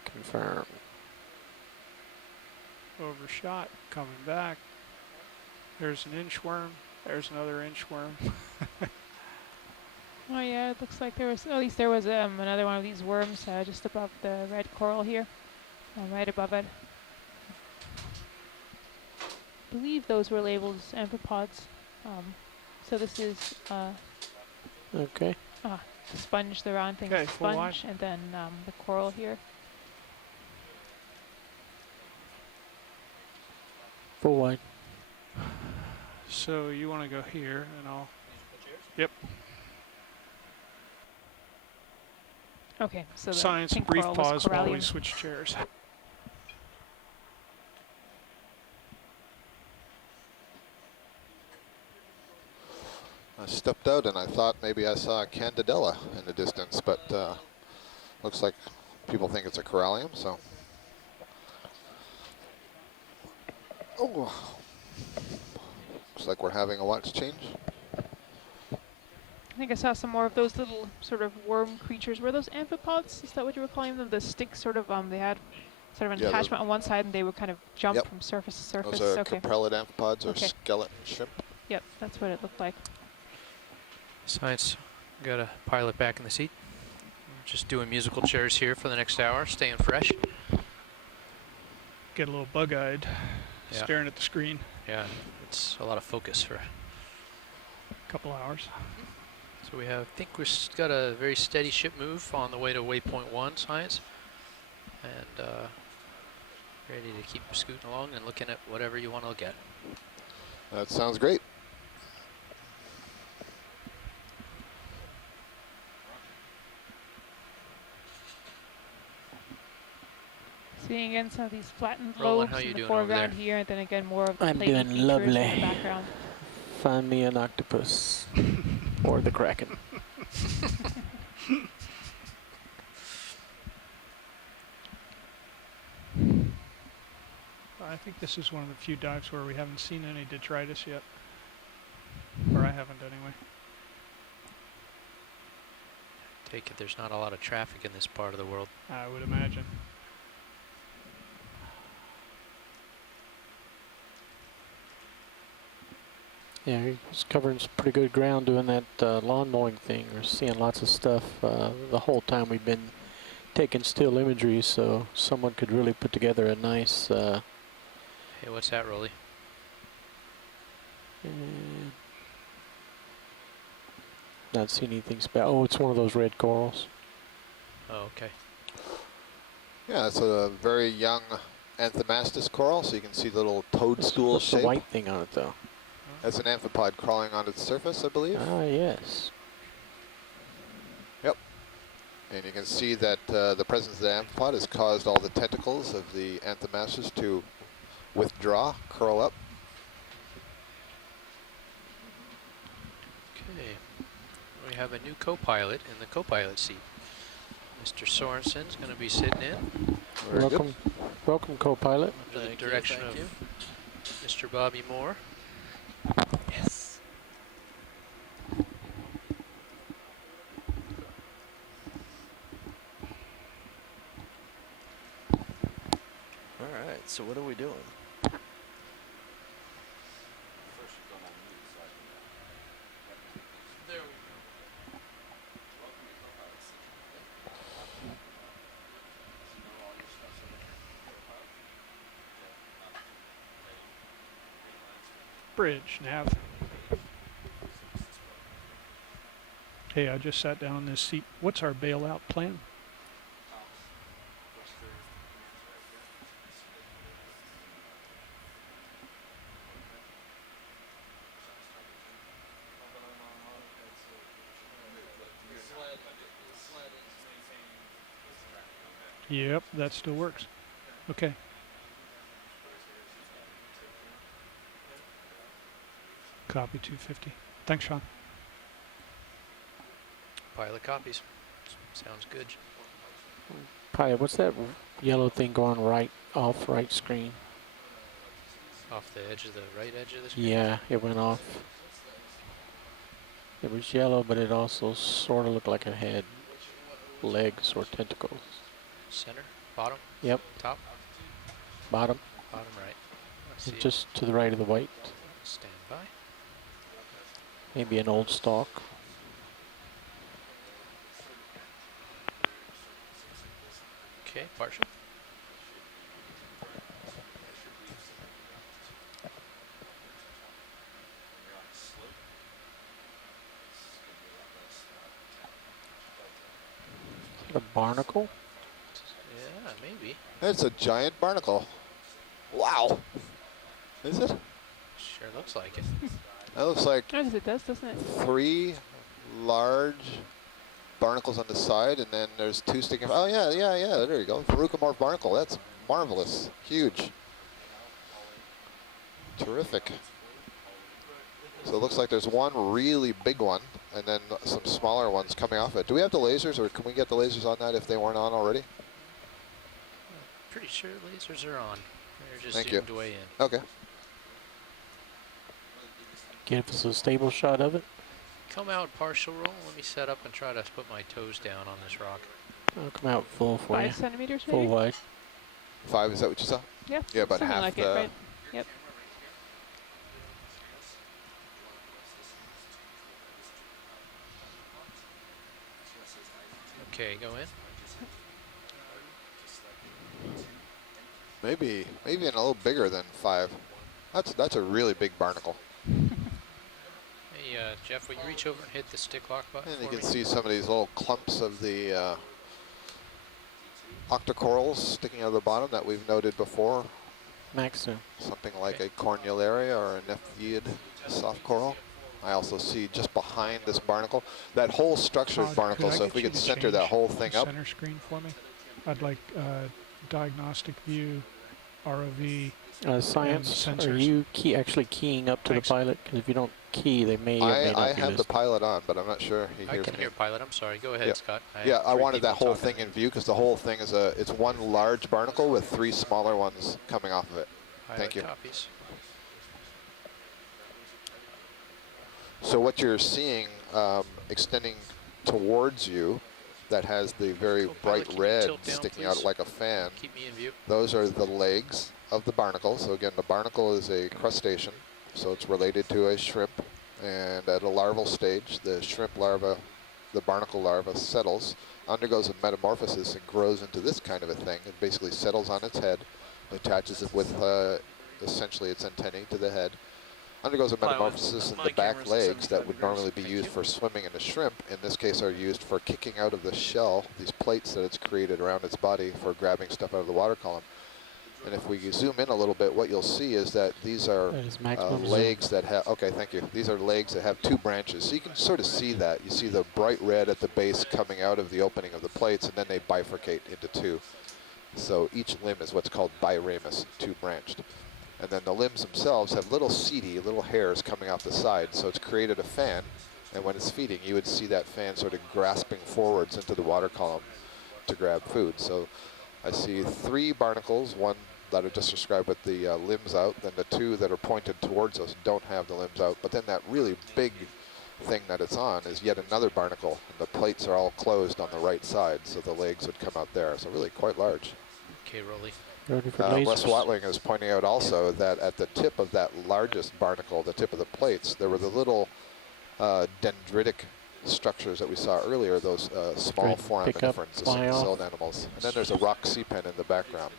Confirm. Overshot, coming back. There's an inchworm. There's another inchworm. Oh yeah, it looks like there was, at least there was another one of these worms just above the red coral here, right above it. I believe those were labeled as amphipods. So this is Okay. the sponge, the round thing, Okay, full wide. sponge, and then the coral here. Full wide. So you want to go here, and I'll. Yep. Okay, so the Science, pink brief coral was pause while we Corrallium. switch chairs. I stepped out and I thought maybe I saw a Candidella in the distance, but looks like people think it's a Corallium, so. Oh, looks like we're having a watch change. I think I saw some more of those little sort of worm creatures. Were those amphipods? Is that what you were calling them? The stick sort of, they had sort of an attachment on one side and they would kind of jump from surface to surface. Those are caprellid amphipods or skeleton shrimp. Yep, that's what it looked like. Science, got a pilot back in the seat. Just doing musical chairs here for the next hour, staying fresh. Get a little bug-eyed, staring at the screen. Yeah, it's a lot of focus for a couple hours. So we have, I think we've got a very steady ship move on the way to waypoint 1, Science. And ready to keep scooting along and looking at whatever you want to look at. That sounds great. Seeing again some of these flattened Roland, lobes how you in the doing over foreground there? here, and then again more of the I'm platy doing features lovely. in the background. Find me an octopus or the Kraken. I think this is one of the few dives where we haven't seen any detritus yet. Or I haven't anyway. Take it there's not a lot of traffic in this part of the world. I would imagine. Yeah, he was covering some pretty good ground doing that lawn mowing thing. We're seeing lots of stuff the whole time we've been taking still imagery, so someone could really put together a nice... Hey, what's that, Rolly? Not seeing anything special. Oh, it's one of those red corals. Oh, okay. Yeah, it's a very young Anthomastus coral, so you can see the little toadstool What's shape. the white thing on it, though? That's an amphipod crawling on its surface, I believe. Ah, yes. Yep. And you can see that the presence of the amphipod has caused all the tentacles of the Anthomastus to withdraw, curl up. Okay. We have a new co-pilot in the co-pilot seat. Mr. Sorensen's going to be sitting in. Welcome, welcome, co-pilot. Under the direction of Mr. Bobby Moore. Yes. All right, so what are we doing? Bridge, nav. Hey, I just sat down in this seat. What's our bailout plan? Yep, that still works. Okay. Copy 250. Thanks, Sean. Pilot copies. Sounds good. Pilot, what's that yellow thing going right off right screen? Off the edge of the right edge of the screen? Yeah, it went off. It was yellow, but it also sort of looked like it had legs or tentacles. Center? Bottom? Yep. Top? Bottom. Bottom right. Let's see. Just to the right of the white. Stand by. Maybe an old stalk. Okay, partial. A barnacle? Yeah, maybe. It's a giant barnacle. Wow. Is it? Sure looks like it. That looks like Yes, it does, doesn't it? 3 large barnacles on the side, and then there's 2 sticking. Oh yeah, there you go. Verrucamorph barnacle. That's marvelous. Huge. Terrific. So it looks like there's one really big one, and then some smaller ones coming off it. Do we have the lasers, or can we get the lasers on that if they weren't on already? Pretty sure lasers are on. They're just Thank you. zoomed way in. Okay. Give us a stable shot of it. Come out partial roll. Let me set up and try to put my toes down on this rock. I'll come out full for you. 5 centimeters, Full maybe? wide. 5, is that what you saw? Yeah. Yeah, about something half like the... it, right? Yep. Okay, go in. Maybe even a little bigger than 5. That's a really big barnacle. Hey, Jeff, will you reach over and hit the stick lock button And you for can me? see some of these little clumps of the octocorals sticking out of the bottom that we've noted before. Maximum. Something like a cornularia or a nephtheid soft coral. I also see just behind this barnacle, that whole structured barnacle, so if we could center that whole thing up. Center screen for me. I'd like diagnostic view, ROV. Science, and are sensors. you actually keying up to Thanks. the pilot? Because if you don't key, they may or may not I be have the listening. pilot on, but I'm not sure he I hears can me. hear pilot. I'm sorry. Go ahead, Yeah. Scott. Yeah, I three wanted that people whole talking thing to in me. view because the whole thing is it's one large barnacle with 3 smaller ones coming off of it. Pilot Thank you. copies. So what you're seeing extending towards you that has the very Co-pilot, bright can you red tilt down, sticking please? out like a fan, Keep me in view. those are the legs of the barnacle. So again, the barnacle is a crustacean, so it's related to a shrimp. And at a larval stage, the shrimp larva, the barnacle larva settles, undergoes a metamorphosis and grows into this kind of a thing. It basically settles on its head, attaches it with essentially its antennae to the head, undergoes a metamorphosis in the back legs that would normally be used for swimming in a shrimp. In this case are used for kicking out of the shell, these plates that it's created around its body for grabbing stuff out of the water column. And if we zoom in a little bit, what you'll see is that these are That is maximum zoom. legs that have, okay, thank you. These are legs that have 2 branches. So you can sort of see that. You see the bright red at the base coming out of the opening of the plates, and then they bifurcate into 2. So each limb is what's called biramous, 2-branched. And then the limbs themselves have little seedy, little hairs coming off the side. So it's created a fan, and when it's feeding, you would see that fan sort of grasping forwards into the water column to grab food. So I see 3 barnacles, one that are just described with the limbs out, then the 2 that are pointed towards us don't have the limbs out, but then that really big thing that it's on is yet another barnacle, and the plates are all closed on the right side, so the legs would come out there, so really quite large. Okay, Rolly. Ready for Wes lasers. Watling is pointing out also that at the tip of that largest barnacle, the tip of the plates, there were the little dendritic structures that we saw earlier, those small Pick up, foraminifers, the fly off. single-celled animals. And then there's a rock sea pen in the background.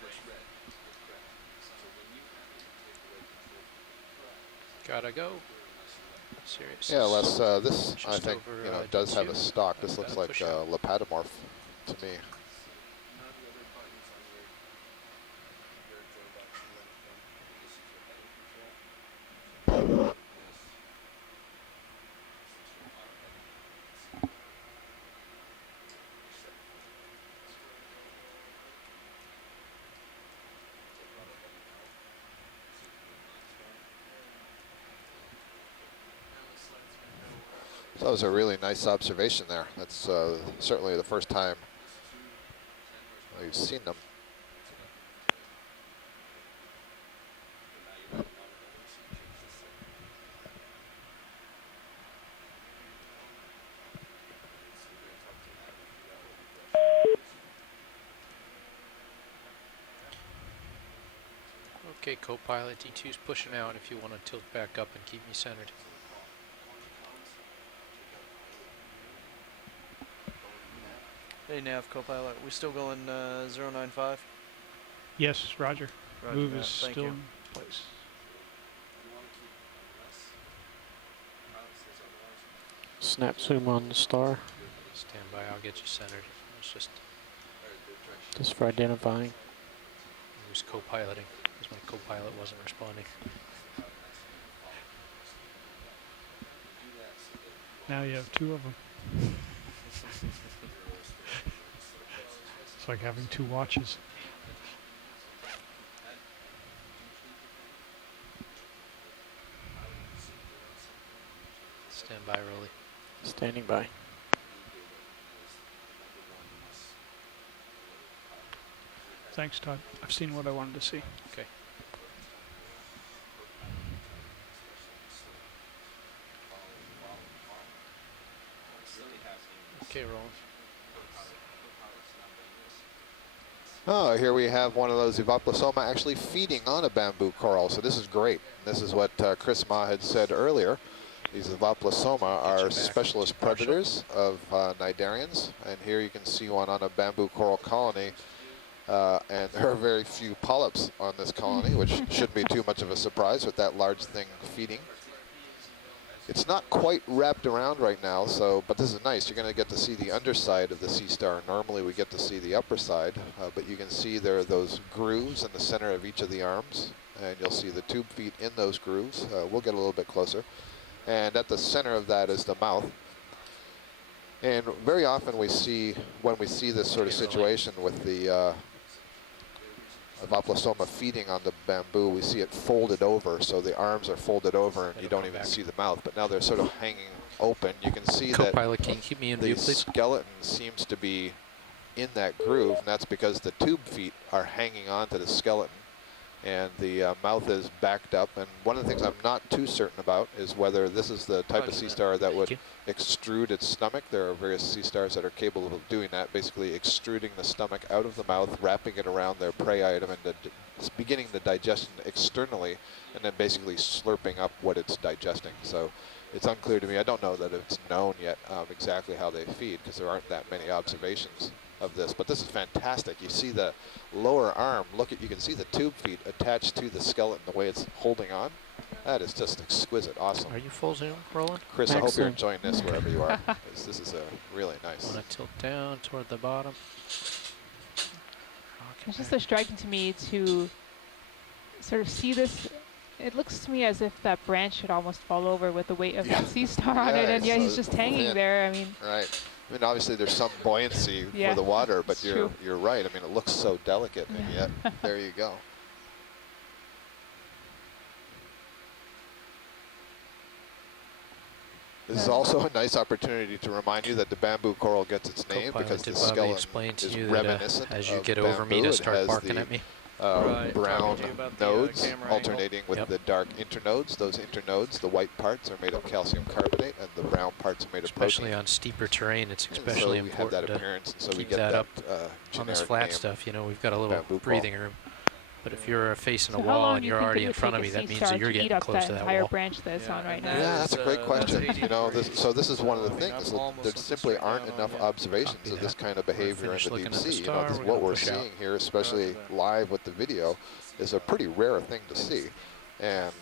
Gotta go. Serious. Yeah, Les, this, I Just think, over, does have D2. a stalk. This looks Gotta like push out. lepatomorph to me. So that was a really nice observation there. That's certainly the first time we've seen them. Okay, co-pilot D2's pushing out if you want to tilt back up and keep me centered. Hey Nav, co-pilot. We still going 095? Yes, Roger. Roger Move that. is Thank still you. in place. Snap zoom on the star, Stand by, I'll get you centered. It's just for identifying. who's co-piloting, because my co-pilot wasn't responding. Now you have two of them. It's like having two watches. Stand by, Rolly. Standing by. Thanks, Todd. I've seen what I wanted to see. Okay. Okay, Roland. Oh, here we have one of those Evaplasoma actually feeding on a bamboo coral. So this is great. This is what Chris Ma had said earlier. These Evaplasoma are specialist predators of cnidarians. And here you can see one on a bamboo coral colony. And there are very few polyps on this colony, which shouldn't be too much of a surprise with that large thing feeding. It's not quite wrapped around right now, but this is nice. You're going to get to see the underside of the sea star. Normally we get to see the upper side, but you can see there are those grooves in the center of each of the arms, and you'll see the tube feet in those grooves. We'll get a little bit closer. And at the center of that is the mouth. And very often we see, when we see this sort of situation with the Evaplasoma feeding on the bamboo, we see it folded over, so the arms are folded over and you don't even see the mouth, but now they're sort of hanging open. You can see that Co-pilot, can you keep me in view, the please? skeleton seems to be in that groove, and that's because the tube feet are hanging onto the skeleton and the mouth is backed up. And one of the things I'm not too certain about is whether this is the type of sea star that would extrude its stomach. There are various sea stars that are capable of doing that, basically extruding the stomach out of the mouth, wrapping it around their prey item, and beginning the digestion externally, and then basically slurping up what it's digesting. So it's unclear to me. I don't know that it's known yet exactly how they feed, because there aren't that many observations of this, but this is fantastic. You see the lower arm, you can see the tube feet attached to the skeleton, the way it's holding on. That is just exquisite, awesome. Are you full zoom, Roland? Chris, I hope you're enjoying this wherever you are, 'cause this is really nice. I want to tilt down toward the bottom. It's just so striking to me to sort of see this. It looks to me as if that branch should almost fall over with the weight of that sea star on it, and yet he's just hanging there. I mean, right. I mean, obviously there's some buoyancy for the water, but you're right. I mean, it looks so delicate, and yet there you go. This is also a nice opportunity to remind you that the bamboo coral gets its name because the skeleton is reminiscent as you of get bamboo. over me to It start has barking the at me. brown nodes alternating with the dark internodes. Those internodes, the white parts, are made of calcium carbonate, and the brown parts are made of protein. Especially on steeper terrain, it's especially so we important have that appearance, and so to we keep get that up on this generic flat name, stuff. You know, we've got a little bamboo breathing room. But if you're facing a so how wall long and do you you're think already it in would front of take me, a that sea means star that you're to getting eat up close to that entire wall. branch that it's on right now? Yeah, that's a great question. You know, so this is one of the I mean, things. I'm There simply aren't enough observations of this kind of behavior in the deep sea. You know, this is what we're seeing here, especially live with the video, is a pretty rare thing to see. And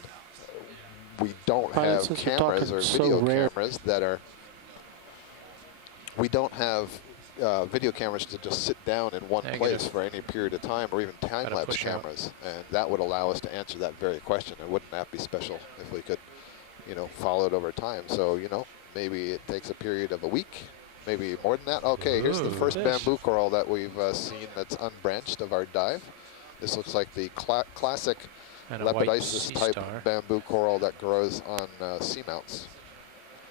we don't have cameras or video cameras that are. We don't have video cameras to just sit down in one place for any period of time, or even time-lapse cameras, and that would allow us to answer that very question. And wouldn't that be special if we could, you know, follow it over time? So, you know, maybe it takes a period of a week, maybe more than that. Okay, here's the first bamboo coral that we've seen that's unbranched of our dive. This looks like the classic Lepidopsis type bamboo coral that grows on seamounts.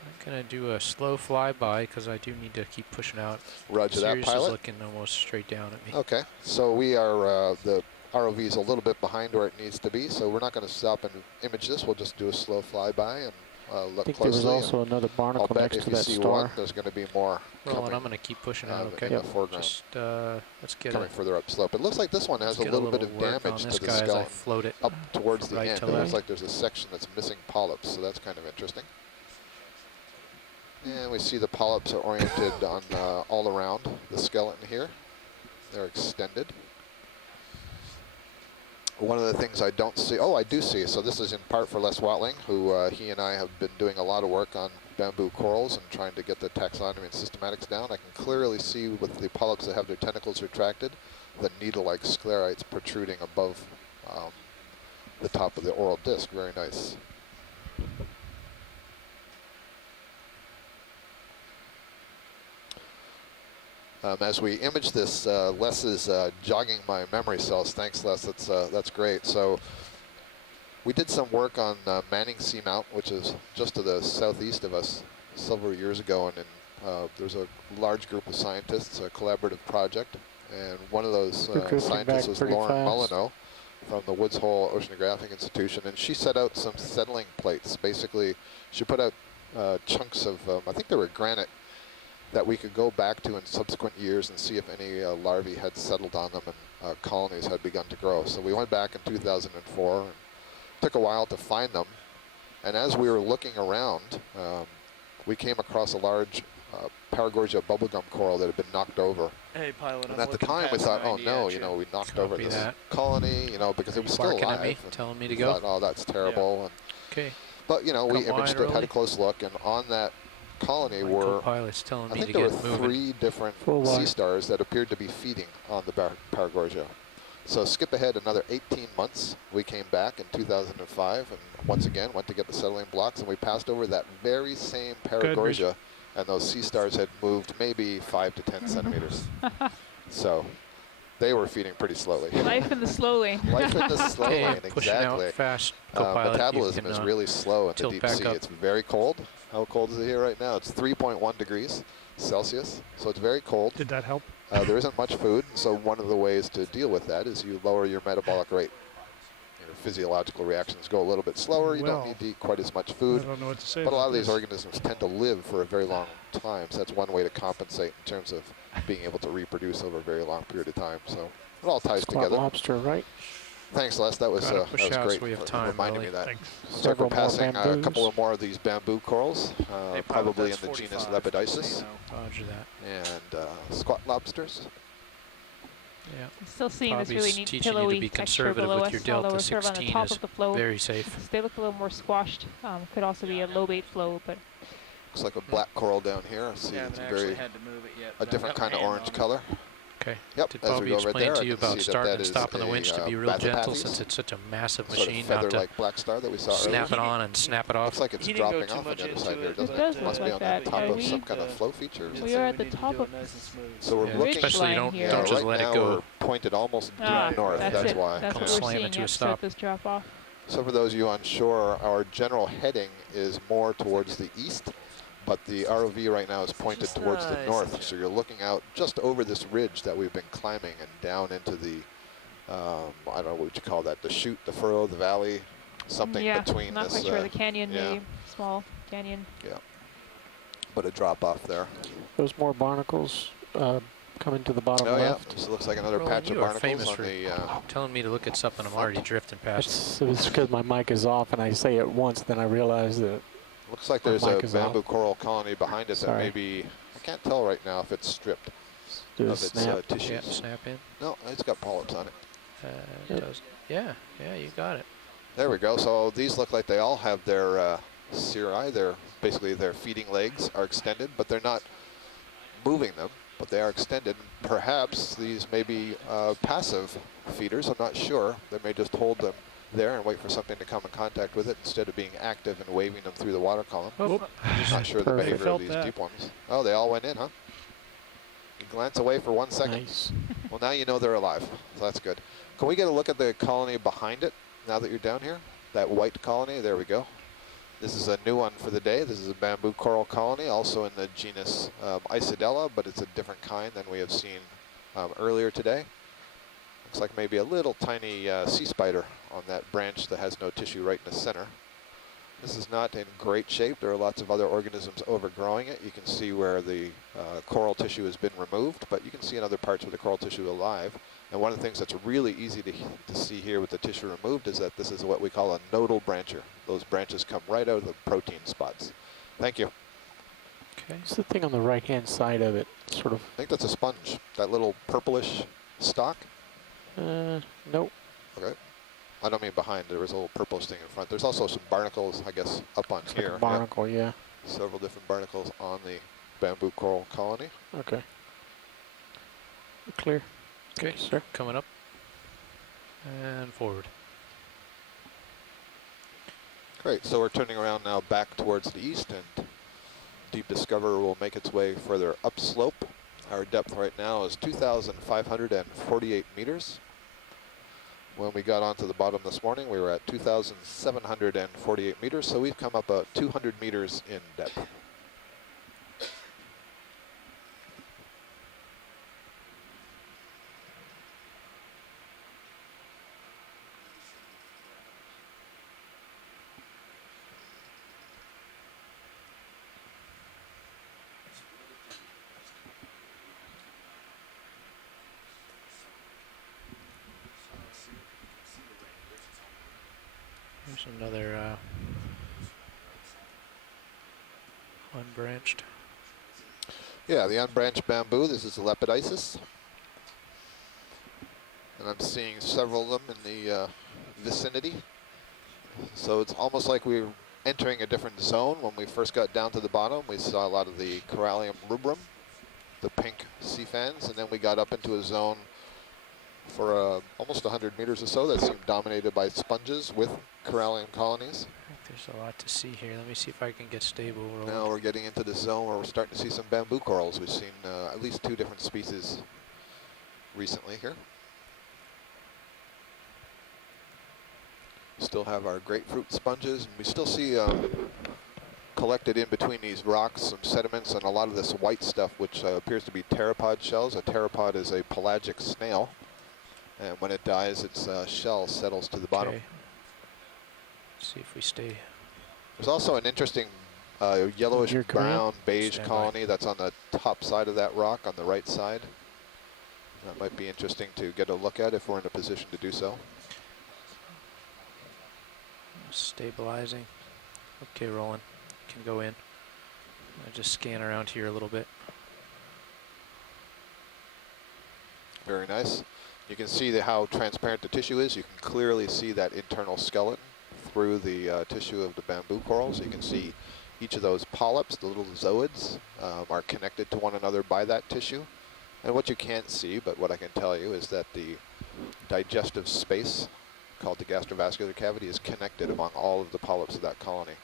I'm going to do a slow flyby because I do need to keep pushing out. Roger that, Sirius pilot. is looking almost straight down at me. Okay, so we are, the ROV is a little bit behind where it needs to be, so we're not going to stop and image this. We'll just do a slow flyby and look I think closely. there was also another barnacle next to that star. One, there's going to be more Roland, I'm going to keep pushing out, okay? in the foreground. Just, let's get coming further up slope. It looks like this one has a little bit of damage to the skeleton float it up towards the end. It looks left. like there's a section that's missing polyps, so that's kind of interesting. And we see the polyps are oriented on all around the skeleton here. They're extended. One of the things I don't see, oh, I do see, so this is in part for Les Watling, who he and I have been doing a lot of work on bamboo corals and trying to get the taxonomy and systematics down. I can clearly see with the polyps that have their tentacles retracted, the needle-like sclerites protruding above the top of the oral disc. Very nice. As we image this, Les is jogging my memory cells. Thanks, Les. That's great. So we did some work on Manning Seamount, which is just to the southeast of us, several years ago, and there's a large group of scientists, a collaborative project, and one of those scientists was Lauren Molyneux from the Woods Hole Oceanographic Institution, and she set out some settling plates. Basically, she put out chunks of, I think they were granite, that we could go back to in subsequent years and see if any larvae had settled on them and colonies had begun to grow. So we went back in 2004, and took a while to find them, and as we were looking around, we came across a large Paragorgia bubblegum coral that had been knocked over. Hey, pilot, and at the time we thought, oh no, you know, we knocked over this colony, you know, because it was still alive. At me, telling me to we go. Thought, oh, that's terrible. Yeah. And, okay. But you know, we imaged it, had a close look, and on that colony were, I think there were 3 different sea stars that appeared to be feeding on the Paragorgia. So skip ahead another 18 months. We came back in 2005 and once again went to get the settling blocks, and we passed over that very same Paragorgia, and those sea stars had moved maybe 5 to 10 centimeters. So they were feeding pretty slowly. Life in the slow lane. Life in the slow lane, exactly. Fast. Metabolism is really slow in the deep sea. It's very cold. How cold is it here right now? It's 3.1 degrees Celsius, so it's very cold. Did that help? There isn't much food, so one of the ways to deal with that is you lower your metabolic rate. Your physiological reactions go a little bit slower. You don't need to eat quite as much food. I don't know what to say. But a lot of these organisms tend to live for a very long time, so that's one way to compensate in terms of being able to reproduce over a very long period of time. So it all ties together. Lobster, right? Thanks, Les. That was great for reminding me of that. Looks like we're passing a couple of more of these bamboo corals, probably in the genus Lepidisis. Roger that. And squat lobsters. Yeah. I'm still seeing this Probably really neat teaching you to pillowy be texture conservative below with us, your Delta although we're sort of on the 16 top is of the flow. very safe. They look a little more squashed. Could also be a lobate flow, but Looks like a black coral down here. I see it's a different kind of orange color. Okay. Yep. Did as Bobby we go right explain there, to you about starting and stopping the winch to be real gentle, Bathypathes, since it's such a massive sort of machine, not to feather-like black star that we saw snap earlier. it on and snap it off? Looks like it's dropping off on the other side here, doesn't does it? look Must be like on that. top Are of we- some kind of flow feature. we are at the top of So we're the looking, ridge Especially line here. don't just right let it now go. we're pointed almost due north. That's That's it. why. That's Come what we're slam seeing. into a Yep, stop. surface drop off. So for those of you on shore, our general heading is more towards the east, but the ROV right now is pointed towards the north. So you're looking out just over this ridge that we've been climbing and down into the, I don't know what you call that, the chute, the furrow, the valley, something between I'm not this. quite sure. The canyon, yeah. maybe small canyon. Yeah, but a drop off there. Those more barnacles coming to the bottom Oh yeah, left. this looks like another Roland, patch of you are barnacles famous on for the. telling me to look at something I'm already drifting past. It's because my mic is off and I say it once, then I realize that Looks like my there's mic a is bamboo off. coral colony behind it that Sorry. may be. I can't tell right now if it's stripped do a of its snap. tissues. Yeah, snap in. No, it's got polyps on it. It does. Yeah, you got it. There we go. So these look like they all have their cirri. They're basically their feeding legs are extended, but they're not moving them, but they are extended. Perhaps these may be passive feeders. I'm not sure. They may just hold them there and wait for something to come in contact with it instead of being active and waving them through the water column. I'm not sure the Perfect. behavior of these deep ones. Oh, they all went in, huh? You glance away for 1 second. Nice. Well, now you know they're alive, so that's good. Can we get a look at the colony behind it now that you're down here? That white colony, there we go. This is a new one for the day. This is a bamboo coral colony, also in the genus Isodella, but it's a different kind than we have seen earlier today. Looks like maybe a little tiny sea spider on that branch that has no tissue right in the center. This is not in great shape. There are lots of other organisms overgrowing it. You can see where the coral tissue has been removed, but you can see in other parts where the coral tissue is alive. And one of the things that's really easy to see here with the tissue removed is that this is what we call a nodal brancher. Those branches come right out of the protein spots. Thank you. Okay. What's the thing on the right-hand side of it? Sort of. I think that's a sponge. That little purplish stalk. Nope. Okay. I don't mean behind. There was a little purplish thing in front. There's also some barnacles, I guess, up on It's here. like a barnacle, yeah. Several different barnacles on the bamboo coral colony. Okay. Clear. Okay, Thank you, sir. coming up. And forward. Great, so we're turning around now back towards the east, and Deep Discoverer will make its way further upslope. Our depth right now is 2,548 meters. When we got onto the bottom this morning, we were at 2,748 meters, so we've come up about 200 meters in depth. There's another unbranched. Yeah, the unbranched bamboo. This is the Lepidisis. And I'm seeing several of them in the vicinity. So it's almost like we're entering a different zone. When we first got down to the bottom, we saw a lot of the Corrallium rubrum, the pink sea fans, and then we got up into a zone for almost 100 meters or so that seemed dominated by sponges with Corrallium colonies. I think there's a lot to see here. Let me see if I can get stable. Now we're getting into the zone where we're starting to see some bamboo corals. We've seen at least 2 different species recently here. Still have our grapefruit sponges, and we still see collected in between these rocks some sediments and a lot of this white stuff, which appears to be pteropod shells. A pteropod is a pelagic snail, and when it dies, its shell settles to the bottom. Okay. See if we stay. There's also an interesting yellowish brown beige colony that's on the top side of that rock on the right side. That might be interesting to get a look at if we're in a position to do so. Stabilizing. Okay, Roland, can go in. I'll just scan around here a little bit. Very nice. You can see how transparent the tissue is. You can clearly see that internal skeleton through the tissue of the bamboo corals. You can see each of those polyps, the little zooids, are connected to one another by that tissue. And what you can't see, but what I can tell you, is that the digestive space, called the gastrovascular cavity, is connected among all of the polyps of that colony.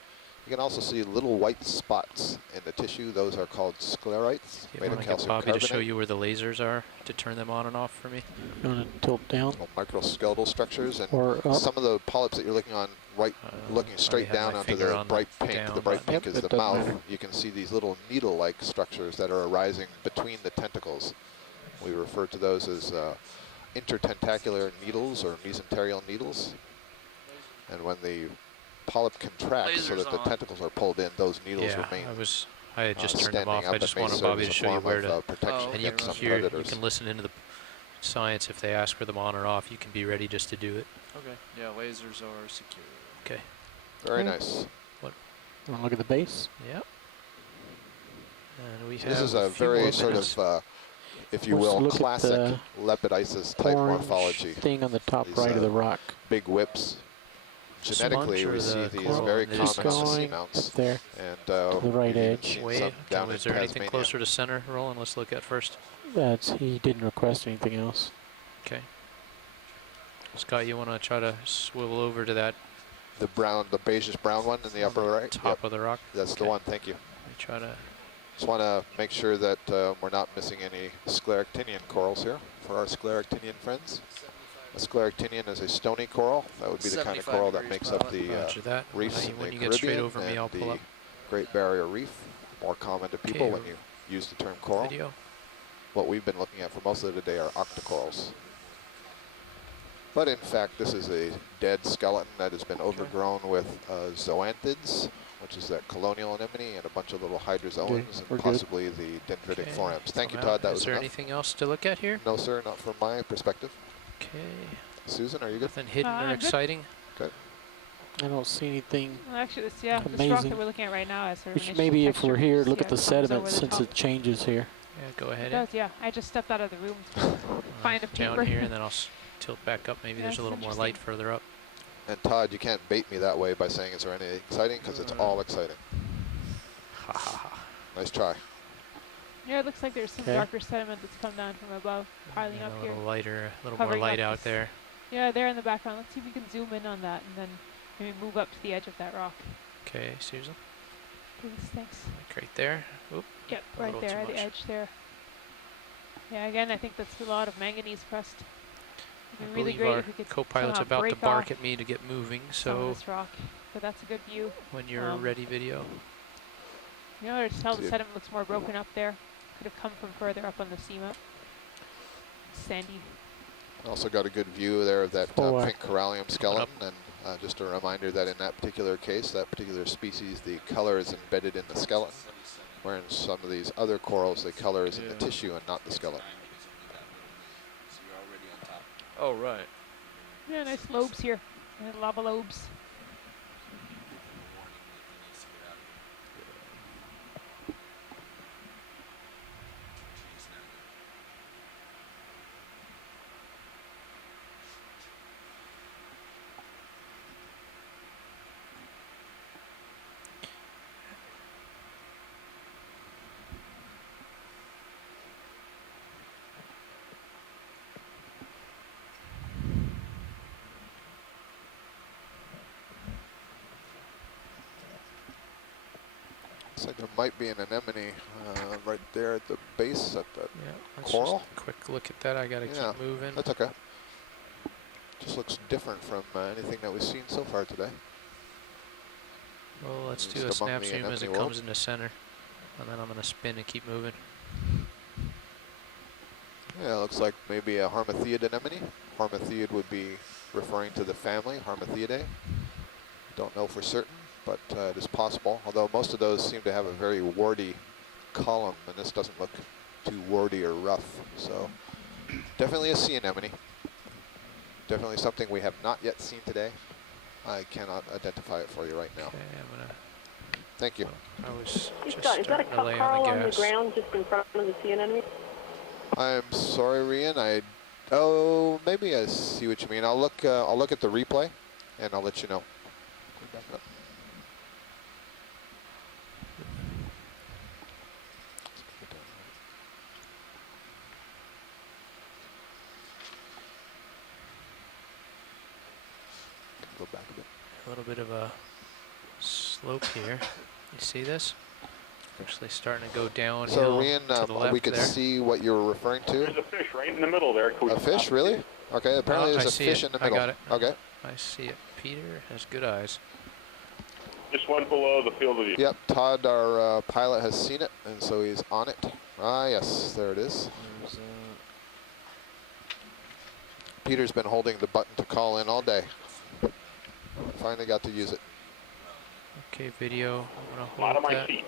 You can also see little white spots in the tissue. Those are called sclerites, made of calcium Bobby carbonate. to show you where the lasers are to turn them on and off for me. You want to tilt down? Microskeletal structures, and or some of the polyps that you're looking on, looking straight down onto the bright pink. The bright pink is the mouth. You can see these little needle-like structures that are arising between the tentacles. We refer to those as intertentacular needles or mesenterial needles. And when the polyp contracts so that the tentacles are pulled in, those needles remain. I had just turned them off. I just wanted Bobby to show you where to. And you can hear, you can listen into the science if they ask for them on or off. You can be ready just to do it. Okay. Yeah, lasers are secure. Okay. Very nice. Want to look at the base? Yep. And we So have this is a very sort of, if you will, classic Lepidisis type morphology. Thing on the top right of the rock. Big whips. Genetically, we see these very common seamounts. There. And to the right edge. Is there anything closer to center, Roland? Let's look at first. He didn't request anything else. Okay. Scott, you want to try to swivel over to that? The beigeish brown one in the upper right? Top of the rock? That's the one, thank you. Let me try to... Just want to make sure that we're not missing any scleractinian corals here for our scleractinian friends. A scleractinian is a stony coral. That would be the kind of coral that makes up the reefs in the Caribbean and the Great Barrier Reef. More common to people when you use the term coral. What we've been looking at for most of the day are octocorals. But in fact, this is a dead skeleton that has been overgrown with zoanthids, which is that colonial anemone, and a bunch of little hydrozones, and possibly the dendritic forams. Thank you, Todd. That was enough. Is there anything else to look at here? No, sir, not from my perspective. Okay. Susan, are you good? Nothing hidden or exciting? Good. I don't see anything. Well, actually, this rock amazing. that we're looking at right now has sort of Which an maybe if interesting we're texture. here, See look how at the it comes sediment over the since top? it changes here. Yeah, go ahead. It does, yeah. I just stepped out of the room to find a paper. Down here, and then I'll tilt back up. Maybe Yeah, there's a it's little more light interesting. further up. And Todd, you can't bait me that way by saying is there anything exciting, because it's all exciting. Ha ha ha. Nice try. Yeah, it looks like there's some Okay. darker sediment that's come down from above, piling And up a here. little lighter, a little more Covering light up out this- there. Yeah, there in the background. Let's see if we can zoom in on that and then maybe move up to the edge of that rock. Okay, Susan. Please, thanks. Like right there. Oop. Yep, A right little there too at the much. edge there. Yeah, again, I think that's a lot of manganese crust. I It'd be really believe great our if we could co-pilot's somehow about to break bark off at me to get moving, some of so this rock. But that's a good view. when you're ready, video. You know, to tell the See it. sediment looks more broken up there. Could have come from further up on the seamount. Sandy. Also got a good view there of that Oh, pink corallium skeleton, and just a reminder that in that particular case, that particular species, the color is embedded in the skeleton, whereas some of these other corals, the color is in the tissue and not the skeleton. Oh, right. Yeah, nice lobes here. Lava lobes. Looks like there might be an anemone right there at the base of the Yeah, let's coral. just quick look at that. I gotta Yeah, keep moving. that's okay. Just looks different from anything that we've seen so far today. Well, let's Just do a among snap the zoom as it anemone world. comes into center, and then I'm gonna spin and keep moving. Yeah, looks like maybe a Harmathiid anemone. Harmathiid would be referring to the family, Harmathiidae. Don't know for certain, but it is possible, although most of those seem to have a very warty column, and this doesn't look too warty or rough. So definitely a sea anemone. Definitely something we have not yet seen today. I cannot identify it for you right now. Okay, I'm gonna. Thank you. I was Is just that a starting to lay coral on on the the gas. ground just in front of the sea anemone? I'm sorry, Rian. Maybe I see what you mean. I'll look at the replay, and I'll let you know. Go back a bit. A little bit of a slope here. You see this? Actually starting to go downhill So, to the Rian, left we could there. see what you were referring to. There's a fish right in the middle there. Can we A fish, stop? really? Okay, apparently Oh, I there's a see fish it. in the I middle. got it. Okay. I see it. Peter has good eyes. Just one below the field of view. Yep, Todd, our pilot, has seen it, and so he's on it. Ah, yes, there it is. There's, Peter's been holding the button to call in all day. Finally got to use it. Okay, video. I'm gonna A lot of hold my that. feet.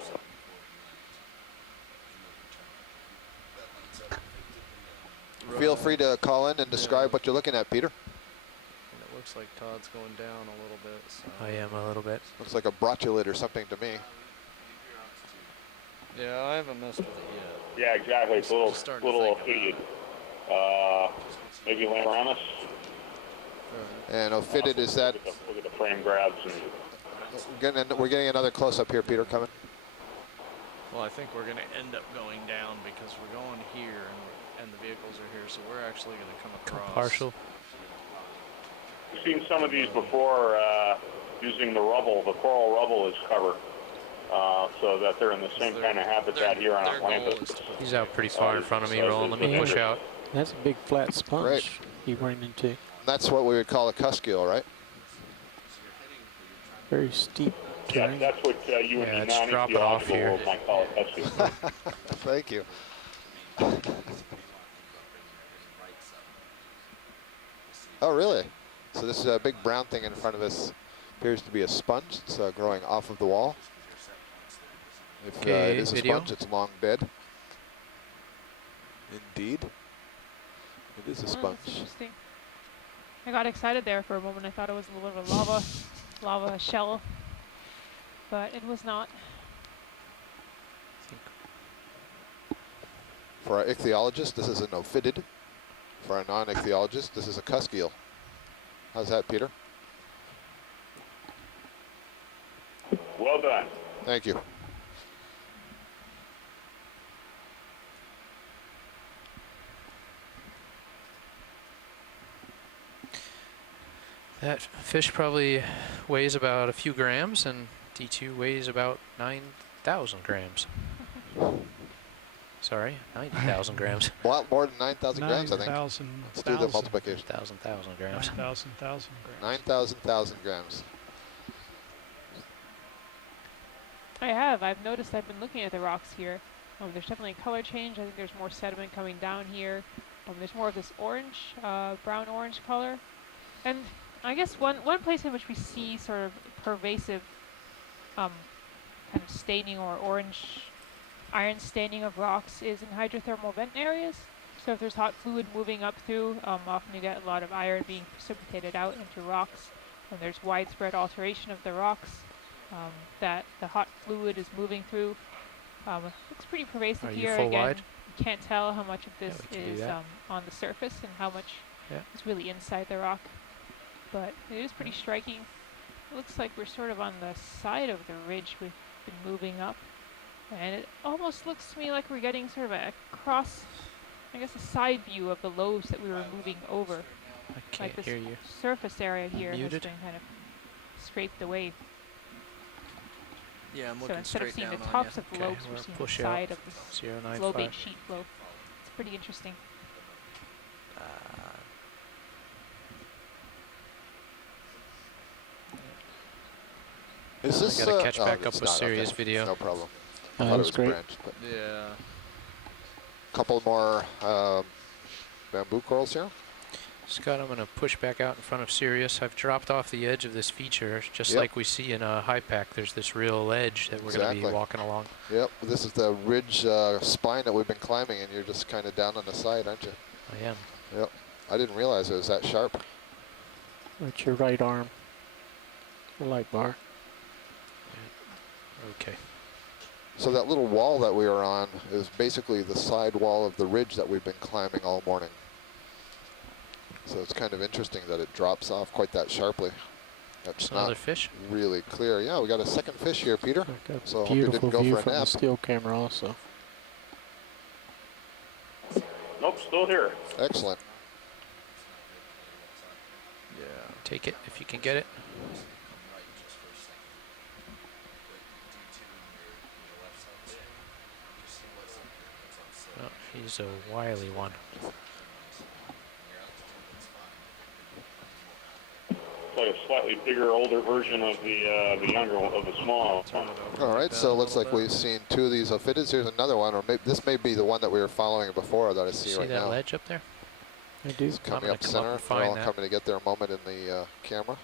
Feel free to call in and describe what you're looking at, Peter. and it looks like Todd's going down a little bit. So. I am a little bit. Looks like a brotulid or something to me. Yeah, I haven't messed with it yet. Yeah, exactly. It's a little, Just starting to little think faded. Maybe Lamarannus. And ophidiid is that, Look at the frame grabs. And we're getting another close-up here, Peter, coming. Well, I think we're going to end up going down because we're going here and the vehicles are here, so we're actually going to come across. Partial. We've seen some of these before using the rubble. The coral rubble as cover. So that they're in the same kind of habitat here on their goal Atlantis. is to put He's out pretty far in front of me, Roland. Let me push out. That's a big flat sponge Right. he ran into. That's what we would call a cuskeel, right? Very steep Yeah, terrain. that's what you Yeah, in it's the dropping off non-ecological here. world might call a cuskeel. Thank you. Oh, really? So this is a big brown thing in front of us. Appears to be a sponge. It's growing off of the wall. If Okay, it is a video. sponge, it's long dead. Indeed. It is a Oh, sponge. that's interesting. I got excited there for a moment. I thought it was a little bit of lava. lava shell, but it was not. For our ichthyologist, this is an ophidid. For our non-ichthyologist, this is a cusk eel. How's that, Peter? Well done. Thank you. That fish probably weighs about a few grams, and D2 weighs about 9,000 grams. Sorry, 90,000 grams. A lot more than 9,000 grams, I think. 9,000. Let's do the multiplication. 1,000 grams. 9,000 grams. 9,000 grams. I've noticed, I've been looking at the rocks here. There's definitely a color change. I think there's more sediment coming down here. There's more of this orange, brown-orange color. And I guess one place in which we see sort of pervasive kind of staining or orange iron staining of rocks is in hydrothermal vent areas. So if there's hot fluid moving up through, often you get a lot of iron being precipitated out into rocks. When there's widespread alteration of the rocks, that the hot fluid is moving through. Looks pretty pervasive here. Full Again, wide? you can't tell how much of this is that. on the surface and how much is really inside the rock. But it is pretty striking. It looks like we're sort of on the side of the ridge we've been moving up. And it almost looks to me like we're getting sort of a cross, I guess a side view of the lobes that we were moving over. I can't Like this hear you. surface area here has Muted? been kind of scraped away. Yeah, I'm So looking instead of straight seeing down the on tops you. of the Okay, lobes, we're we're seeing the push out side of this 095. lobate sheet flow. It's pretty interesting. Is this, I gotta catch back it's up with not, serious okay. video. No problem. That Thought it was was great. branched, but Yeah. couple more bamboo corals here. Scott, I'm going to push back out in front of Sirius. I've dropped off the edge of this feature, just Yep. like we see in a high pack. There's this real ledge that we're going to be Exactly. walking along. Yep, this is the ridge spine that we've been climbing, and you're just kind of down on the side, aren't you? I am. Yep. I didn't realize it was that sharp. At your right arm. The light bar. Okay. So that little wall that we were on is basically the side wall of the ridge that we've been climbing all morning. So it's kind of interesting that it drops off quite that sharply. That's Another not fish? really clear. Yeah, we got a second fish here, Peter. Got a So I hope you beautiful didn't go view for a from the nap. steel camera also. Nope, still here. Excellent. Yeah. Take it if you can get it. Oh, he's a wily one. It's like a slightly bigger, older version of the younger one, of the small. Turn it over All like right, that so a it looks little like bit. we've seen two of these ophidids. Here's another one, or maybe this may be the one that we were following before that I see See right that now. ledge up there? I do. It's coming gonna up come up center. and We're find all that. coming to get their moment in the camera.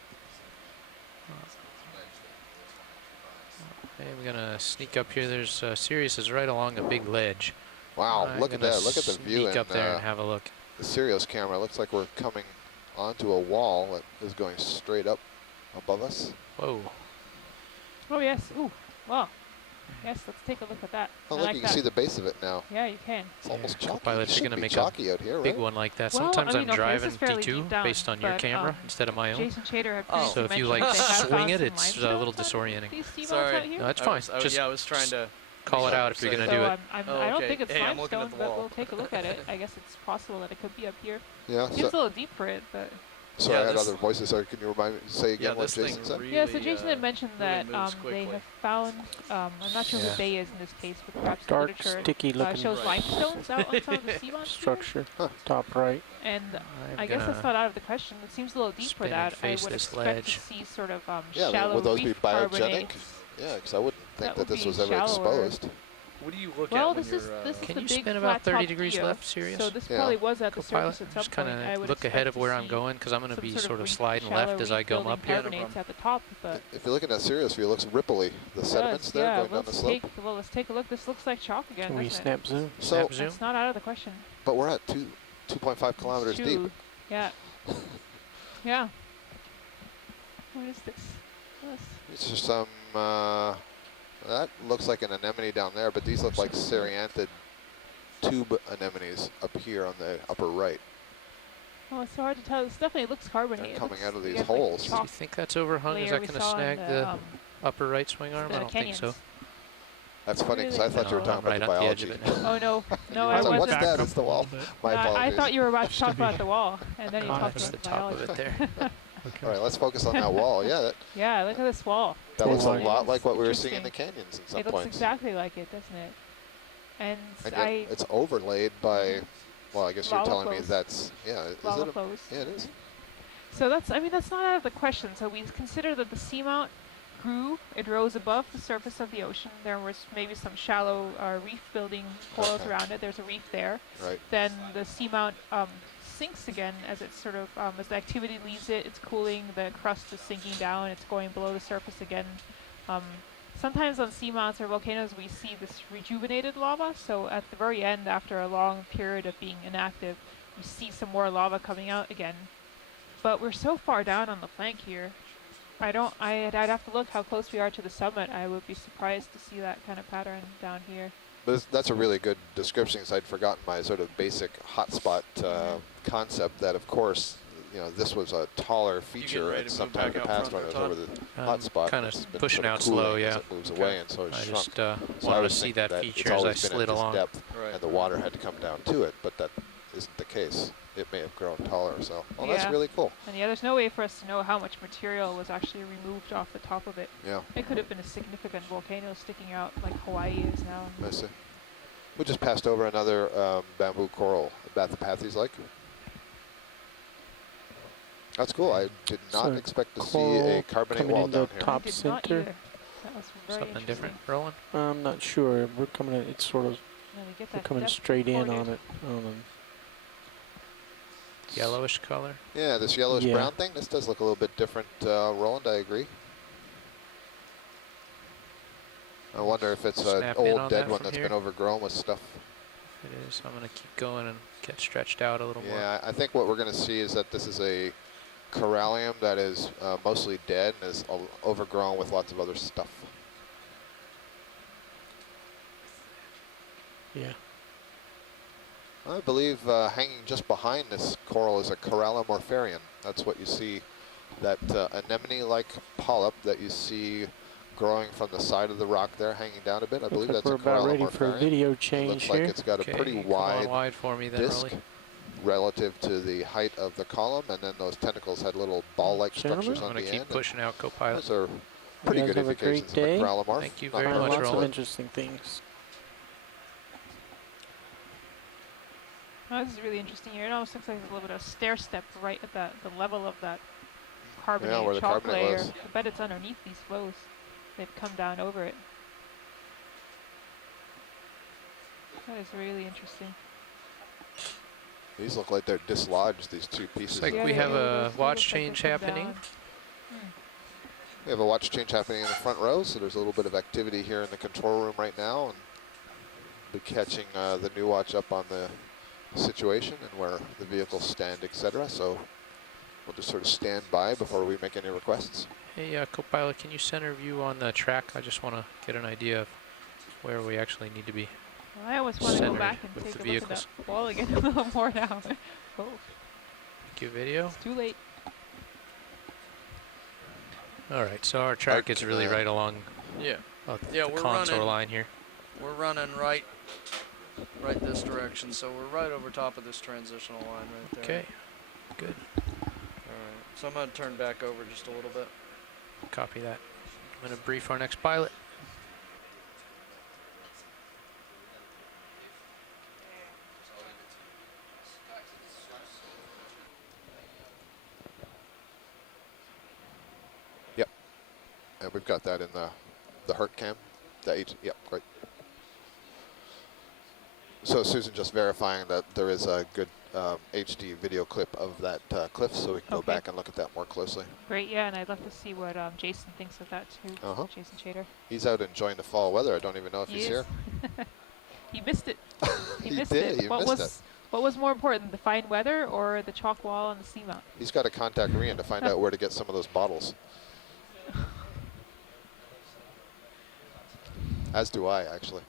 Hey, I'm gonna sneak up here. There's Sirius is right along a big ledge. Wow, I'm look at gonna that. Look at the view sneak in up there and have a look. the Sirius camera. Looks like we're coming onto a wall that is going straight up above us. Whoa. Oh yes. Ooh. Wow. Yes. Let's take a look at that. Oh, I look, like you can that. see the base of it now. Yeah, you can. It's almost Yeah, chalky. co-pilots It are should gonna be make a chalky out here, Big right? one like that. Well, Sometimes I mean, I'm okay, this driving is fairly D2 deep down, based on your but, camera instead of my own. Jason Chater had Oh. previously So if you mentioned like that they have swing found it, some it's a limestone little on disorienting. These seamounts Sorry. out here. No, that's fine. I was trying to Call it out if you're So gonna So do it. I Oh, don't okay. think it's Hey, I'm looking limestone, at the but wall. we'll take a look at it. I guess it's possible that it could be up here. Yeah. Seems a little deep for it, but So Yeah, I had this- other voices. So can you remind me, say again yeah, what this Jason thing said? really, yeah. So Jason had mentioned really that moves they quickly. have found. I'm not sure Yeah. who they is in this case, but perhaps the Dark, literature sticky looking shows Right. limestones out on some of the Seamount structure. Top right. And I'm I guess that's gonna not out of the question. It seems a little deep for spin and that. I face would this expect ledge. to see sort of Yeah, I mean, shallow would those be reef biogenic? carbonates. Yeah, because I wouldn't think That that would this be was ever shallower. exposed. What do you look Well, at when this you're, is Can the you big spin about flat 30 top degrees keel. left, Sirius? So this Yeah. probably was at the Co-pilot, surface at some just point. kind I of would look ahead expect of to where I'm see going because I'm going to some be sort sort of reef- sliding shallow left as I reef go building up here. carbonates at the top, but If you're looking at Sirius view, it looks ripply. The sediments does, there yeah, going down the slope. let's take a look. This looks like chalk again, Can we doesn't snap zoom? So, Snap zoom? It's not out of the question. but we're at 2.5 kilometers Two. deep. Yeah. Yeah. What is this? Yes. These are some, that looks like an anemone down there, but these look like serianthid tube anemones up here on the upper right. Oh, it's so hard to tell. This definitely looks carbonated. They're coming out of these again, holes. Like Do you think that's overhung? Is that going to snag the upper right swing arm? I don't think so. That's funny because I thought you were talking about the biology. Oh no, no, I I was like, what's wasn't. that? It's the wall. My apologies. I thought you were about to talk about the wall, and then you talked That's about the the top biology. of it there. Okay. All right, let's focus on that wall. Yeah, that, Yeah, look at this wall. that looks a It's lot like what we were interesting. seeing in the canyons at some It looks points. exactly like it, doesn't it? And, And yet it's overlaid by, well, I guess you're Lava telling me flows. that's, yeah, is lava it? flows. Yeah, it is. So that's, I mean, that's not out of the question. So we consider that the seamount grew, it rose above the surface of the ocean. There was maybe some shallow reef building corals Okay. around it. There's a reef there. Right. Then the seamount sinks again as it sort of, as the activity leaves it, it's cooling, the crust is sinking down, it's going below the surface again. Sometimes on seamounts or volcanoes we see this rejuvenated lava, so at the very end, after a long period of being inactive, you see some more lava coming out again. But we're so far down on the flank here, I'd have to look how close we are to the summit. I would be surprised to see that kind of pattern down here. But that's a really good description because I'd forgotten my sort of basic hotspot concept that, of course, you know, this was a taller feature ready at to some move time in back the out past when front it was there, over the I'm hotspot. kind which has of been pushing sort of out cooling slow, as yeah. it moves Okay. away, and so it's I shrunk. just So I wanted to was see thinking that that feature it's as I always been slid at this along. depth, Right. and the water had to come down to it, but that isn't the case. It may have grown taller, so, well, that's Yeah. really cool. And yeah, there's no way for us to know how much material was actually removed off the top of it. Yeah, It could have been a significant volcano sticking out like Hawaii is now. I see. We just passed over another bamboo coral, Bathypathes like. That's cool. I did not So expect to see coral a carbonate coming wall in the down here. top I did not center. either. That was very Something interesting. different, Roland? I'm not sure. We're coming in, it's sort of, Yeah, we get we're that coming depth straight in recorded. on it. Yellowish color. Yeah, this yellowish Yeah. brown thing, this does look a little bit different, Roland, I agree. I wonder if it's an Snap in old on dead that one from that's here. been overgrown with stuff. It is. I'm going to keep going and get stretched out a little more. Yeah, I think what we're going to see is that this is a corallium that is mostly dead and is overgrown with lots of other stuff. Yeah. I believe hanging just behind this coral is a Corallimorpharian. That's what you see, that anemone-like polyp that you see growing from the side of the rock there, hanging down a bit. I believe Looks like that's we're a about ready for a Corallimorpharian. video It change looks here. like it's got a Okay, pretty come on wide for me then, disc Rolly. relative to the height of the column, and then those tentacles had little ball-like Gentlemen? structures I'm on going the to end. keep pushing out, co-pilot. Those are pretty guys good have a great indications of a day. corallimorph. Thank you Not very bad. much, Lots of Roland. interesting things. Oh, this is really interesting here. It almost looks like a little bit of stair step right at the level of that carbonate where the chalk carbonate layer. was. I bet it's underneath these flows. They've come down over it. That is really interesting. These look like they're dislodged, these two pieces. Looks like Yeah, we they have do. a Those do watch look like they change come happening. down. We have a watch change happening in the front row, so there's a little bit of activity here in the control room right now, and be catching the new watch up on the situation and where the vehicles stand, etc. So we'll just sort of stand by before we make any requests. Hey, co-pilot, can you center view on the track? I just want to get an idea of where we actually need to be. Well, I always want to go Centered back and with take the a look at vehicles. that wall again a little more now. Oh, Thank you, video. it's too late. All right, so our track is really right along Yeah. the we're contour running- line here. We're running right this direction, so we're right over top of this transitional line right there. Okay, good. Alright, so I'm going to turn back over just a little bit. Copy that. I'm going to brief our next pilot. Yep. And we've got that in the HERT cam. Yep, great. So Susan just verifying that there is a good HD video clip of that cliff, so we can go Okay. back and look at that more closely. Great, yeah, and I'd love to see what Jason thinks of that too. Uh-huh. Jason Chater. He's out enjoying the fall weather. I don't even know if he's He here. is. He missed it. He He missed did, it. he What missed was what was more important, the fine weather or the chalk wall on the seamount? He's got to contact Rian to find out where to get some of those bottles. As do I, actually.